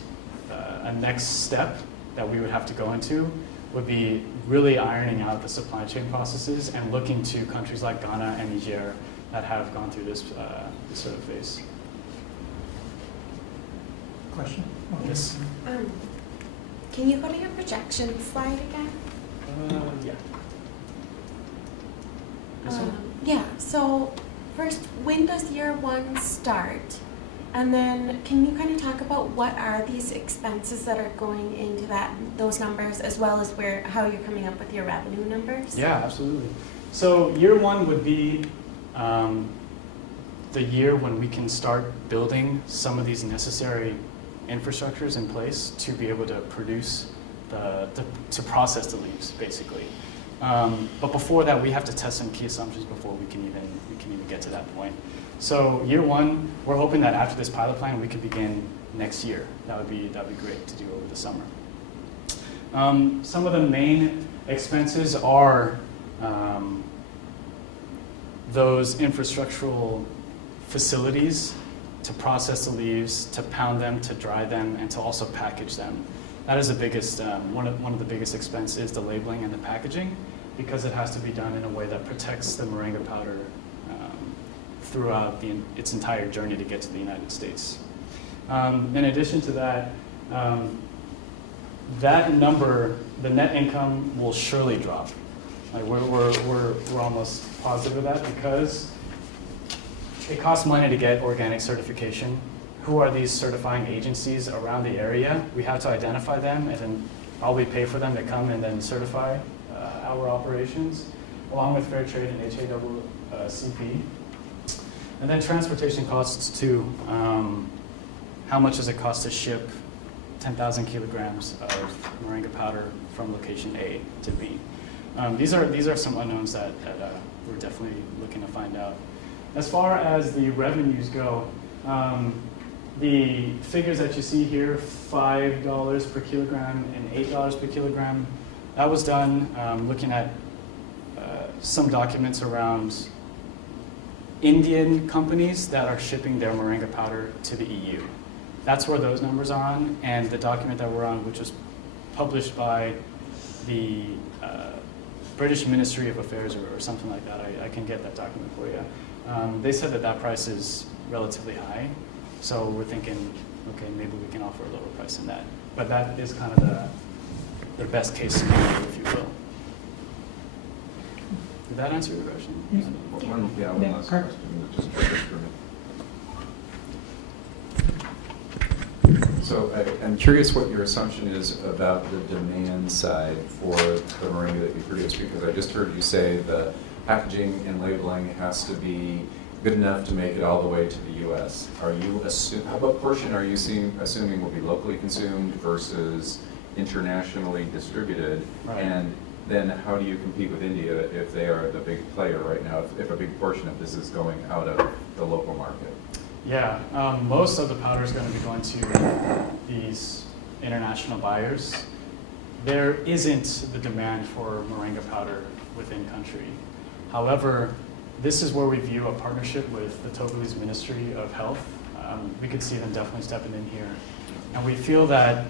a next step that we would have to go into would be really ironing out the supply chain processes and looking to countries like Ghana and Niger that have gone through this sort of phase. Question? Yes. Can you go to your projection slide again? Yeah. This one? Yeah, so first, when does year one start? And then can you kind of talk about what are these expenses that are going into those numbers, as well as how you're coming up with your revenue numbers? Yeah, absolutely. So year one would be the year when we can start building some of these necessary infrastructures in place to be able to produce to process the leaves, basically. But before that, we have to test some key assumptions before we can even get to that point. So year one, we're hoping that after this pilot plan, we can begin next year. That would be great to do over the summer. Some of the main expenses are those infrastructural facilities to process the leaves, to pound them, to dry them, and to also package them. That is the biggest, one of the biggest expenses, the labeling and the packaging, because it has to be done in a way that protects the moringa powder throughout its entire journey to get to the United States. In addition to that, that number, the net income, will surely drop. Like we're almost positive of that, because it costs money to get organic certification. Who are these certifying agencies around the area? We have to identify them and then probably pay for them to come and then certify our operations, along with fair trade and HACCP. And then transportation costs too. How much does it cost to ship 10,000 kilograms of moringa powder from location A to B? These are some unknowns that we're definitely looking to find out. As far as the revenues go, the figures that you see here, $5 per kilogram and $8 per kilogram, that was done looking at some documents around Indian companies that are shipping their moringa powder to the EU. That's where those numbers are on, and the document that we're on, which was published by the British Ministry of Affairs or something like that, I can get that document for you. They said that price is relatively high, so we're thinking, okay, maybe we can offer a lower price than that. But that is kind of the best case scenario, if you will. Did that answer your question? One last question. Just triggered for me. So I'm curious what your assumption is about the demand side for the moringa that you produce, because I just heard you say the packaging and labeling has to be good enough to make it all the way to the U.S. What portion are you assuming will be locally consumed versus internationally distributed? Right. And then how do you compete with India if they are the big player right now, if a big portion of this is going out of the local market? Yeah, most of the powder is going to be going to these international buyers. There isn't the demand for moringa powder within country. However, this is where we view a partnership with the Togolese Ministry of Health. We could see them definitely stepping in here. And we feel that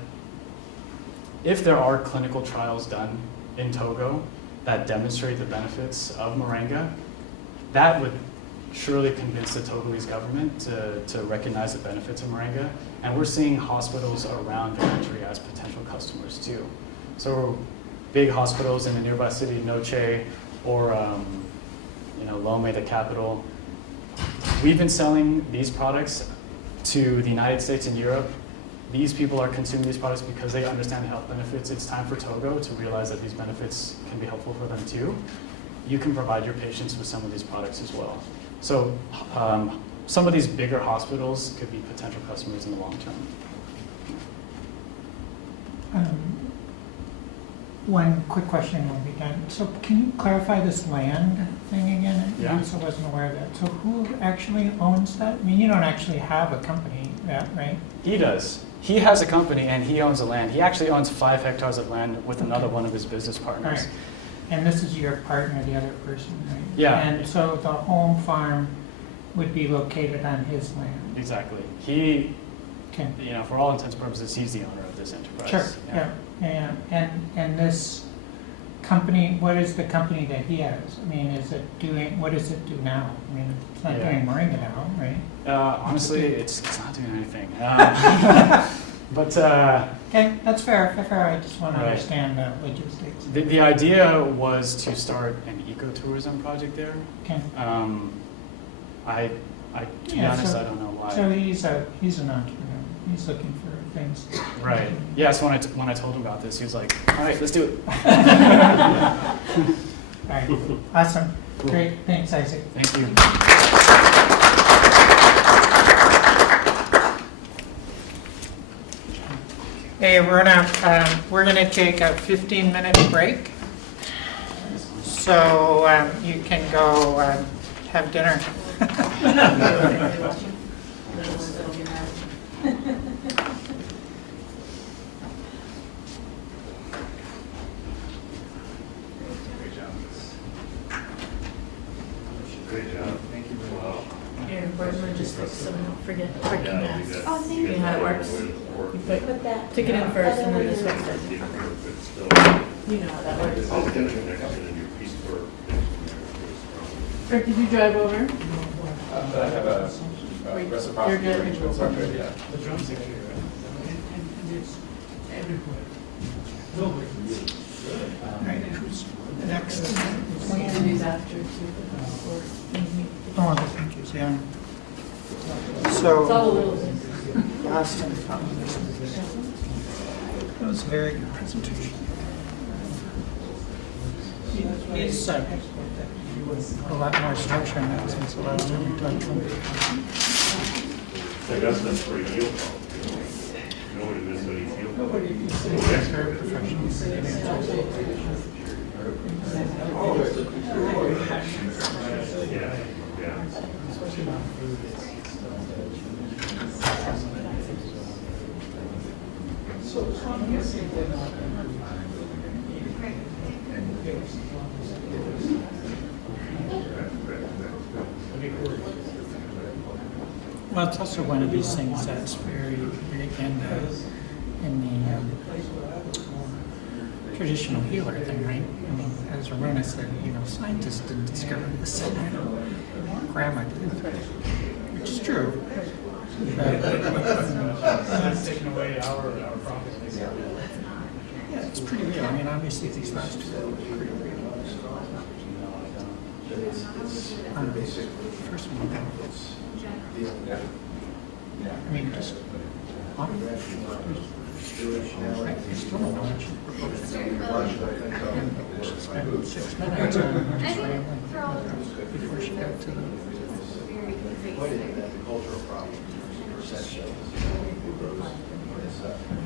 if there are clinical trials done in Togo that demonstrate the benefits of moringa, that would surely convince the Togolese government to recognize the benefits of moringa. And we're seeing hospitals around the country as potential customers too. So big hospitals in the nearby city, Noche, or Lome, the capital. We've been selling these products to the United States and Europe. These people are consuming these products because they understand the health benefits. It's time for Togo to realize that these benefits can be helpful for them too. You can provide your patients with some of these products as well. So some of these bigger hospitals could be potential customers in the long term. One quick question will be done. So can you clarify this land thing again? Yeah. Because I wasn't aware of that. So who actually owns that? I mean, you don't actually have a company, right? He does. He has a company and he owns the land. He actually owns 5 hectares of land with another one of his business partners. Right. And this is your partner, the other person, right? Yeah. And so the home farm would be located on his land? Exactly. He, Okay. for all intents and purposes, he's the owner of this enterprise. Sure, yeah. And this company, what is the company that he has? I mean, what does it do now? I mean, it's not doing moringa now, right? Honestly, it's not doing anything. But Okay, that's fair. I just want to Right. understand the logistics. the idea was to start an ecotourism project there. Okay. To be honest, I don't know why. So he's an entrepreneur. He's looking for things. Right. Yes, when I told him about this, he was like, all right, let's do it. All right, awesome. Great, thanks, Isaac. Thank you. Hey, we're gonna take a 15-minute break. So you can go have dinner. Here, board logistics, so we don't forget parking masks. Oh, thank You know how it works? You put ticket in first and then this works. You know how that works. Rick, did you drive over? I have a reciprocity You're good. arrangement, so I'm good, yeah. Right, who's next? We're gonna do these after too. Oh, thank you, yeah. It's all a So, little bit. Austin. That was a very good presentation. He's a lot more structure in that since the last time we talked to him. I guess that's where you feel. Nobody knows what you feel. He's very professional. Yeah, yeah. Well, it's also one of these things that's very big in the traditional healer thing, right? I mean, as Ramona said, scientists didn't discover this, grandma did, which is true. Taking away our profits. Yeah, it's pretty real. I mean, obviously these last two are pretty real. First one, I mean, just I still don't know what she proposed. She spent 6 minutes on just rambling before she got to the.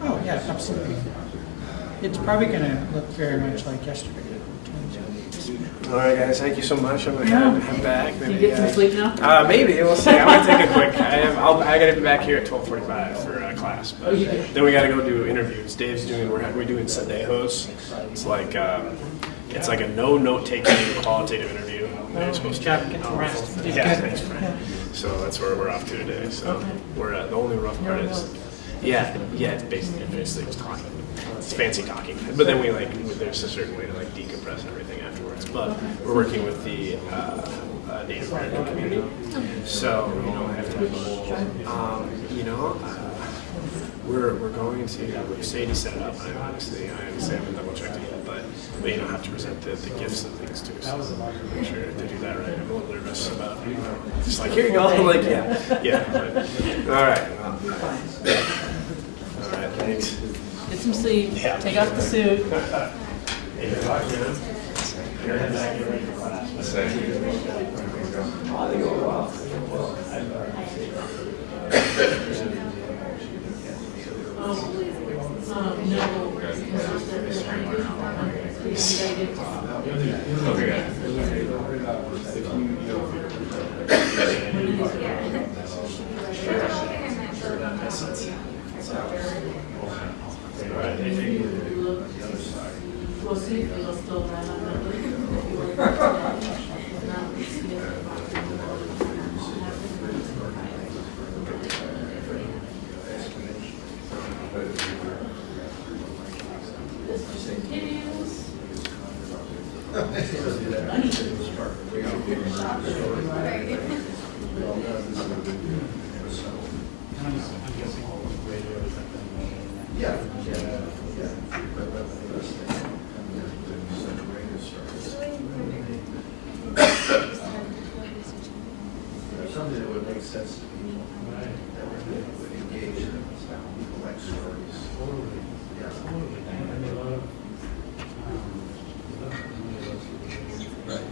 Oh, yeah, absolutely. It's probably going to look very much like yesterday. All right, guys, thank you so much. I'm going to head back. You get some sleep now? Maybe, we'll see. I'm going to take a quick, I got to be back here at 12:45 for class. But then we got to go do interviews. Dave's doing, we're doing Sundayos. It's like a no note-taking qualitative interview. They're supposed to Get some rest. Yeah, thanks, Fred. So that's where we're off to today. So we're the only rough part is, it's basically just talking. It's fancy talking, but then there's a certain way to decompress everything afterwards. But we're working with the Native American community, so I have to have a whole, we're going to Sadie set it up. I honestly haven't double checked it yet, but have to present the gifts and things too. So make sure to do that right. I'm a little nervous about just here you go. But, all right. All right, thanks. Get some sleep. Yeah. Take off the suit. We'll see if it'll still run on Something that would make sense to people that would engage them, people like stories. Yeah. Right.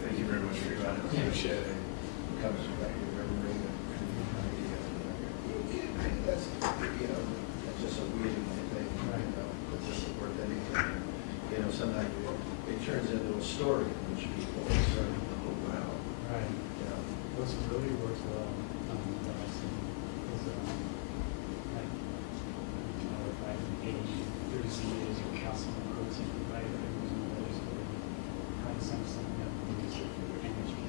Thank you very much for your time. I appreciate it. Comes back to memory. That's just a weird thing, it's just worth anything. Sometimes it turns into a story, which people start to go, wow. Right. What's really worthwhile that I've seen is if I engage 30 years of calcium and protein, right? How some something that needs energy,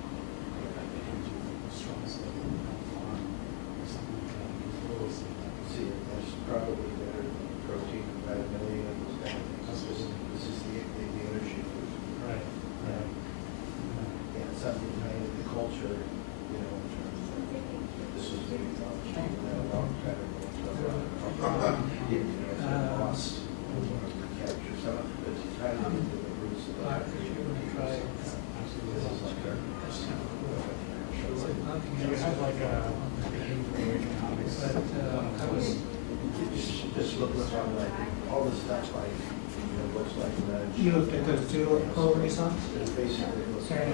strong state, farm, or something like that. See, that's probably better than protein, vitamin A, and those kind of things. This is the energy food. Right. Yeah, it's something looking up on like, all this stuff like, looks like that. You looked at those two poll results? It's basically, Is there any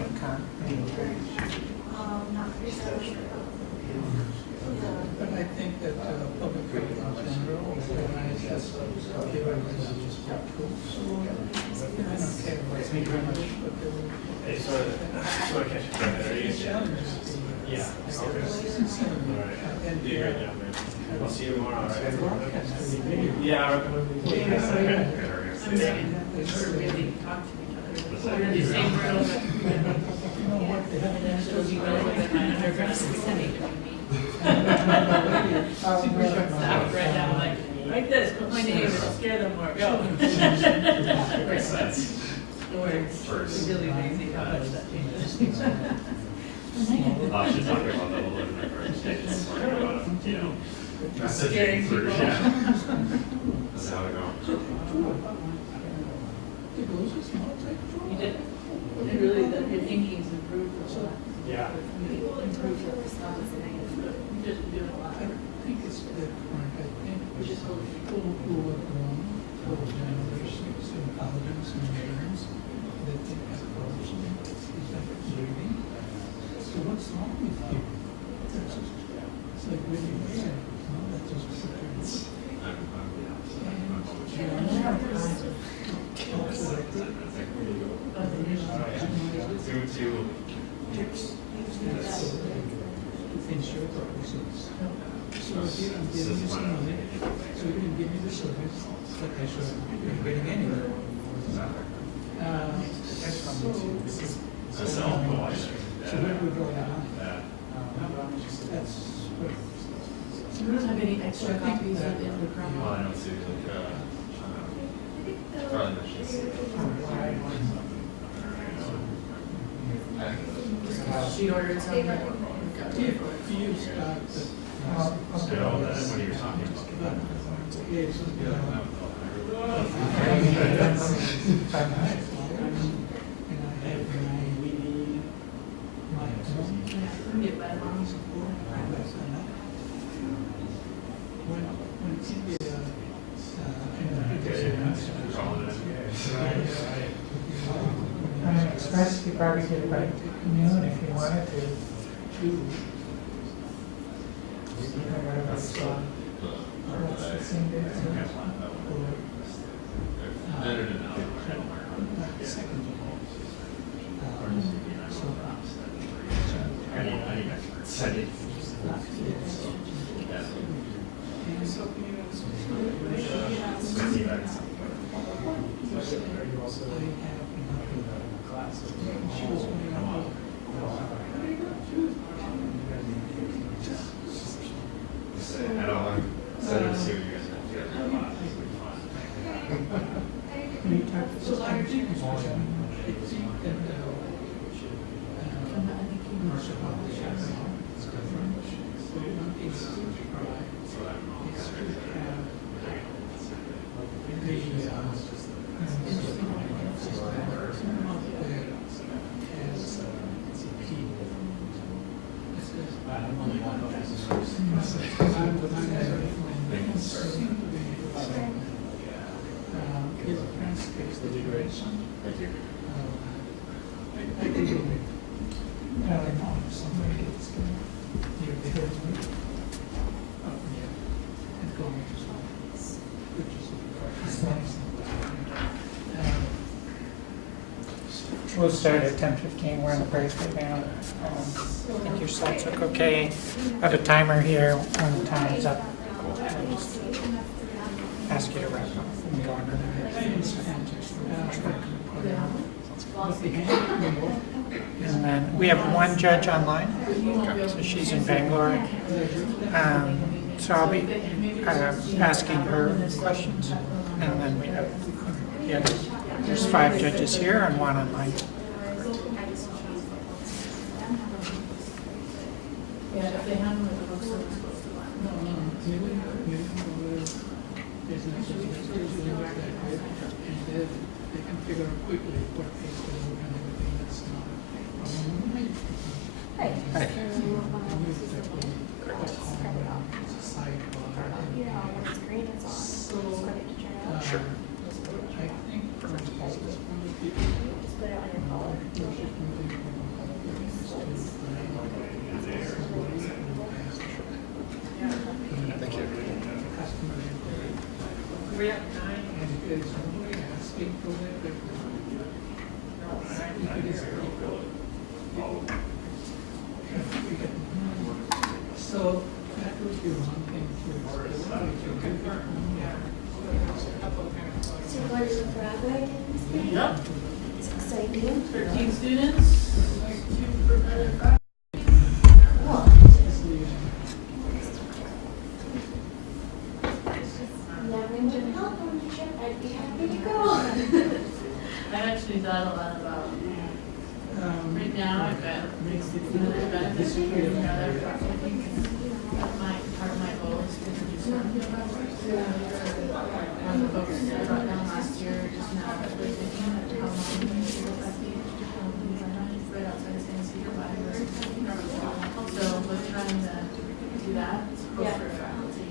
But I think that public reading in general recognizes given just tools. So I don't care what it's very much, but they will. Hey, so I catch you. Yeah. Okay. And Do a great job, man. I'll see you tomorrow. All right. They Yeah. sort of really talk to each other. We're in the same room. And that shows you really that my undergrad is sending to me. Super short staff right now, like this, put my name and scare them more, go. Makes sense. The words, it's really amazing how much that changes. She's talking about the little different stages, about, messaging through chat. That's how it goes. You did, it really, your thinking's improved a lot. Yeah. Improved your response and you're just doing a lot. I think it's different. I think people who have grown for generations in colleges and games, they think approach is like reading. So what's wrong with you? It's like reading air. That's just ensure purposes. So if you don't give me some money, so you can give me the service that I should be getting anyway. So where do we draw the line? That's what. You don't have any extra copies of the program? Well, I don't see probably not just. She ordered some. If you start the. Still, that's what you were talking about. Yes. Get by along. Express, you probably could write to commune if you wanted to. We'll start at 10:15. We're on the break right now. I think your slides look okay. I have a timer here when the time is up. I'll just ask you to wrap up and go on. And then we have one judge online, so she's in Bangalore. So I'll be asking her questions, and then we have the others. There's 5 judges here and 1 online. Yeah, if they have them, it looks so it's supposed to line. They can figure out quickly what pays to work and everything that's not. Right. Hi. So, Just put it on your collar. Thank you. So that would be one thing So you're going to graduate in this thing? Yep, It's exciting. 13 students, 2 for another 5. Cool. Never enjoyed help on the trip. I'd be happy to go. I actually thought a lot about, right now I've got another benefits for another property. Part of my goal is to reduce my one of the folks that I brought down last year just now that we're thinking of how long we can do it at the right outside of San Diego by so we're trying to do that. It's close for faculty,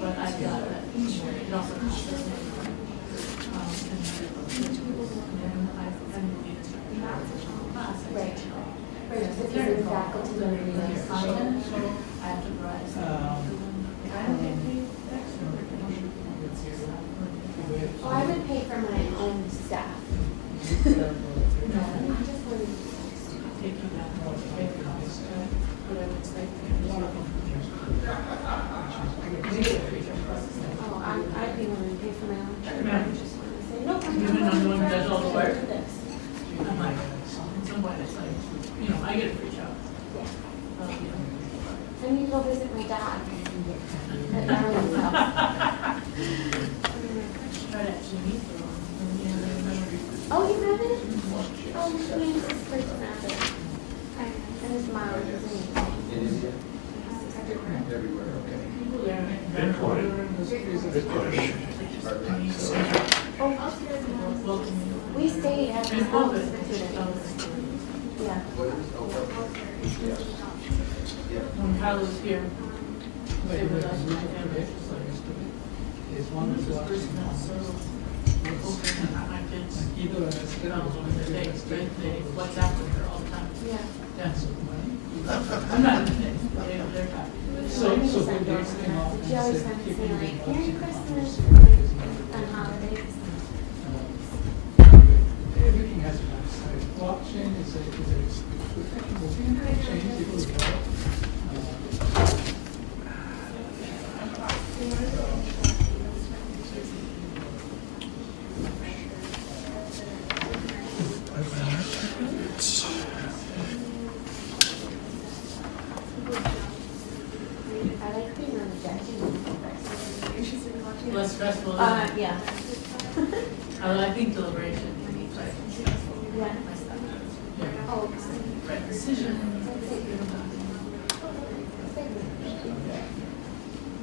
but I got that it also costs us money. And I need to start class. Right. Right, so if you're faculty, then you're really confident. I have to rise. If I don't get paid, that's Well, I would pay for my own staff. no, I just wanted to take you back more to pay the cost, but I would say. Oh, I'd be willing to pay for my own. I just want to say, nope, I'm Even not though no going one to does all the work? do this. I'm like, at some point it's like, I get a free job. I need to go visit my dad at Darwin's house. Try to actually meet them. Oh, you haven't? Oh, he means his person out there. And his mom is in India. Everywhere, okay. Oh, we stayed at his house for 2 days. Yeah. When Kyle was here, they were like, my family. is one of the Person that's so open and my kids, they WhatsApp with her all the time. Yeah. Yeah. I'm not in the mix, but they're happy. So She good days came off and always said, sends keep me it like, in Merry the Christmas on holidays. Everything has a nice side. Blockchain is a change it will go. I like being on the deck. Less stressful. Yeah. I think deliberation can be quite stressful. Yeah. Yeah. Oh, Right decision.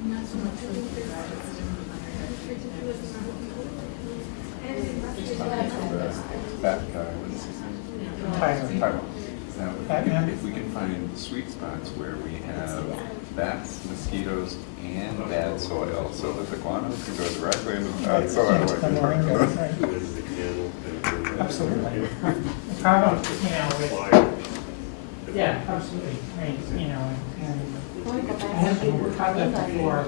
Not so much for the That guy, what's his name? Tyler. Now, if we can find sweet spots where we have bats, mosquitoes, and bad soil, so that the guanos can go directly into the bad soil. Into the moringa, right. Absolutely. The problem, yeah, absolutely, right, and I haven't tried that before,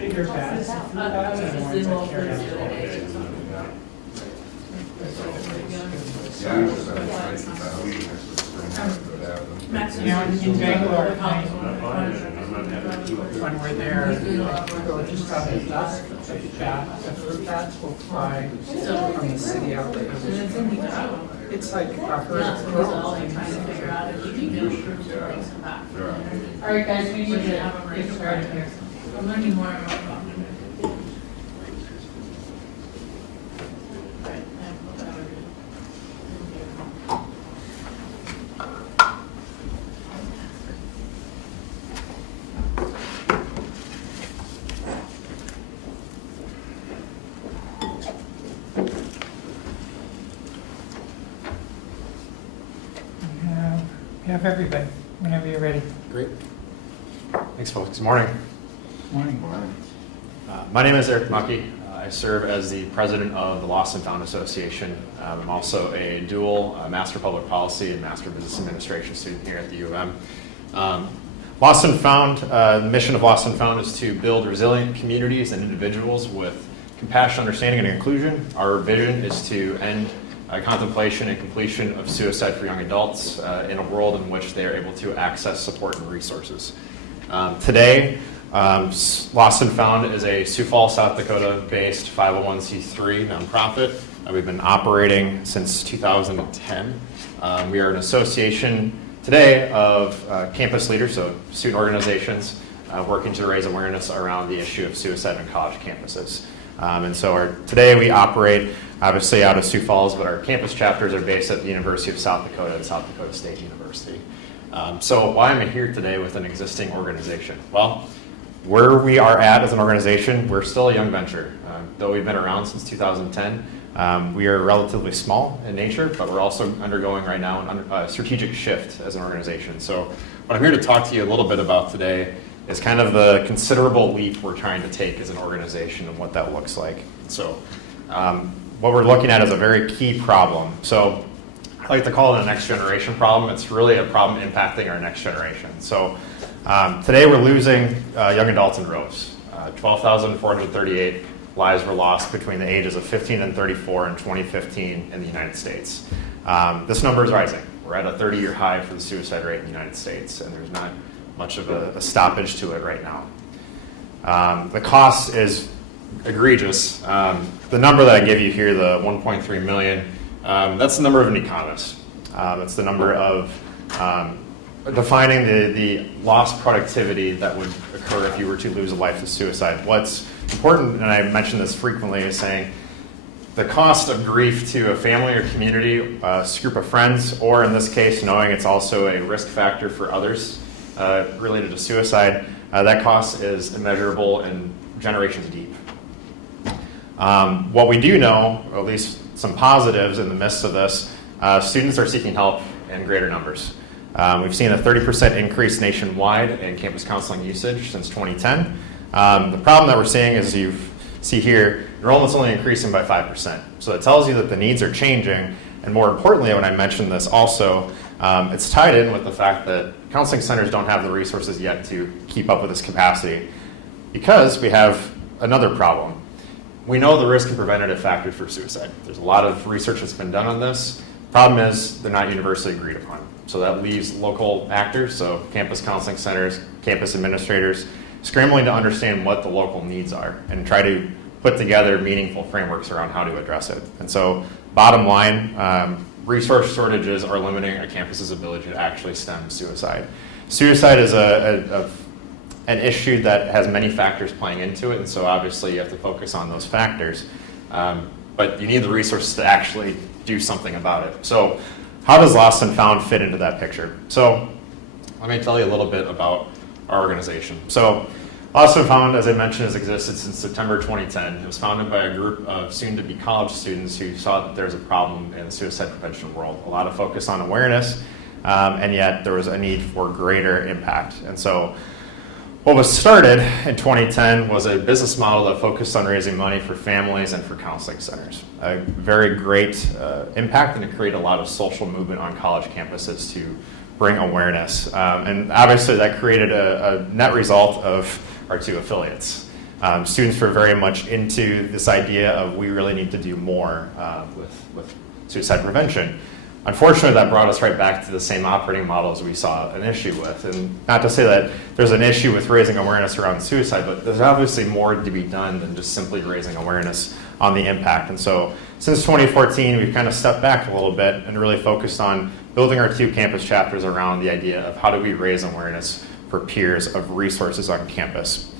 bigger bats, and fruit bats, and the ones that carry on the wall. In Bangalore, when we're there, we'll just have a dusk, the fruit bats will fly from the city out there. It's like a herd of crows. Trying to figure out if we can get approved to bring some back. All right, guys, we need to get started here. I'm learning more about them. Right, We have everybody, whenever you're ready. Great. Thanks, folks. Good morning. Morning. My name is Eric Mucky. I serve as the president of the Lost and Found Association. I'm also a dual Master of Public Policy and Master of Business Administration student here at the U of M. Lost and Found, the mission of Lost and Found is to build resilient communities and individuals with compassion, understanding, and inclusion. Our vision is to end contemplation and completion of suicide for young adults in a world in which they are able to access support and resources. Today, Lost and Found is a Sioux Falls, South Dakota-based 501c3 nonprofit. We've been operating since 2010. We are an association today of campus leaders, so student organizations, working to raise awareness around the issue of suicide on college campuses. And so today we operate obviously out of Sioux Falls, but our campus chapters are based at the University of South Dakota and South Dakota State University. So why am I here today with an existing organization? Well, where we are at as an organization, we're still a young venture. Though we've been around since 2010, we are relatively small in nature, but we're also undergoing right now a strategic shift as an organization. So what I'm here to talk to you a little bit about today is kind of the considerable leap we're trying to take as an organization and what that looks like. So what we're looking at is a very key problem. So I like to call it a next generation problem. It's really a problem impacting our next generation. So today we're losing young adults in droves. 12,438 lives were lost between the ages of 15 and 34 in 2015 in the United States. This number is rising. We're at a 30-year high for the suicide rate in the United States, and there's not much of a stoppage to it right now. The cost is egregious. The number that I give you here, the 1.3 million, that's the number of an economist. It's the number of defining the lost productivity that would occur if you were to lose a life to suicide. What's important, and I mention this frequently, is saying the cost of grief to a family or community, a group of friends, or in this case, knowing it's also a risk factor for others related to suicide, that cost is immeasurable and generations deep. What we do know, or at least some positives in the midst of this, students are seeking help in greater numbers. We've seen a 30% increase nationwide in campus counseling usage since 2010. The problem that we're seeing is, you see here, enrollment's only increasing by 5%. So it tells you that the needs are changing, and more importantly, when I mentioned this also, it's tied in with the fact that counseling centers don't have the resources yet to keep up with this capacity, because we have another problem. We know the risk and preventative factors for suicide. There's a lot of research that's been done on this. Problem is, they're not universally agreed upon. So that leaves local actors, so campus counseling centers, campus administrators, scrambling to understand what the local needs are and try to put together meaningful frameworks around how to address it. And so, bottom line, resource shortages are limiting a campus's ability to actually stem suicide. Suicide is an issue that has many factors playing into it, and so obviously you have to focus on those factors. But you need the resources to actually do something about it. So how does Lost and Found fit into that picture? So let me tell you a little bit about our organization. So Lost and Found, as I mentioned, has existed since September 2010. It was founded by a group of soon-to-be college students who saw that there's a problem in the suicide prevention world. A lot of focus on awareness, and yet there was a need for greater impact. And so what was started in 2010 was a business model that focused on raising money for families and for counseling centers. A very great impact, and it created a lot of social movement on college campuses to bring awareness. And obviously that created a net result of our two affiliates. Students were very much into this idea of, we really need to do more with suicide prevention. Unfortunately, that brought us right back to the same operating models we saw an issue with. And not to say that there's an issue with raising awareness around suicide, but there's obviously more to be done than just simply raising awareness on the impact. And so since 2014, we've kind of stepped back a little bit and really focused on building our two campus chapters around the idea of how do we raise awareness for peers of resources on campus.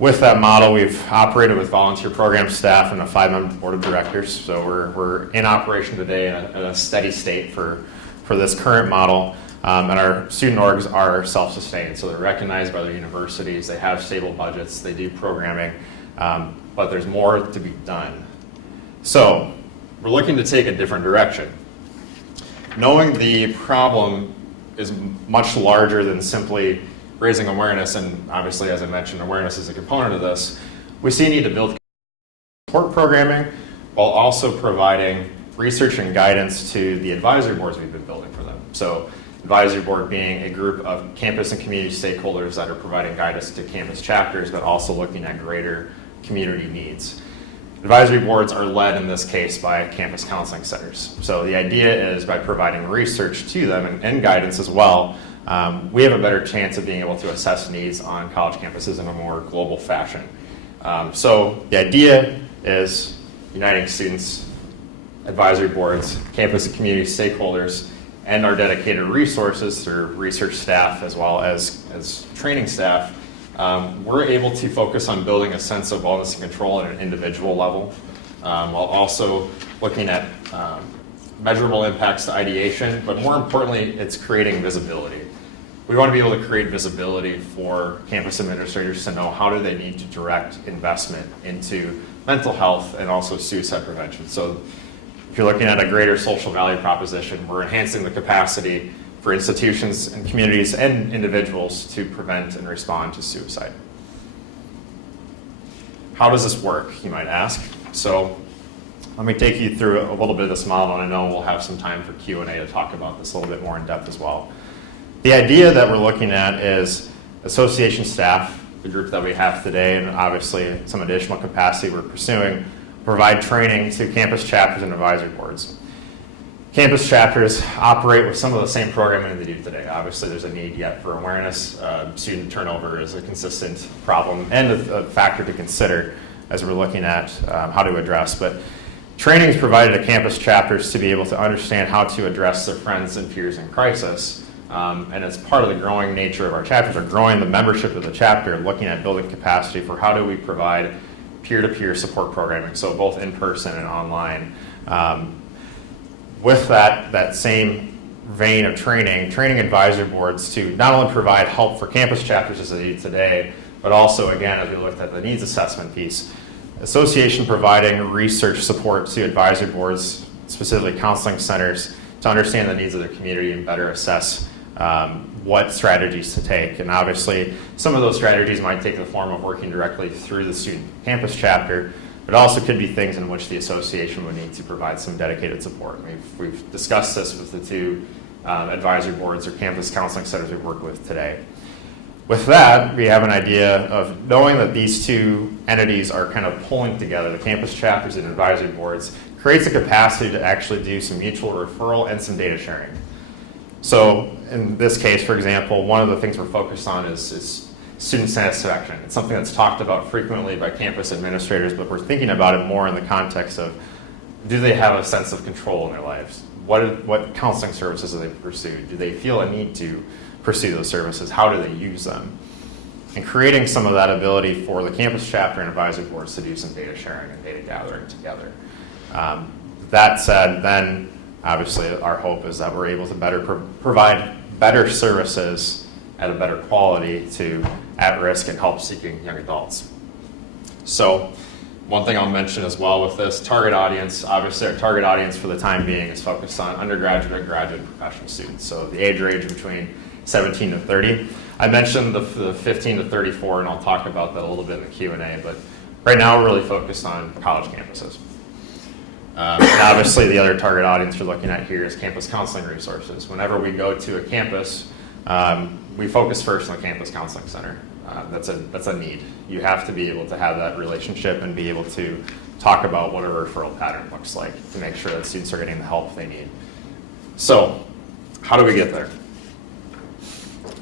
With that model, we've operated with volunteer program staff and a 5-member board of directors. So we're in operation today in a steady state for this current model. And our student orgs are self-sustained. So they're recognized by their universities. They have stable budgets. They do programming. But there's more to be done. So we're looking to take a different direction. Knowing the problem is much larger than simply raising awareness, and obviously, as I mentioned, awareness is a component of this, we see a need to build support programming, while also providing research and guidance to the advisory boards we've been building for them. So advisory board being a group of campus and community stakeholders that are providing guidance to campus chapters, but also looking at greater community needs. Advisory boards are led in this case by campus counseling centers. So the idea is by providing research to them and guidance as well, we have a better chance of being able to assess needs on college campuses in a more global fashion. So the idea is uniting students, advisory boards, campus and community stakeholders, and our dedicated resources through research staff as well as training staff. We're able to focus on building a sense of wellness and control at an individual level, while also looking at measurable impacts to ideation, but more importantly, it's creating visibility. We want to be able to create visibility for campus administrators to know how do they need to direct investment into mental health and also suicide prevention. So if you're looking at a greater social value proposition, we're enhancing the capacity for institutions and communities and individuals to prevent and respond to suicide. How does this work, you might ask? So let me take you through a little bit of this model, and I know we'll have some time for Q&A to talk about this a little bit more in depth as well. The idea that we're looking at is association staff, the group that we have today, and obviously some additional capacity we're pursuing, provide training to campus chapters and advisory boards. Campus chapters operate with some of the same programming they do today. Obviously, there's a need yet for awareness. Student turnover is a consistent problem and a factor to consider as we're looking at how to address. But training is provided to campus chapters to be able to understand how to address their friends and peers in crisis. And as part of the growing nature of our chapters, or growing the membership of the chapter, looking at building capacity for how do we provide peer-to-peer support programming, so both in person and online. With that same vein of training advisory boards to not only provide help for campus chapters as they do today, but also, again, as we looked at the needs assessment piece, association providing research support to advisory boards, specifically counseling centers, to understand the needs of their community and better assess what strategies to take. And obviously, some of those strategies might take the form of working directly through the student campus chapter, but also could be things in which the association would need to provide some dedicated support. We've discussed this with the two advisory boards or campus counseling centers we've worked with today. With that, we have an idea of knowing that these two entities are kind of pulling together, the campus chapters and advisory boards, creates a capacity to actually do some mutual referral and some data sharing. So in this case, for example, one of the things we're focused on is student satisfaction. It's something that's talked about frequently by campus administrators, but we're thinking about it more in the context of, do they have a sense of control in their lives? What counseling services do they pursue? Do they feel a need to pursue those services? How do they use them? And creating some of that ability for the campus chapter and advisory boards to do some data sharing and data gathering together. That said, then obviously our hope is that we're able to better provide better services at a better quality to at-risk and help-seeking young adults. So one thing I'll mention as well with this target audience, obviously our target audience for the time being is focused on undergraduate and graduate and professional students. So the age range between 17 to 30. I mentioned the 15 to 34, and I'll talk about that a little bit in the Q&A, but right now we're really focused on college campuses. And obviously the other target audience you're looking at here is campus counseling resources. Whenever we go to a campus, we focus first on the campus counseling center. That's a need. You have to be able to have that relationship and be able to talk about what a referral pattern looks like to make sure that students are getting the help they need. So how do we get there?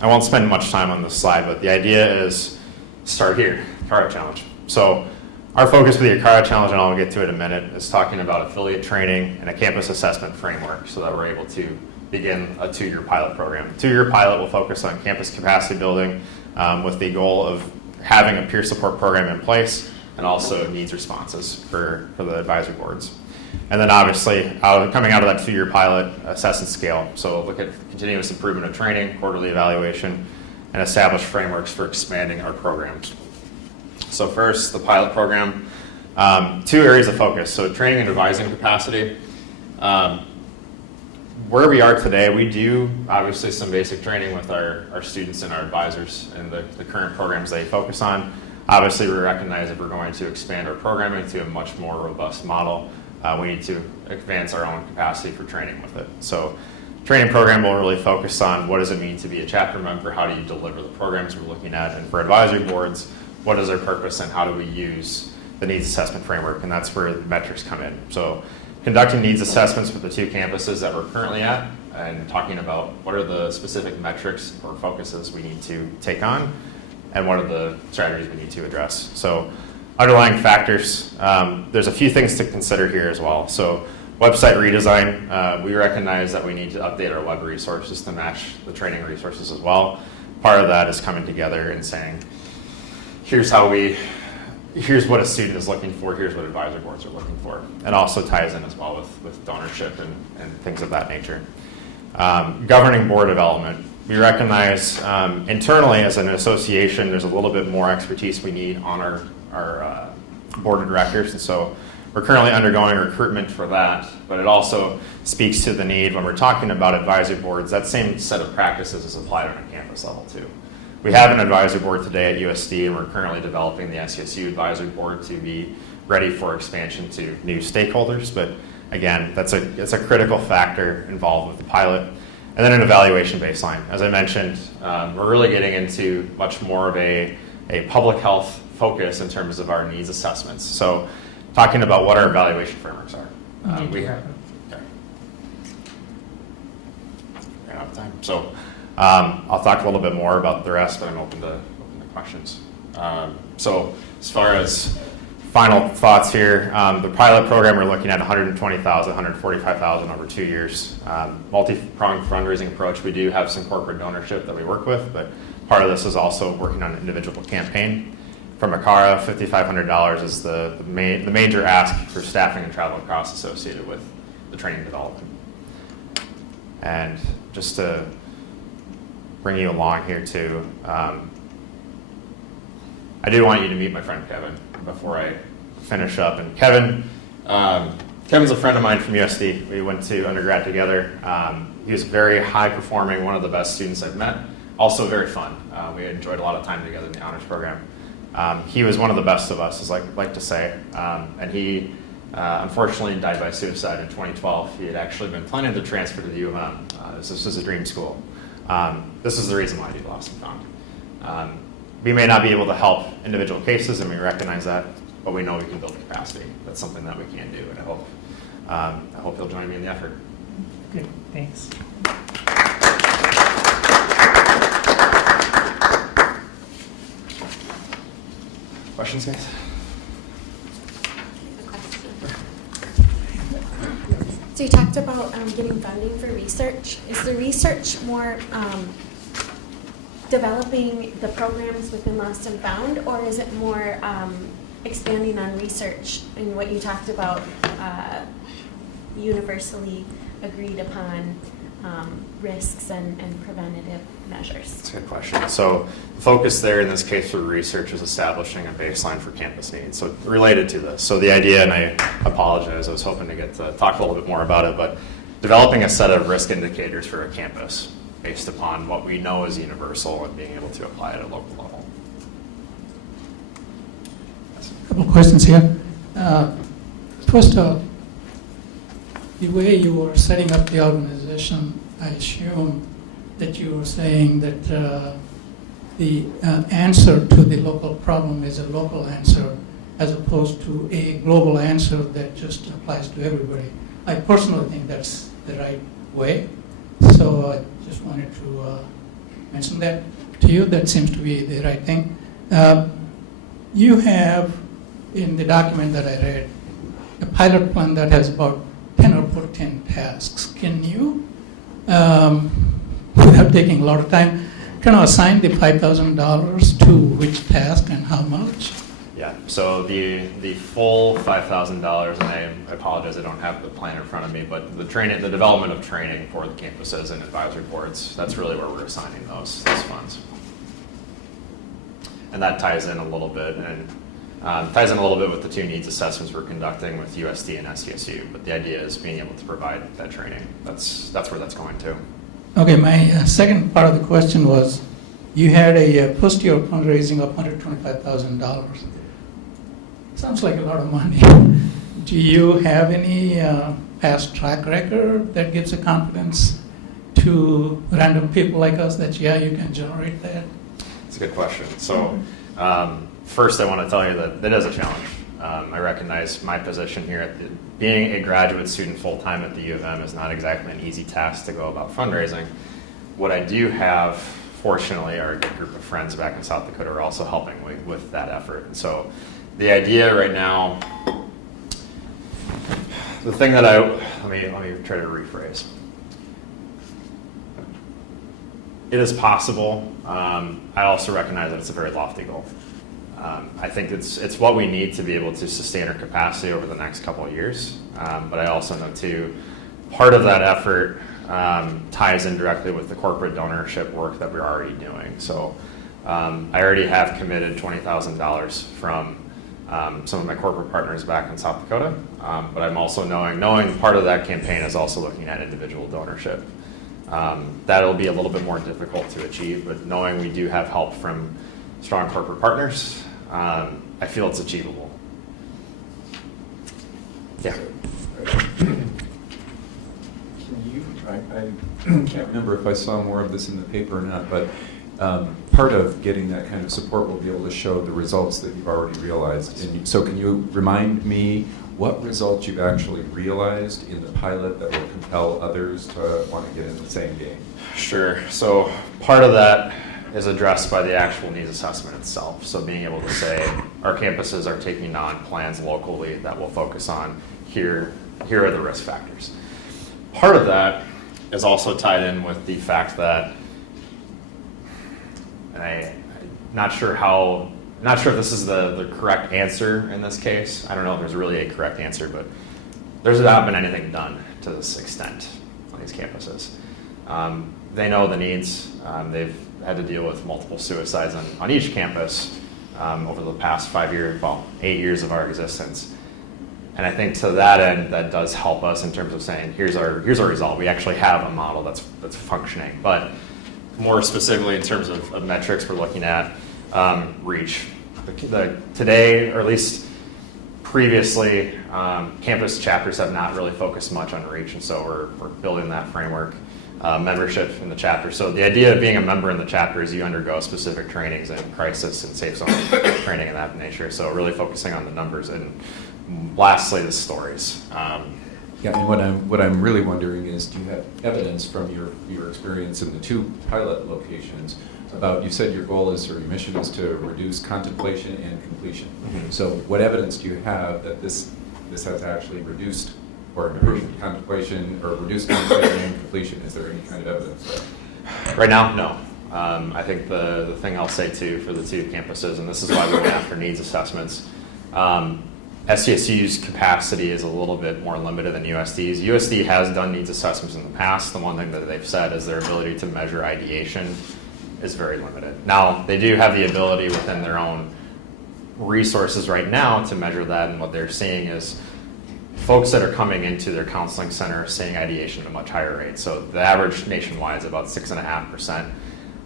I won't spend much time on this slide, but the idea is start here, Acara Challenge. So our focus with the Acara Challenge, and I'll get to it in a minute, is talking about affiliate training and a campus assessment framework so that we're able to begin a 2-year pilot program. A 2-year pilot will focus on campus capacity building with the goal of having a peer support program in place and also needs responses for the advisory boards. And then obviously, coming out of that 2-year pilot, assess and scale. So look at continuous improvement of training, quarterly evaluation, and establish frameworks for expanding our programs. So first, the pilot program, 2 areas of focus. So training and advising capacity. Where we are today, we do obviously some basic training with our students and our advisors and the current programs they focus on. Obviously, we recognize if we're going to expand our programming to a much more robust model, we need to advance our own capacity for training with it. So training program will really focus on what does it mean to be a chapter member, how do you deliver the programs we're looking at, and for advisory boards, what is our purpose and how do we use the needs assessment framework, and that's where the metrics come in. So conducting needs assessments with the 2 campuses that we're currently at and talking about what are the specific metrics or focuses we need to take on and what are the strategies we need to address. So underlying factors, there's a few things to consider here as well. So website redesign, we recognize that we need to update our web resources to match the training resources as well. Part of that is coming together and saying, here's what a student is looking for, here's what advisory boards are looking for. It also ties in as well with donorship and things of that nature. Governing board development. We recognize internally as an association, there's a little bit more expertise we need on our board of directors, and so we're currently undergoing recruitment for that, but it also speaks to the need when we're talking about advisory boards, that same set of practices is applied on a campus level too. We have an advisory board today at USD, and we're currently developing the SCSU advisory board to be ready for expansion to new stakeholders. But again, that's a critical factor involved with the pilot. And then an evaluation baseline. As I mentioned, we're really getting into much more of a public health focus in terms of our needs assessments. So talking about what our evaluation frameworks are. We ran out of time. So I'll talk a little bit more about the rest, but I'm open to questions. So as far as final thoughts here, the pilot program, we're looking at $120,000, $145,000 over 2 years. Multi-pronged fundraising approach. We do have some corporate donorship that we work with, but part of this is also working on an individual campaign. From Acara, $5,500 is the major ask for staffing and travel costs associated with the training development. And just to bring you along here too, I do want you to meet my friend Kevin before I finish up. And Kevin's a friend of mine from USD. We went to undergrad together. He was very high performing, one of the best students I've met. Also very fun. We enjoyed a lot of time together in the honors program. He was one of the best of us, as I like to say. And he unfortunately died by suicide in 2012. He had actually been planning to transfer to the U of M. This was a dream school. This is the reason why he lost and found. We may not be able to help individual cases, and we recognize that, but we know we can build capacity. That's something that we can do, and I hope you'll join me in the effort. Good, thanks. Questions, guys? So you talked about getting funding for research. Is the research more developing the programs within Lost and Found, or is it more expanding on research and what you talked about, universally agreed upon risks and preventative measures? That's a good question. So the focus there in this case for research is establishing a baseline for campus needs. So related to this. So the idea, and I apologize, I was hoping to get to talk a little bit more about it, but developing a set of risk indicators for a campus based upon what we know is universal and being able to apply it at a local level. A couple of questions here. First off, the way you were setting up the organization, I assume that you were saying that the answer to the local problem is a local answer as opposed to a global answer that just applies to everybody. I personally think that's the right way. So I just wanted to mention that to you. That seems to be the right thing. You have, in the document that I read, a pilot plan that has about 10 or 14 tasks. Can you, without taking a lot of time, kind of assign the $5,000 to which task and how much? Yeah, so the full $5,000, and I apologize, I don't have the plan in front of me, but the development of training for the campuses and advisory boards, that's really where we're assigning those funds. And that ties in a little bit, and ties in a little bit with the two needs assessments we're conducting with USD and SCSU, but the idea is being able to provide that training. That's where that's going to. Okay, my second part of the question was, you had a first-year fundraising of $125,000. Sounds like a lot of money. Do you have any past track record that gives a confidence to random people like us that, yeah, you can generate that? It's a good question. So first I want to tell you that it is a challenge. I recognize my position here being a graduate student full-time at the U of M is not exactly an easy task to go about fundraising. What I do have, fortunately, are a good group of friends back in South Dakota who are also helping with that effort. And so the idea right now, the thing that let me try to rephrase. It is possible. I also recognize that it's a very lofty goal. I think it's what we need to be able to sustain our capacity over the next couple of years. But I also know too, part of that effort ties in directly with the corporate donorship work that we're already doing. So I already have committed $20,000 from some of my corporate partners back in South Dakota. But I'm also knowing part of that campaign is also looking at individual donorship. That'll be a little bit more difficult to achieve, but knowing we do have help from strong corporate partners, I feel it's achievable. Yeah. I can't remember if I saw more of this in the paper or not, but part of getting that kind of support will be able to show the results that you've already realized. And so can you remind me what results you've actually realized in the pilot that will compel others to want to get in the same game? Sure. So part of that is addressed by the actual needs assessment itself. So being able to say our campuses are taking on plans locally that will focus on here are the risk factors. Part of that is also tied in with the fact that, and I'm not sure if this is the correct answer in this case. I don't know if there's really a correct answer, but there's not been anything done to this extent on these campuses. They know the needs. They've had to deal with multiple suicides on each campus over the past 8 years of our existence. And I think to that end, that does help us in terms of saying, here's our result. We actually have a model that's functioning. But more specifically in terms of metrics, we're looking at reach. Today, or at least previously, campus chapters have not really focused much on reach, and so we're building that framework. Membership in the chapter. So the idea of being a member in the chapter is you undergo specific trainings in crisis and safe zone training of that nature. So really focusing on the numbers, and lastly, the stories. Yeah, and what I'm really wondering is, do you have evidence from your experience in the 2 pilot locations about, you said your goal is, or your mission is to reduce contemplation and completion. Mm-hmm. So what evidence do you have that this has actually reduced or improved contemplation, or reduced contemplation and completion? Is there any kind of evidence there? Right now, no. I think the thing I'll say too for the 2 campuses, and this is why we went after needs assessments, SDSU's capacity is a little bit more limited than USD's. USD has done needs assessments in the past. The one thing that they've said is their ability to measure ideation is very limited. Now, they do have the ability within their own resources right now to measure that, and what they're seeing is folks that are coming into their counseling center are seeing ideation at a much higher rate. So the average nationwide is about 6.5%.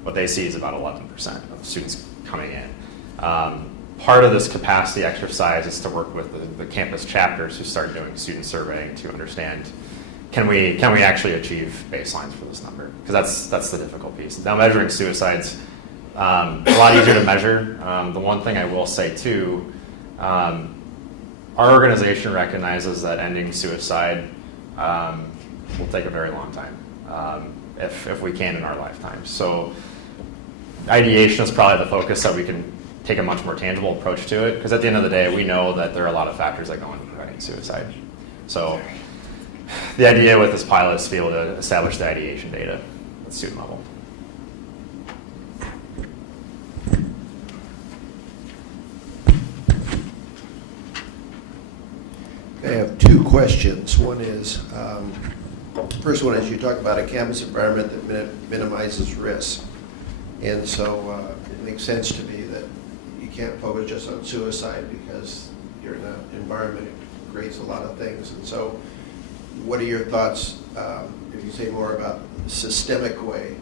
What they see is about 11% of students coming in. Part of this capacity exercise is to work with the campus chapters who start doing student surveying to understand, can we actually achieve baselines for this number? Because that's the difficult piece. Now, measuring suicides, a lot easier to measure. The one thing I will say too, our organization recognizes that ending suicide will take a very long time, if we can in our lifetimes. So ideation is probably the focus that we can take a much more tangible approach to it, because at the end of the day, we know that there are a lot of factors that go into preventing suicide. So the idea with this pilot is to be able to establish the ideation data at student level. I have 2 questions. One is, first one is, you talk about a campus environment that minimizes risk. And so it makes sense to me that you can't focus just on suicide, because you're in an environment that creates a lot of things. And so what are your thoughts, if you say more about the systemic way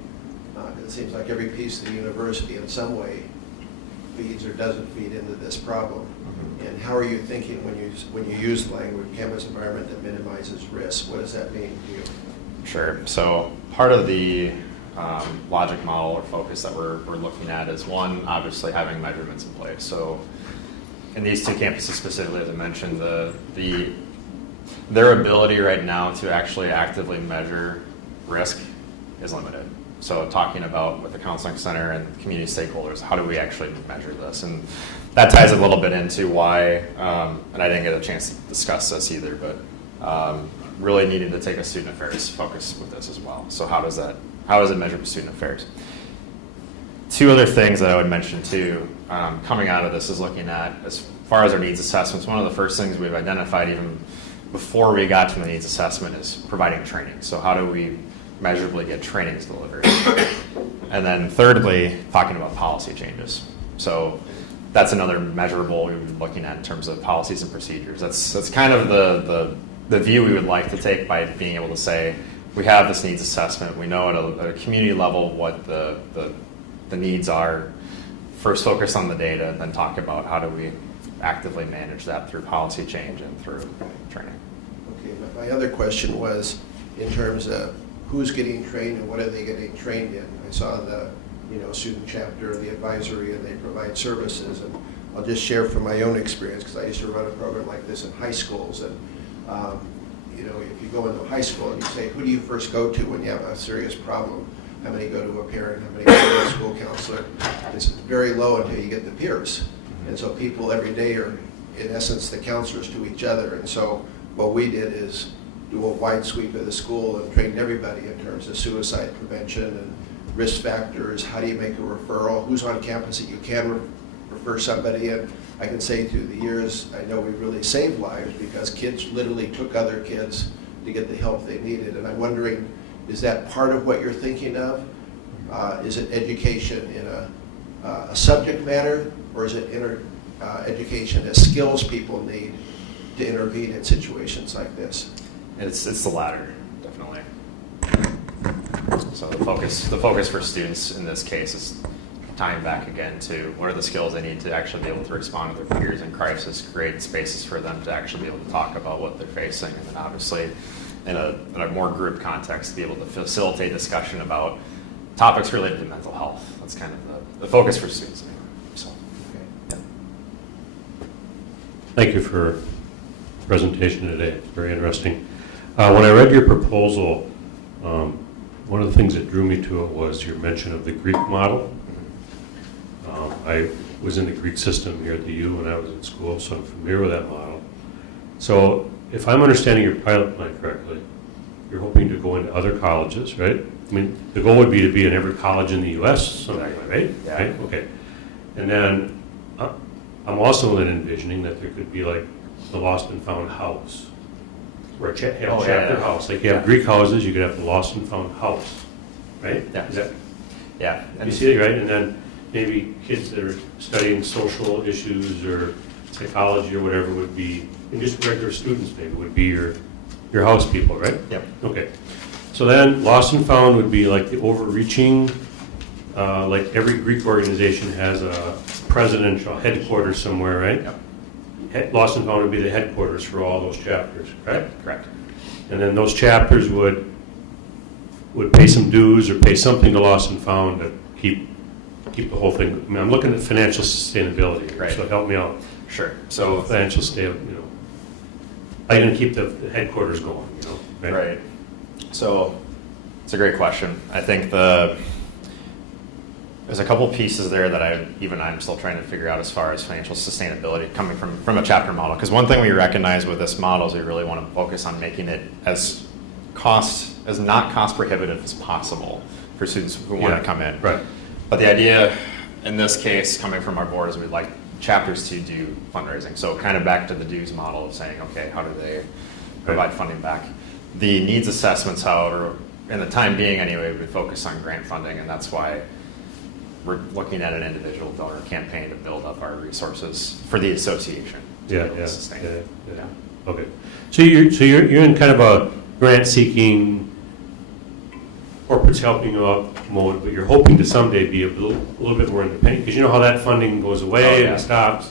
It seems like every piece of the university in some way feeds or doesn't feed into this problem. And how are you thinking when you use the language campus environment that minimizes risk? What does that mean to you? Sure. So part of the logic model or focus that we're looking at is one, obviously having measurements in place. So in these two campuses specifically, as I mentioned, their ability right now to actually actively measure risk is limited. So talking about with the counseling center and community stakeholders, how do we actually measure this? And that ties a little bit into why, and I didn't get a chance to discuss this either, but really needing to take a student affairs focus with this as well. So how is it measured with student affairs? Two other things that I would mention too, coming out of this is looking at, as far as our needs assessments, one of the first things we've identified even before we got to the needs assessment is providing training. So how do we measurably get trainings delivered? And then thirdly, talking about policy changes. So that's another measurable we've been looking at in terms of policies and procedures. That's kind of the view we would like to take by being able to say, we have this needs assessment, we know at a community level what the needs are. First focus on the data, then talk about how do we actively manage that through policy change and through training. Okay, but my other question was in terms of who's getting trained and what are they getting trained in? I saw the student chapter, the advisory, and they provide services. And I'll just share from my own experience because I used to run a program like this in high schools. And if you go into high school and you say, who do you first go to when you have a serious problem? How many go to a parent? How many go to a school counselor? It's very low until you get the peers. And so people every day are, in essence, the counselors to each other. And so what we did is do a wide sweep of the school and trained everybody in terms of suicide prevention and risk factors. How do you make a referral? Who's on campus that you can refer somebody? And I can say through the years, I know we really saved lives because kids literally took other kids to get the help they needed. And I'm wondering, is that part of what you're thinking of? Is it education in a subject matter, or is it education as skills people need to intervene in situations like this? It's the latter, definitely. So the focus for students in this case is tying back again to what are the skills they need to actually be able to respond to their peers in crisis, create spaces for them to actually be able to talk about what they're facing, and then obviously in a more group context to be able to facilitate discussion about topics related to mental health. That's kind of the focus for students anyway. So, yeah. Thank you for the presentation today. It's very interesting. When I read your proposal, one of the things that drew me to it was your mention of the Greek model. I was in the Greek system here at the U when I was in school, so I'm familiar with that model. So if I'm understanding your pilot plan correctly, you're hoping to go into other colleges, right? I mean, the goal would be to be in every college in the U.S. someday, right? Yeah. Right? Okay. And then I'm also then envisioning that there could be like the lost and found house, or a chapter house. Like you have Greek houses, you could have the lost and found house, right? Yeah. Is that, Yeah. you see it, right? And then maybe kids that are studying social issues or psychology or whatever would be, and just regular students maybe would be your house people, right? Yep. Okay. So then lost and found would be like the overreaching, like every Greek organization has a presidential headquarters somewhere, right? Yep. Lost and found would be the headquarters for all those chapters, right? Correct. And then those chapters would pay some dues or pay something to lost and found to keep the whole thing. I mean, I'm looking at financial sustainability, Right. So help me out. Sure. So Financial stability, how are you going to keep the headquarters going, right. So it's a great question. I think there's a couple pieces there that I'm still trying to figure out as far as financial sustainability coming from a chapter model. Because one thing we recognize with this model is we really want to focus on making it as not cost prohibitive as possible for students who want to come in. Right. But the idea in this case coming from our board is we'd like chapters to do fundraising. So kind of back to the dues model of saying, okay, how do they provide funding back? The needs assessments, however, in the time being anyway, we focus on grant funding, and that's why we're looking at an individual donor campaign to build up our resources for the association to be able to sustain it. Yeah. Okay. So you're in kind of a grant seeking corporate's helping you out mode, but you're hoping to someday be a little bit more independent, because you know how that funding goes away and stops.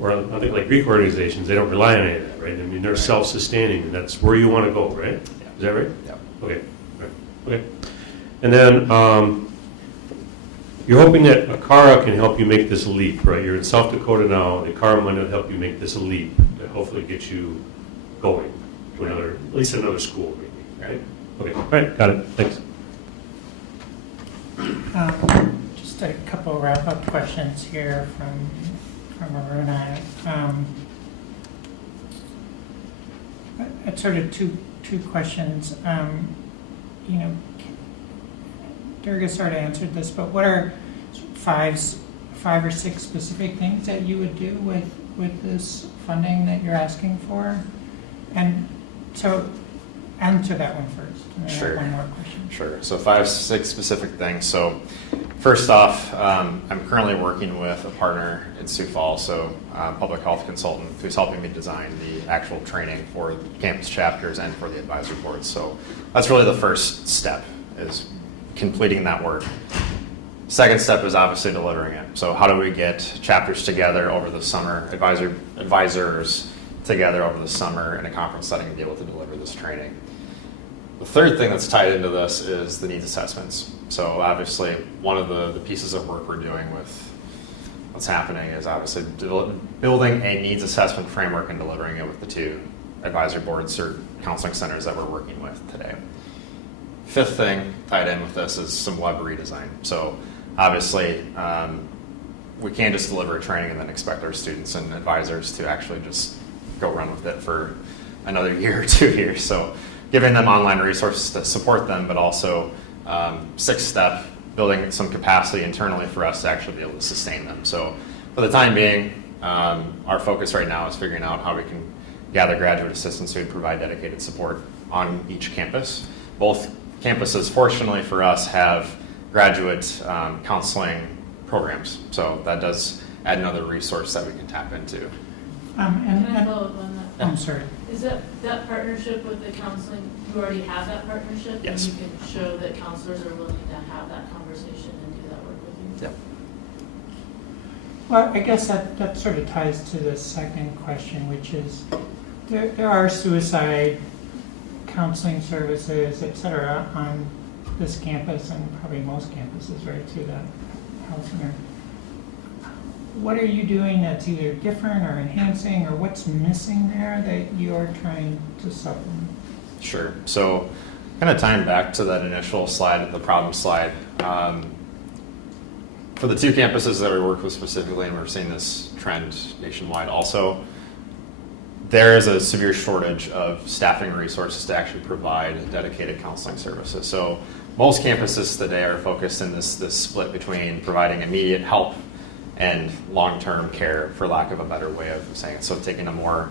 Or I think like Greek organizations, they don't rely on any of that, right? I mean, they're self-sustaining, and that's where you want to go, right? Is that right? Yeah. Okay. Right. Okay. And then you're hoping that Acara can help you make this leap, right? You're in South Dakota now. The Acara might help you make this leap to hopefully get you going to another, at least another school, maybe. Right? Okay. All right. Got it. Thanks. Just a couple wrap-up questions here from Aruna. It's sort of two questions. You know, Durga sort of answered this, but what are five or six specific things that you would do with this funding that you're asking for? And so answer that one first. And then I have one more question. Sure. So 5, 6 specific things. So first off, I'm currently working with a partner in Sioux Falls, so public health consultant who's helping me design the actual training for the campus chapters and for the advisory boards. So that's really the first step, is completing that work. Second step is obviously delivering it. So how do we get chapters together over the summer, advisors together over the summer in a conference setting to be able to deliver this training? The third thing that's tied into this is the needs assessments. So obviously one of the pieces of work we're doing with what's happening is obviously building a needs assessment framework and delivering it with the 2 advisory boards or counseling centers that we're working with today. Fifth thing tied in with this is some web redesign. So obviously we can't just deliver a training and then expect our students and advisors to actually just go run with it for another year or 2 years. So giving them online resources to support them, but also 6th step, building some capacity internally for us to actually be able to sustain them. So for the time being, our focus right now is figuring out how we can gather graduate assistants who would provide dedicated support on each campus. Both campuses, fortunately for us, have graduate counseling programs. So that does add another resource that we can tap into. Can I follow up on that? I'm sorry. Is that partnership with the counseling, you already have that partnership? Yes. And you can show that counselors are willing to have that conversation and do that work with you? Yep. Well, I guess that sort of ties to the second question, which is there are suicide counseling services, et cetera, on this campus and probably most campuses, right, through the health center. What are you doing that's either different or enhancing, or what's missing there that you're trying to supplement? Sure. So kind of tying back to that initial slide, the problem slide, for the 2 campuses that we work with specifically, and we're seeing this trend nationwide also, there is a severe shortage of staffing resources to actually provide dedicated counseling services. So most campuses today are focused in this split between providing immediate help and long-term care, for lack of a better way of saying it. So taking a more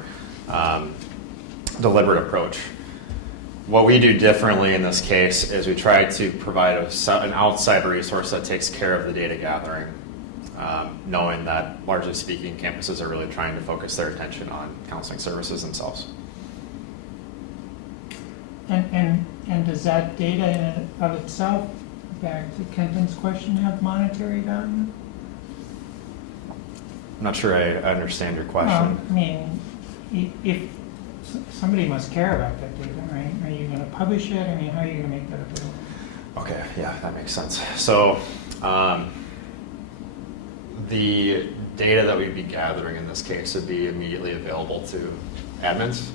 deliberate approach. What we do differently in this case is we try to provide an outside resource that takes care of the data gathering, knowing that, largely speaking, campuses are really trying to focus their attention on counseling services themselves. And does that data in and of itself, back to Kenton's question, have monetary value? I'm not sure I understand your question. I mean, if somebody must care about that data, right? Are you going to publish it? I mean, how are you going to make that available? Okay, yeah, that makes sense. So the data that we'd be gathering in this case would be immediately available to admins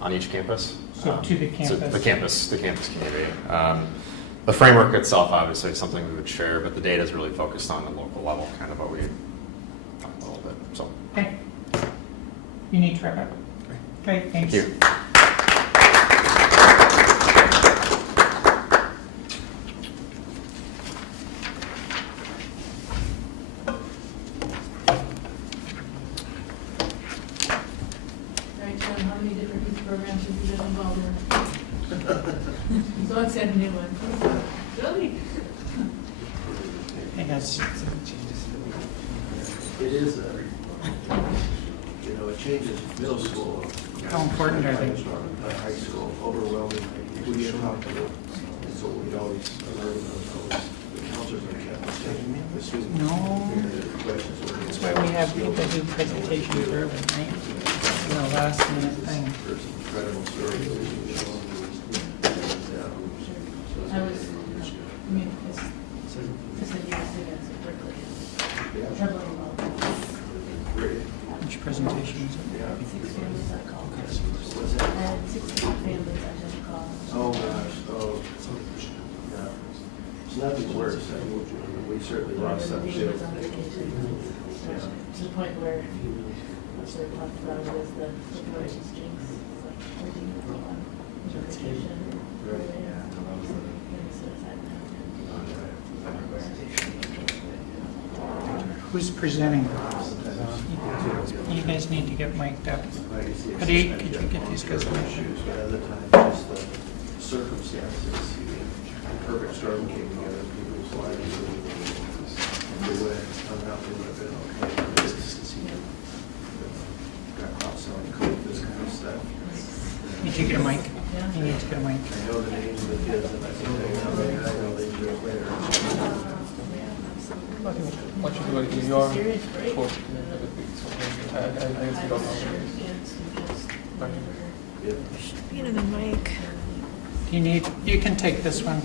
on each campus. So to the campus? So the campus community. The framework itself, obviously, is something we would share, but the data is really focused on the local level, kind of what we talked a little bit. So. Okay. You need to wrap up. Great, thanks. Thank you. Right, Tim, how many different youth programs have you been involved in? So let's add a new one. Really? I guess. It is, it changes middle school. How important are they? High school, overwhelmingly. Who do you talk to? So we always learn those, the counselors are kept taking the students. No. Questions. That's why we have people do presentations early, right? You know, last minute thing. There's incredible stories. I was, I mean, it's a new students at Berkeley. Troubling about Which presentation is it? 6 families I called. I had 16 families I just called. Oh, gosh, oh. Yeah. It's nothing worse. I mean, we certainly lost some He too. was on vacation. To the point where what we talked about was the situation stinks. It's like, where do you go on vacation? Who's presenting? You guys need to get mic'd up. Hadi, could you get these guys mic'd Issues, but other times just the circumstances, the perfect storm came together, people's lives. If they would have come out, they would have been okay. But it's just, got caught selling coke, this kind of stuff. You need to get a mic. You need to get a mic. I know the names of the kids, and I can tell you how many I know they do it later. What you do in your course, I guess you don't know. Being in the mic. You need, you can take this one.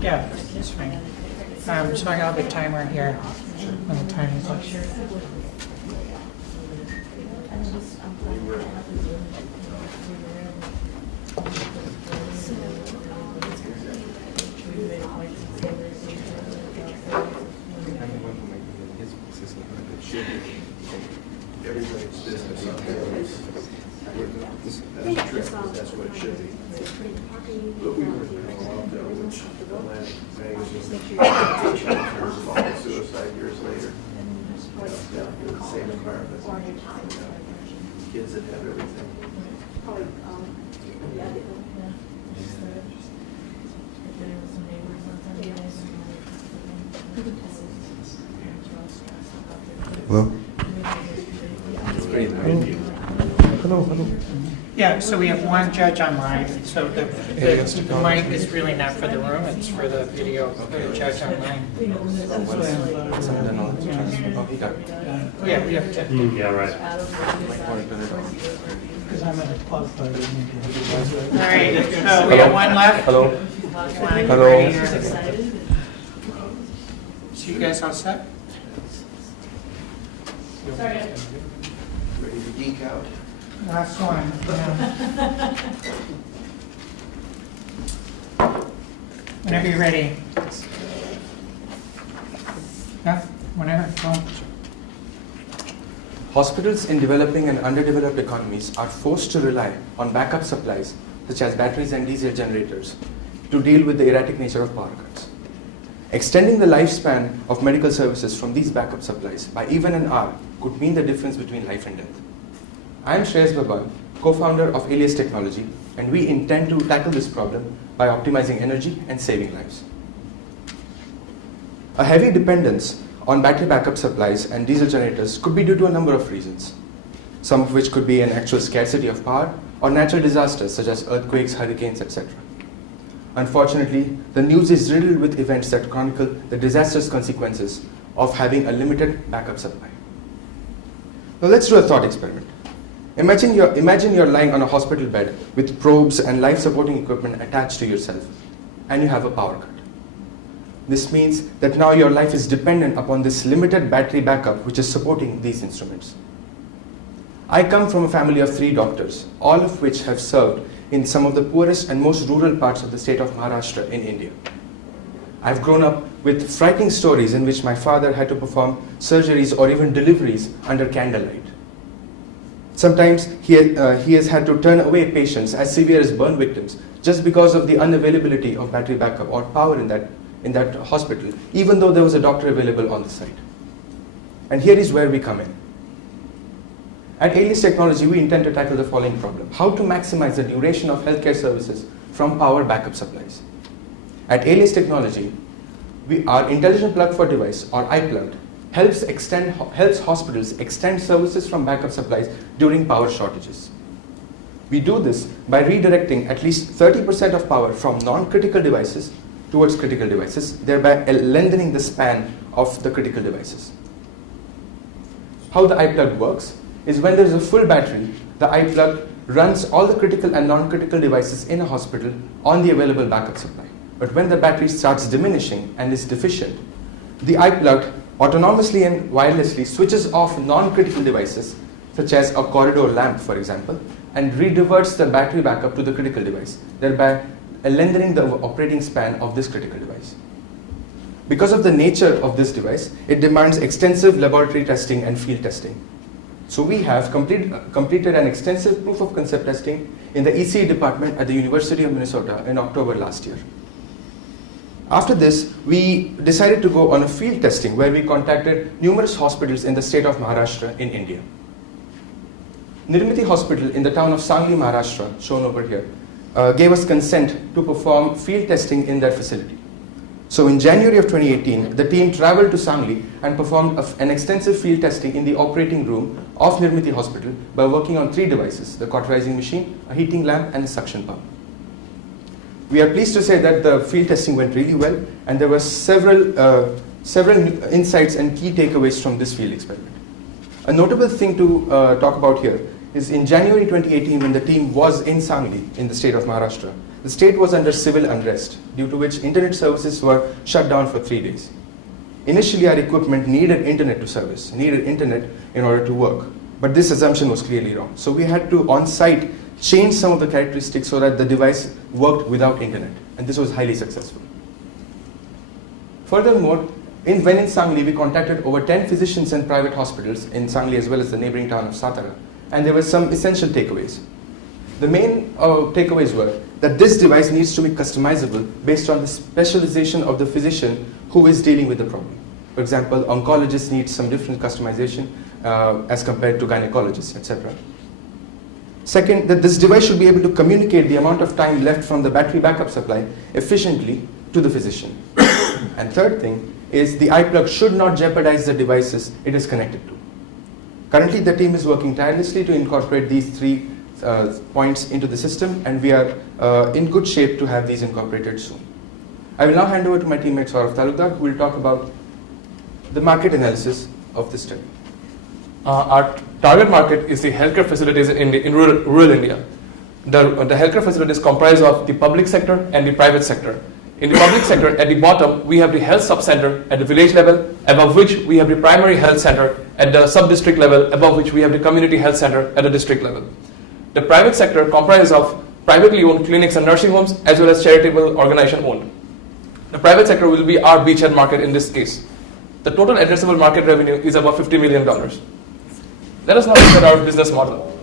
Yeah, that's fine. So I have a timer here when the time is up. Everybody's business on campus. That's true, that's what it should be. But we were in Palo Alto, which Atlantic magazine chapters of all suicide years later. Yeah, in the same environment. Kids that have everything. Hello? Hello. Yeah, so we have one judge online, so the mic is really not for the room, it's for the video, for the judge online. Yeah, we have to. Yeah, right. Because I'm at a club party. All right, so we have one left. Hello. You want to get Hello. ready here? So you guys all set? Ready to geek out? Last one, yeah. Whenever you're ready. Yeah, whenever, go. Hospitals in developing and underdeveloped economies are forced to rely on backup supplies such as batteries and diesel generators to deal with the erratic nature of power cuts. Extending the lifespan of medical services from these backup supplies by even an hour could mean the difference between life and death. I am Shreyas Babal, co-founder of Alias Technology, and we intend to tackle this problem by optimizing energy and saving lives. A heavy dependence on battery backup supplies and diesel generators could be due to a number of reasons, some of which could be an actual scarcity of power or natural disasters such as earthquakes, hurricanes, etc. Unfortunately, the news is riddled with events that chronicle the disastrous consequences of having a limited backup supply. Now let's do a thought experiment. Imagine you're lying on a hospital bed with probes and life-supporting equipment attached to yourself, and you have a power cut. This means that now your life is dependent upon this limited battery backup which is supporting these instruments. I come from a family of 3 doctors, all of which have served in some of the poorest and most rural parts of the state of Maharashtra in India. I've grown up with frightening stories in which my father had to perform surgeries or even deliveries under candlelight. Sometimes he has had to turn away patients as severe as burn victims just because of the unavailability of battery backup or power in that hospital, even though there was a doctor available on the site. And here is where we come in. At Alias Technology, we intend to tackle the following problem: how to maximize the duration of healthcare services from power backup supplies. At Alias Technology, our Intelligent Plug for Device, or iPlug, helps hospitals extend services from backup supplies during power shortages. We do this by redirecting at least 30% of power from non-critical devices towards critical devices, thereby lengthening the span of the critical devices. How the iPlug works is when there is a full battery, the iPlug runs all the critical and non-critical devices in a hospital on the available backup supply. But when the battery starts diminishing and is deficient, the iPlug autonomously and wirelessly switches off non-critical devices, such as a corridor lamp, for example, and rediverts the battery backup to the critical device, thereby lengthening the operating span of this critical device. Because of the nature of this device, it demands extensive laboratory testing and field testing. So we have completed an extensive proof of concept testing in the ECE department at the University of Minnesota in October last year. After this, we decided to go on a field testing where we contacted numerous hospitals in the state of Maharashtra in India. Nirmiti Hospital in the town of Sangli, Maharashtra, shown over here, gave us consent to perform field testing in their facility. So in January of 2018, the team traveled to Sangli and performed an extensive field testing in the operating room of Nirmiti Hospital by working on 3 devices, the cauterizing machine, a heating lamp, and a suction pump. We are pleased to say that the field testing went really well, and there were several insights and key takeaways from this field experiment. A notable thing to talk about here is in January 2018, when the team was in Sangli, in the state of Maharashtra, the state was under civil unrest, due to which internet services were shut down for 3 days. Initially, our equipment needed internet to service, needed internet in order to work, but this assumption was clearly wrong. So we had to, on-site, change some of the characteristics so that the device worked without internet, and this was highly successful. Furthermore, when in Sangli, we contacted over 10 physicians and private hospitals in Sangli as well as the neighboring town of Satara, and there were some essential takeaways. The main takeaways were that this device needs to be customizable based on the specialization of the physician who is dealing with the problem. For example, oncologists need some different customization as compared to gynecologists, etc. Second, that this device should be able to communicate the amount of time left from the battery backup supply efficiently to the physician. And third thing is the iPlug should not jeopardize the devices it is connected to. Currently, the team is working tirelessly to incorporate these 3 points into the system, and we are in good shape to have these incorporated soon. I will now hand over to my teammate Saurav Talukdar, who will talk about the market analysis of this study. Our target market is the healthcare facilities in rural India. The healthcare facilities comprise of the public sector and the private sector. In the public sector, at the bottom, we have the health sub-center at the village level, above which we have the primary health center at the sub-district level, above which we have the community health center at the district level. The private sector comprises of privately owned clinics and nursing homes, as well as charitable organization owned. The private sector will be our beachhead market in this case. The total addressable market revenue is about $50 million. Let us now look at our business model.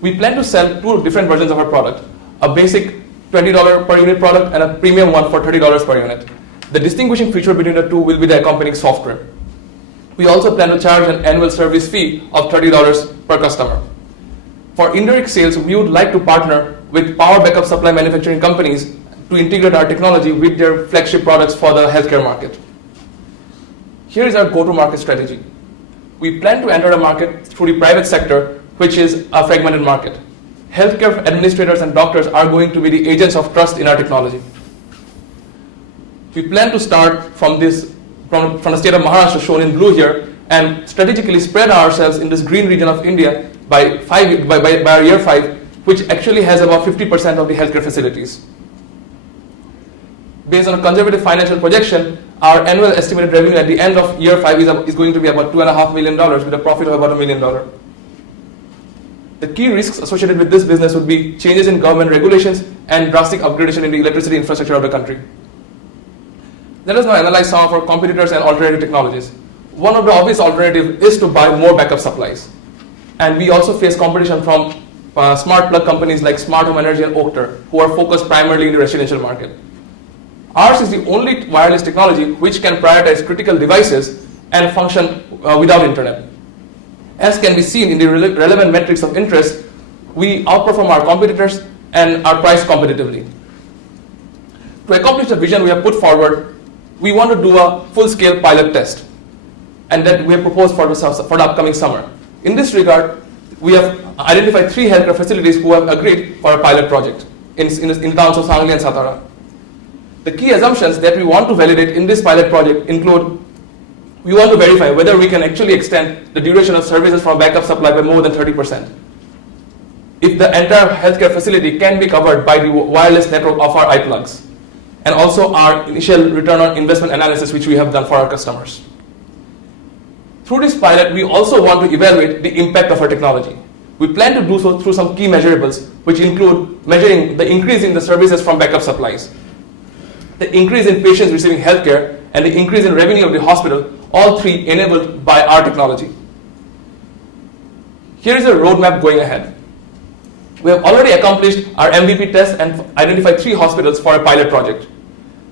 We plan to sell 2 different versions of our product, a basic $20 per unit product and a premium one for $30 per unit. The distinguishing feature between the 2 will be the accompanying software. We also plan to charge an annual service fee of $30 per customer. For indirect sales, we would like to partner with power backup supply manufacturing companies to integrate our technology with their flagship products for the healthcare market. Here is our go-to-market strategy. We plan to enter the market through the private sector, which is a fragmented market. Healthcare administrators and doctors are going to be the agents of trust in our technology. We plan to start from the state of Maharashtra, shown in blue here, and strategically spread ourselves in this green region of India by our year 5, which actually has about 50% of the healthcare facilities. Based on a conservative financial projection, our annual estimated revenue at the end of year 5 is going to be about $2.5 million with a profit of about $1 million. The key risks associated with this business would be changes in government regulations and drastic upgradation in the electricity infrastructure of the country. Let us now analyze some of our competitors and alternative technologies. One of the obvious alternatives is to buy more backup supplies. And we also face competition from smart plug companies like Smart Home Energy and Octar, who are focused primarily in the residential market. Ours is the only wireless technology which can prioritize critical devices and function without internet. As can be seen in the relevant metrics of interest, we outperform our competitors and are priced competitively. To accomplish the vision we have put forward, we want to do a full-scale pilot test, and that we have proposed for the upcoming summer. In this regard, we have identified 3 healthcare facilities who have agreed for a pilot project in towns of Sangli and Satara. The key assumptions that we want to validate in this pilot project include, we want to verify whether we can actually extend the duration of services from backup supply by more than 30%. If the entire healthcare facility can be covered by the wireless network of our iPlugs, and also our initial return on investment analysis which we have done for our customers. Through this pilot, we also want to evaluate the impact of our technology. We plan to do so through some key measurables, which include measuring the increase in the services from backup supplies, the increase in patients receiving healthcare, and the increase in revenue of the hospital, all 3 enabled by our technology. Here is a roadmap going ahead. We have already accomplished our MVP test and identified 3 hospitals for a pilot project.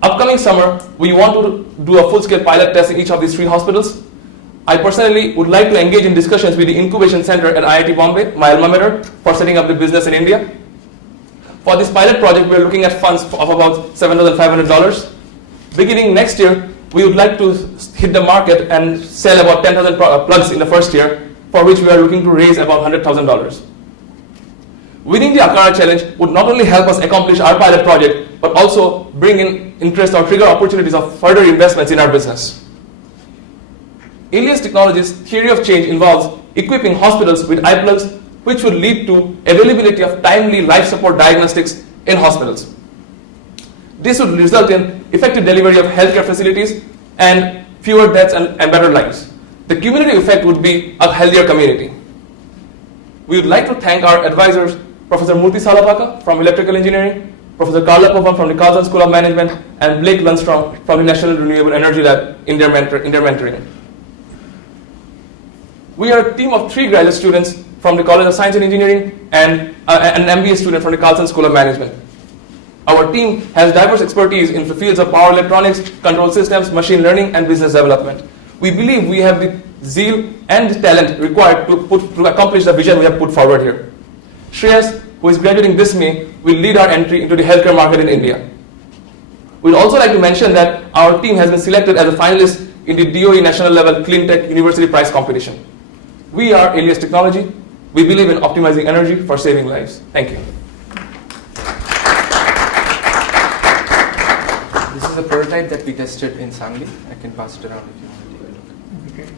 Upcoming summer, we want to do a full-scale pilot test in each of these 3 hospitals. I personally would like to engage in discussions with the incubation center at IIT Bombay, my alma mater, for setting up the business in India. For this pilot project, we are looking at funds of about $7,500. Beginning next year, we would like to hit the market and sell about 10,000 plugs in the first year, for which we are looking to raise about $100,000. Winning the Acara challenge would not only help us accomplish our pilot project, but also bring in interest or trigger opportunities of further investments in our business. Alias Technologies' theory of change involves equipping hospitals with iPlugs, which would lead to availability of timely life support diagnostics in hospitals. This would result in effective delivery of healthcare facilities and fewer deaths and better lives. The cumulative effect would be a healthier community. We would like to thank our advisors, Professor Murthy Salapaka from Electrical Engineering, Professor Carla Povan from the Carlson School of Management, and Blake Lundstrom from the National Renewable Energy Lab in their mentoring. We are a team of 3 graduate students from the College of Science and Engineering and an MBA student from the Carlson School of Management. Our team has diverse expertise in the fields of power electronics, control systems, machine learning, and business development. We believe we have the zeal and the talent required to accomplish the vision we have put forward here. Shreyas, who is graduating this May, will lead our entry into the healthcare market in India. We'd also like to mention that our team has been selected as a finalist in the DOE National Level Clean Tech University Prize Competition. We are Alias Technology. We believe in optimizing energy for saving lives. Thank you. This is a prototype that we tested in Sangli. I can pass it around if you want to take a look. Okay.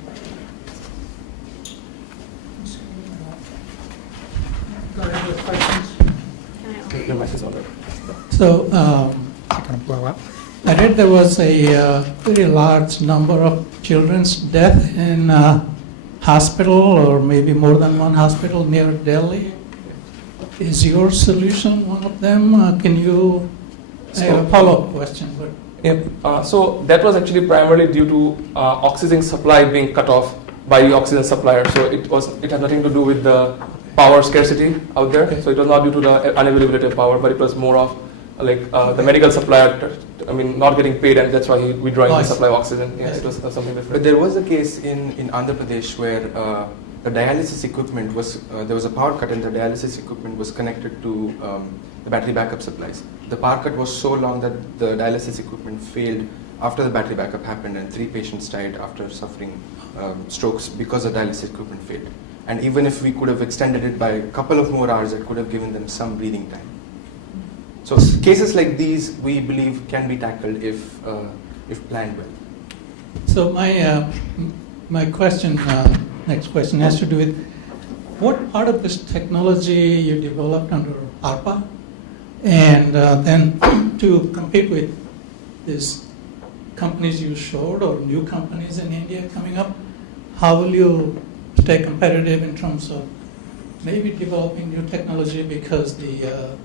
Go ahead with questions. Your mic is on there. So, I read there was a very large number of children's death in hospital, or maybe more than one hospital near Delhi. Is your solution one of them? Can you? I have a follow-up question. But so that was actually primarily due to oxygen supply being cut off by the oxygen supplier. So it had nothing to do with the power scarcity out there. Okay. So it was not due to the unavailability of power, but it was more of like the medical supplier, not getting paid, and that's why we withdrawing the supply of oxygen. Yes, it was something different. But there was a case in Andhra Pradesh where the dialysis equipment was, there was a power cut and the dialysis equipment was connected to the battery backup supplies. The power cut was so long that the dialysis equipment failed after the battery backup happened, and 3 patients died after suffering strokes because the dialysis equipment failed. And even if we could have extended it by a couple of more hours, it could have given them some breathing time. So cases like these, we believe, can be tackled if planned well. So my question, next question, has to do with what part of this technology you developed under ARPA, and then to compete with these companies you showed or new companies in India coming up, how will you stay competitive in terms of maybe developing new technology because the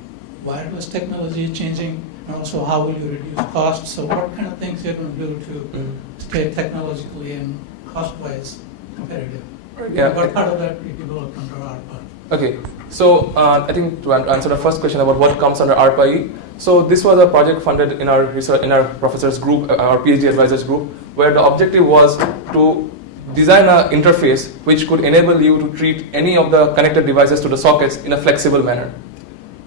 wireless technology is changing, and also how will you reduce costs? So what kind of things you're going to do to stay technologically and cost-wise competitive? Yeah. What part of that you developed under ARPA? Okay, so I think to answer the first question about what comes under ARPA-E, so this was a project funded in our research, in our professors group, our PhD advisors group, where the objective was to design an interface which could enable you to treat any of the connected devices to the sockets in a flexible manner.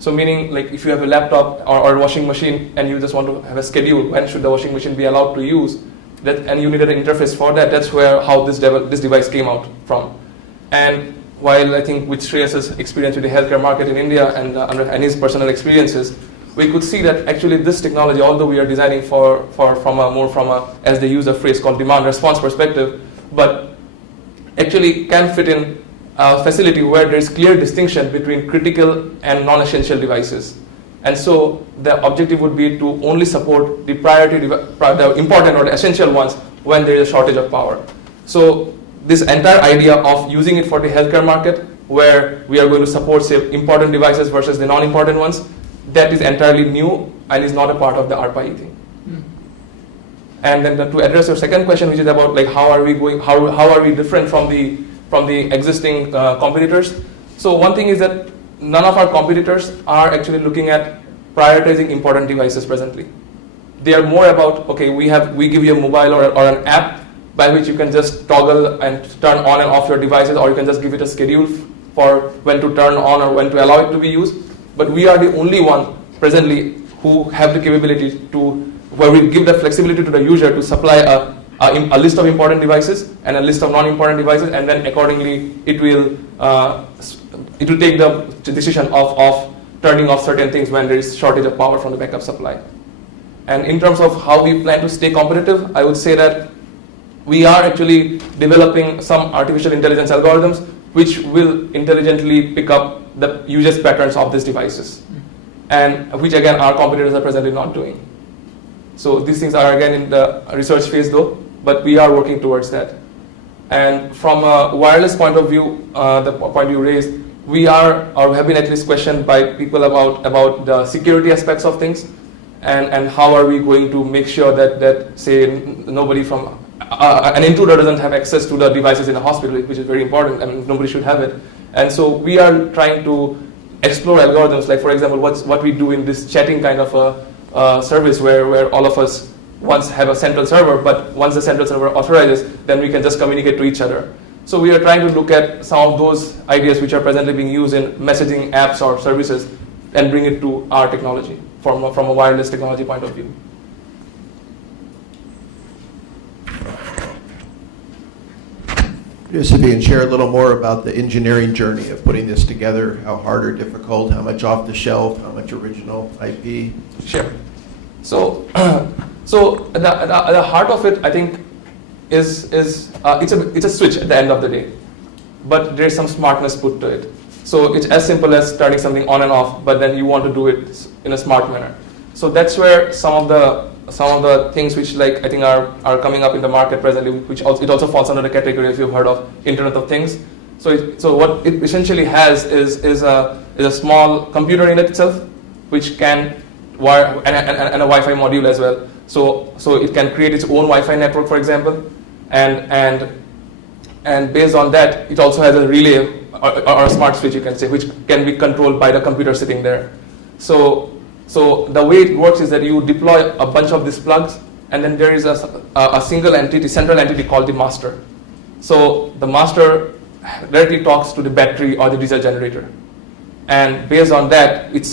So meaning, like if you have a laptop or a washing machine and you just want to have a schedule, when should the washing machine be allowed to use, that, and you needed an interface for that, that's how this device came out from. And while I think with Shreyas's experience with the healthcare market in India and his personal experiences, we could see that actually this technology, although we are designing from a, as they use a phrase called demand response perspective, but actually can fit in a facility where there is clear distinction between critical and non-essential devices. And so the objective would be to only support the the important or the essential ones when there is a shortage of power. So this entire idea of using it for the healthcare market, where we are going to support, say, important devices versus the non-important ones, that is entirely new and is not a part of the ARPA-E thing. And then to address your second question, which is about like how are we different from the existing competitors? So one thing is that none of our competitors are actually looking at prioritizing important devices presently. They are more about, okay, we give you a mobile or an app by which you can just toggle and turn on and off your devices, or you can just give it a schedule for when to turn on or when to allow it to be used. But we are the only one presently who have the capability to, where we give the flexibility to the user to supply a list of important devices and a list of non-important devices, and then accordingly it will take the decision of turning off certain things when there is shortage of power from the backup supply. And in terms of how we plan to stay competitive, I would say that we are actually developing some artificial intelligence algorithms which will intelligently pick up the usage patterns of these devices, and which again our competitors are presently not doing. So these things are again in the research phase though, but we are working towards that. And from a wireless point of view, the point you raised, we are or have been at least questioned by people about the security aspects of things, and how are we going to make sure that say nobody from an intruder doesn't have access to the devices in a hospital, which is very important. I mean, nobody should have it. And so we are trying to explore algorithms, like for example, what we do in this chatting kind of a service where all of us once have a central server, but once the central server authorizes, then we can just communicate to each other. So we are trying to look at some of those ideas which are presently being used in messaging apps or services and bring it to our technology from a wireless technology point of view. Just if you can share a little more about the engineering journey of putting this together, how hard or difficult, how much off the shelf, how much original IP? Sure. So the heart of it, I think, is it's a switch at the end of the day, but there's some smartness put to it. So it's as simple as turning something on and off, but then you want to do it in a smart manner. So that's where some of the things which like I think are coming up in the market presently, which it also falls under the category if you've heard of Internet of Things. So what it essentially has is a small computer in itself, which can wire and a Wi-Fi module as well. So it can create its own Wi-Fi network, for example, and based on that, it also has a relay or a smart switch, you can say, which can be controlled by the computer sitting there. So the way it works is that you deploy a bunch of these plugs, and then there is a single entity, central entity called the master. So the master directly talks to the battery or the diesel generator, and based on that, it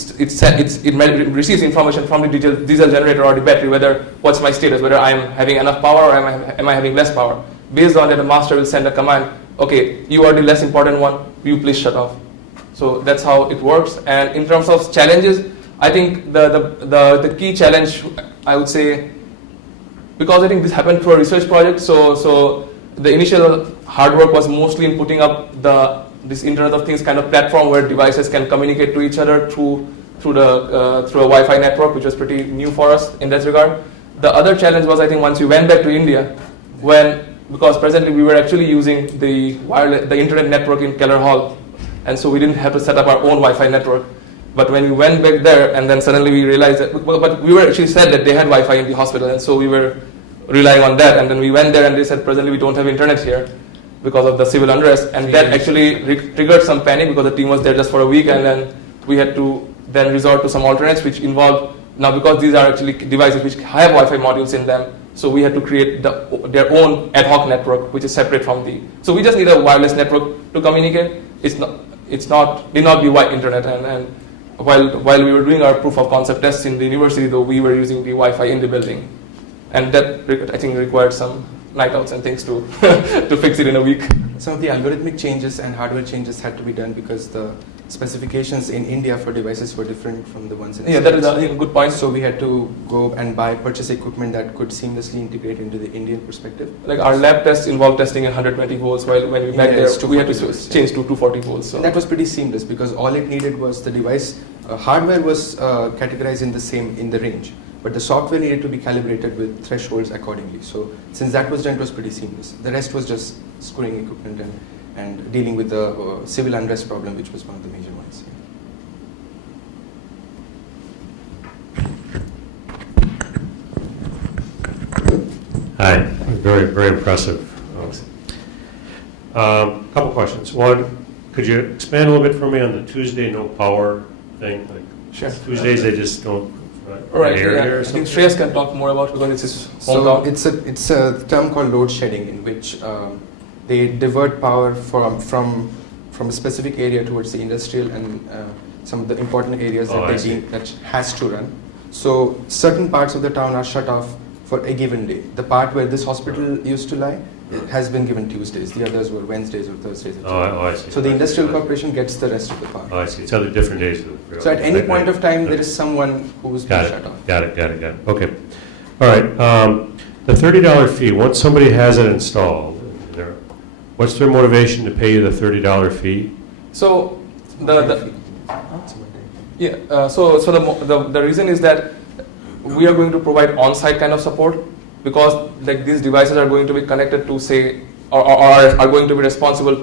receives information from the diesel generator or the battery, whether what's my status, whether I'm having enough power or am I having less power. Based on that, the master will send a command, okay, you are the less important one, you please shut off. So that's how it works. And in terms of challenges, I think the key challenge, I would say, because I think this happened through a research project, so the initial hard work was mostly in putting up this Internet of Things kind of platform where devices can communicate to each other through a Wi-Fi network, which was pretty new for us in that regard. The other challenge was, I think, once we went back to India, because presently we were actually using the internet network in Keller Hall, and so we didn't have to set up our own Wi-Fi network. But when we went back there, and then suddenly we realized that, but we were actually said that they had Wi-Fi in the hospital, and so we were relying on that. And then we went there, and they said, presently we don't have internet here because of the civil unrest, and that actually triggered some panic because the team was there just for a week, and then we had to then resort to some alternates, which involved, now because these are actually devices which have Wi-Fi modules in them, so we had to create their own ad hoc network, which is separate from so we just need a wireless network to communicate. Need not be internet, and while we were doing our proof of concept tests in the university, though, we were using the Wi-Fi in the building, and that I think required some night outs and things to to fix it in a week. Some of the algorithmic changes and hardware changes had to be done because the specifications in India for devices were different from the ones in the Yeah, that is I think, a good point. So we had to go and purchase equipment that could seamlessly integrate into the Indian perspective. Like our lab tests involve testing in 120 volts, while when we back there, we had to change to 240 volts. So. And that was pretty seamless because all it needed was the device. Hardware was categorized in the range, but the software needed to be calibrated with thresholds accordingly. So since that was done, it was pretty seamless. The rest was just screwing equipment and dealing with the civil unrest problem, which was one of the major ones. Hi, very, very impressive. Couple questions. One, could you expand a little bit for me on the Tuesday no power thing? Like sure. Tuesdays they just don't right, air yeah. or I something? think Shreyas can talk more about because it's his hometown. So it's a term called load shedding, in which they divert power from a specific area towards the industrial and some of the important areas that they deem that has to run. So certain parts of the town are shut off for a given day. The part where this hospital used to lie has been given Tuesdays. The others were Wednesdays or Thursdays. I see. So the industrial corporation gets the rest of the power. Oh, I see. It's other different days. So at any point of time, there is someone who's been shut off. Got it. Okay. All right. The $30 fee, once somebody has it installed, what's their motivation to pay you the $30 fee? So the reason is that we are going to provide on-site kind of support, because like these devices are going to be connected to say or are going to be responsible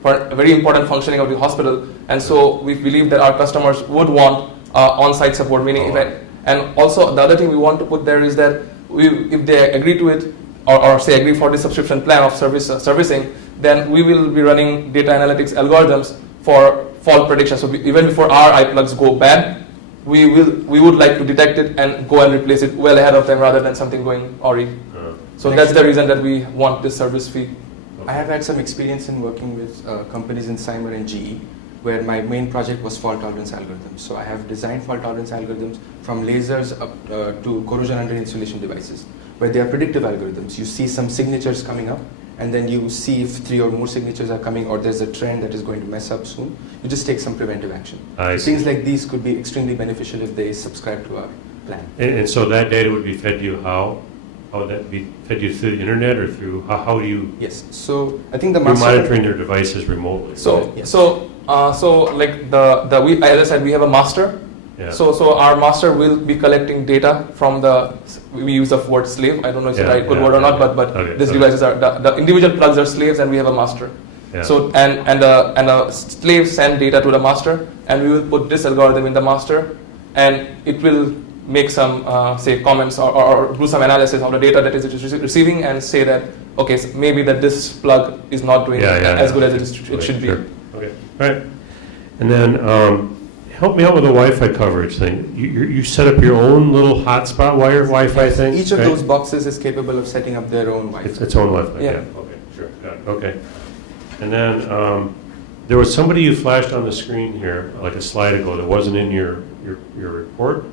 for a very important functioning of the hospital, and so we believe that our customers would want on-site support, meaning and also the other thing we want to put there is that if they agree to it or say agree for the subscription plan of servicing, then we will be running data analytics algorithms for fault prediction. So even before our eye plugs go bad, we would like to detect it and go and replace it well ahead of time rather than something going awry. So that's the reason that we want this service fee. I have had some experience in working with companies in Cymer and GE, where my main project was fault tolerance algorithms. So I have designed fault tolerance algorithms from lasers up to corrosion under insulation devices, where they are predictive algorithms. You see some signatures coming up, and then you see if 3 or more signatures are coming, or there's a trend that is going to mess up soon. You just take some preventive action. Things like these could be extremely beneficial if they subscribe to our plan. And so that data would be fed to you how? How would that be fed to you through the internet or through, how do you? Yes, so I think the you're monitoring their devices remotely. So like we, as I said, we have a master. Yeah. So our master will be collecting data from we use the word slave. I don't know if it's the right good word or not, but these devices are, the individual plugs are slaves and we have a master. Yeah. So, and the slave send data to the master, and we will put this algorithm in the master, and it will make some, say, comments or do some analysis of the data that is receiving and say that, okay, so maybe that this plug is not doing as good as it should be. Okay, all right. And then, help me out with the Wi-Fi coverage thing. You set up your own little hotspot wire Wi-Fi thing? Each of those boxes is capable of setting up their own Wi-Fi. Its own Wi-Fi, yeah. Okay, sure, got it, okay. And then, there was somebody you flashed on the screen here, like a slide ago, that wasn't in your report.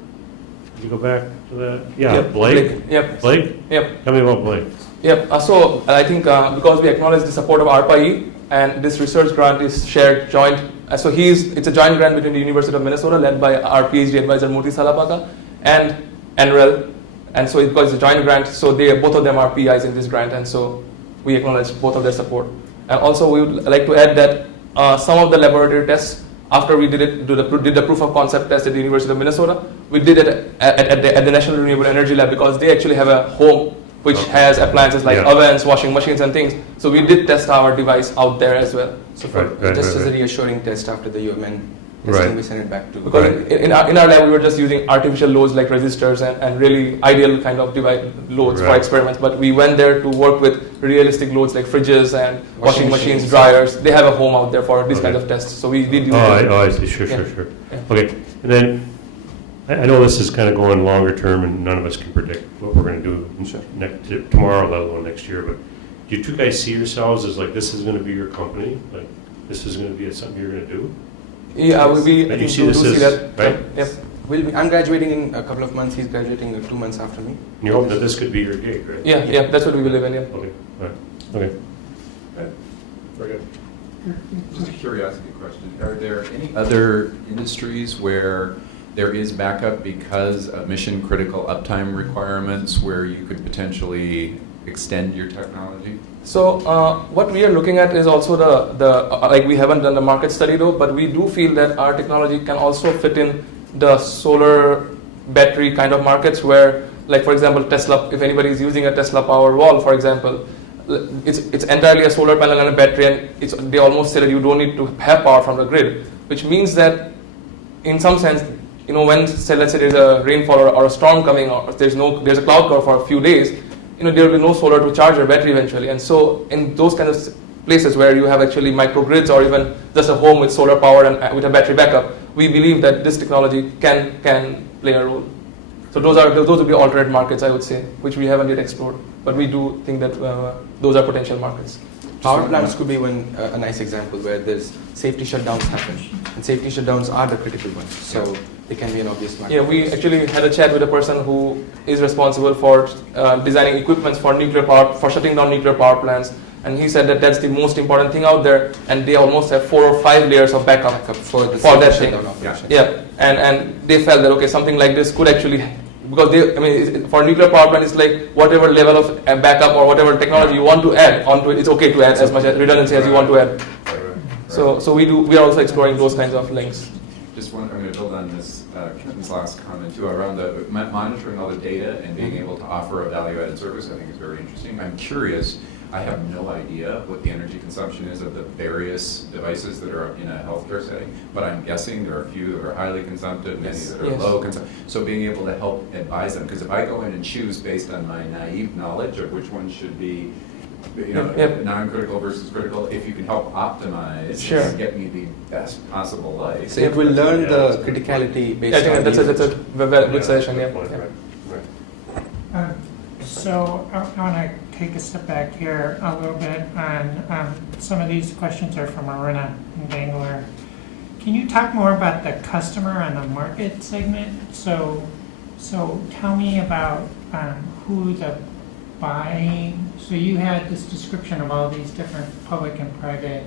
Could you go back to that? Yeah, yep. Blake? Yep. Blake? Yep. Tell me about Blake. Yep, so I think because we acknowledge the support of ARPA-E, and this research grant is shared joint. So it's a joint grant between the University of Minnesota, led by our PhD advisor Murthy Salapaka, and NREL. And so because it's a joint grant, so both of them are PIs in this grant, and so we acknowledge both of their support. And also we would like to add that some of the laboratory tests, after we did the proof of concept test at the University of Minnesota, we did it at the National Renewable Energy Lab, because they actually have a home which has appliances like ovens, washing machines and things. So we did test our device out there as well. So as a reassuring test after the UMN testing, we sent it back to. Because in our lab we were just using artificial loads like resistors and really ideal kind of device loads for experiments. But we went there to work with realistic loads like fridges and washing machines, dryers. They have a home out there for these kinds of tests. So we did use I see, sure. Yeah. Okay, and then I know this is kind of going longer term, and none of us can predict what we're going to do tomorrow, let alone next year. But do you two guys see yourselves as like this is going to be your company? Like this is going to be something you're going to do? Yeah, we'll be. I think do see that, right? Yep. I'm graduating in a couple of months. He's graduating 2 months after me. And you hope that this could be your gig, right? Yeah, that's what we believe in. Yeah. Okay. All right. Okay. We're good. Just a curiosity question. Are there any other industries where there is backup because of mission critical uptime requirements where you could potentially extend your technology? So what we are looking at is also like we haven't done the market study though, but we do feel that our technology can also fit in the solar battery kind of markets where, like for example, Tesla, if anybody is using a Tesla power wall, for example, it's entirely a solar panel and a battery, and they almost say that you don't need to have power from the grid, which means that in some sense, when say, let's say there's a rainfall or a storm coming, or there's a cloud cover for a few days, there will be no solar to charge your battery eventually. And so in those kind of places where you have actually microgrids or even just a home with solar power and with a battery backup, we believe that this technology can play a role. So those would be alternate markets, I would say, which we haven't yet explored, but we do think that those are potential markets. Power plants could be a nice example where there's safety shutdowns happen, and safety shutdowns are the critical ones, so they can be an obvious market. Yeah, we actually had a chat with a person who is responsible for designing equipments for shutting down nuclear power plants, and he said that that's the most important thing out there, and they almost have 4 or 5 layers of backup for that thing. Yeah, and they felt that okay, something like this could actually, because for nuclear power plant, it's like whatever level of backup or whatever technology you want to add onto it, it's okay to add as much redundancy as you want to add. So we are also exploring those kinds of links. Just I'm going to build on this Kenton's last comment too around the monitoring all the data and being able to offer a value-added service. I think is very interesting. I'm curious. I have no idea what the energy consumption is of the various devices that are in a healthcare setting, but I'm guessing there are a few that are highly consumptive, many that are low consumptive. So being able to help advise them, because if I go in and choose based on my naive knowledge of which one should be, non-critical versus critical, if you can help optimize and get me the best possible life. So it will learn the criticality based on that's a very good session. So I want to take a step back here a little bit on some of these questions are from Aruna in Bangalore. Can you talk more about the customer and the market segment? So tell me about who the buying. So you had this description of all these different public and private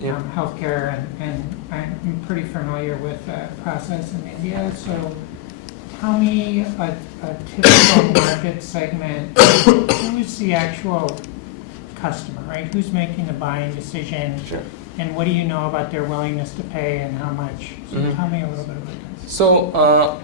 healthcare, and I'm pretty familiar with the process in India. So tell me a typical market segment. Who's the actual customer, right? Who's making the buying decision? Sure. And what do you know about their willingness to pay and how much? So tell me a little bit about that. So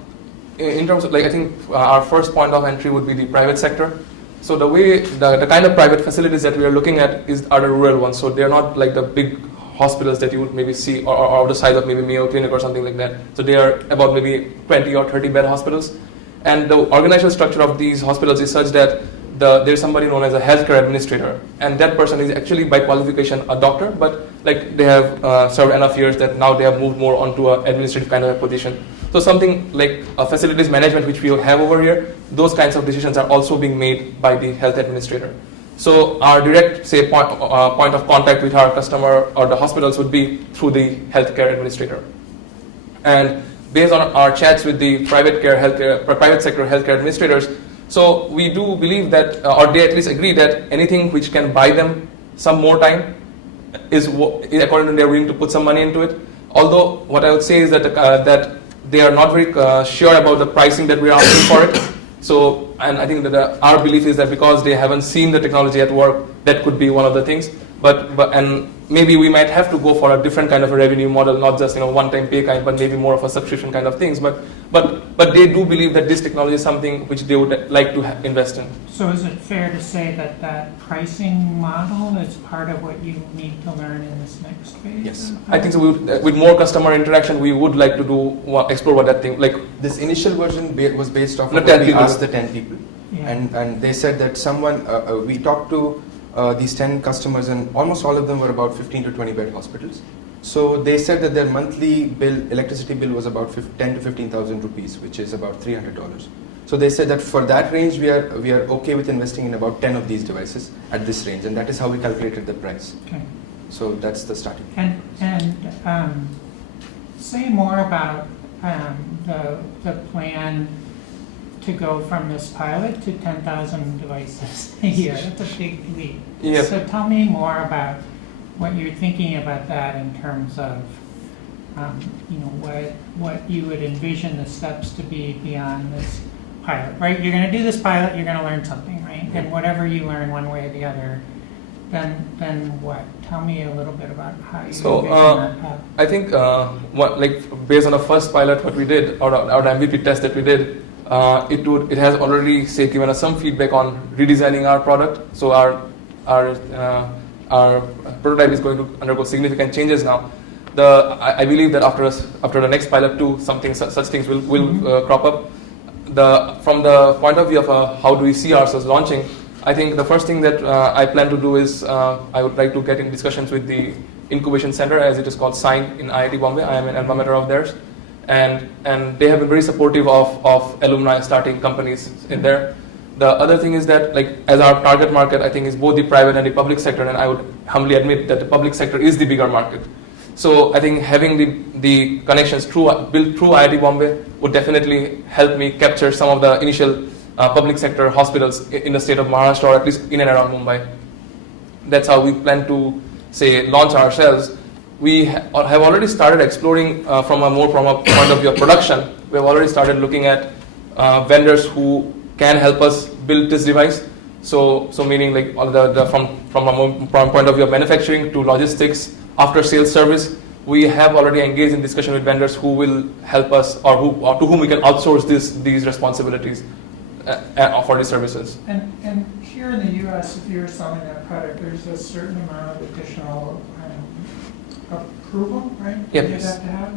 in terms of, I think our first point of entry would be the private sector. So the kind of private facilities that we are looking at are the rural ones. So they're not like the big hospitals that you would maybe see or the size of maybe Mayo Clinic or something like that. So they are about maybe 20 or 30 bed hospitals. And the organizational structure of these hospitals is such that there's somebody known as a healthcare administrator, and that person is actually by qualification a doctor, but they have served enough years that now they have moved more onto an administrative kind of a position. So something like a facilities management, which we have over here, those kinds of decisions are also being made by the health administrator. So our direct, point of contact with our customer or the hospitals would be through the healthcare administrator. And based on our chats with the private sector healthcare administrators, so we do believe that, or they at least agree that anything which can buy them some more time is according to them, they're willing to put some money into it. Although what I would say is that that they are not very sure about the pricing that we are asking for it. So, and I think that our belief is that because they haven't seen the technology at work, that could be one of the things. And maybe we might have to go for a different kind of a revenue model, not just one-time pay kind, but maybe more of a subscription kind of things. But they do believe that this technology is something which they would like to invest in. So is it fair to say that that pricing model is part of what you need to learn in this next phase? Yes, I think so. With more customer interaction, we would like to explore what that thing like. This initial version was based off of what we asked the 10 people, and they said that we talked to these 10 customers, and almost all of them were about 15 to 20 bed hospitals. So they said that their monthly electricity bill was about 10 to 15,000 rupees, which is about $300. So they said that for that range, we are okay with investing in about 10 of these devices at this range, and that is how we calculated the price. Okay. So that's the starting. And say more about the plan to go from this pilot to 10,000 devices a year. That's a big leap. Yep. So tell me more about what you're thinking about that in terms of, you know, what you would envision the steps to be beyond this pilot, right? You're going to do this pilot, you're going to learn something, right? And whatever you learn one way or the other, then what? Tell me a little bit about how you envision that path. I think based on the first pilot what we did, or the MVP test that we did, it has already given us some feedback on redesigning our product. So our prototype is going to undergo significant changes now. I believe that after the next pilot too, such things will crop up. From the point of view of how do we see ourselves launching, I think the first thing that I plan to do is I would like to get in discussions with the incubation center, as it is called, SIGN in IIT Bombay. I am an alma mater of theirs, and they have been very supportive of alumni starting companies in there. The other thing is that, like, as our target market, I think, is both the private and the public sector, and I would humbly admit that the public sector is the bigger market. So I think having the connections built through IIT Bombay would definitely help me capture some of the initial public sector hospitals in the state of Maharashtra, or at least in and around Mumbai. That's how we plan to, launch ourselves. We have already started exploring from a point of view of production. We have already started looking at vendors who can help us build this device. So meaning, like, all from a point of view of manufacturing to logistics, after sales service, we have already engaged in discussion with vendors who will help us, or to whom we can outsource these responsibilities for these services. And here in the U.S., if you're selling that product, there's a certain amount of additional approval, right? Yep. You have to have.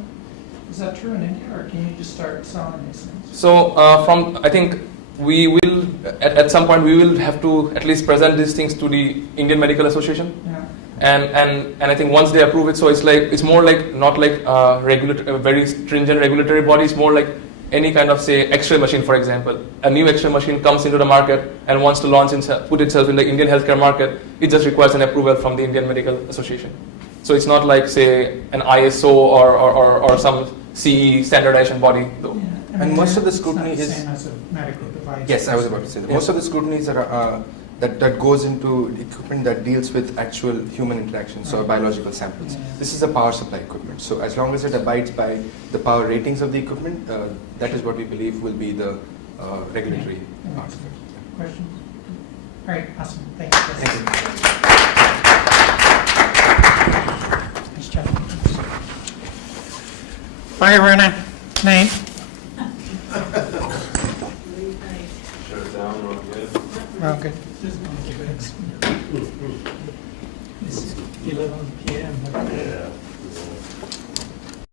Is that true in India, or can you just start selling these things? So I think we will at some point we will have to at least present these things to the Indian Medical Association. Yeah. And I think once they approve it, so it's more like not like a very stringent regulatory body. It's more like any kind of, X-ray machine, for example. A new X-ray machine comes into the market and wants to put itself in the Indian healthcare market. It just requires an approval from the Indian Medical Association. So it's not like, an ISO or some CE standardization body, though. Yeah. And most of the scrutiny is is... the same as a medical device. Yes, I was about to say that. Most of the scrutiny that goes into equipment that deals with actual human interactions, or biological samples. Yeah. This is a power supply equipment. So as long as it abides by the power ratings of the equipment, that is what we believe will be the regulatory part of it. Questions? All right, awesome. Thank you. Thank you. Nice job. Bye, Runa. Night. Shut it down, we're good. We're all good. It's 11 p.m. Yeah.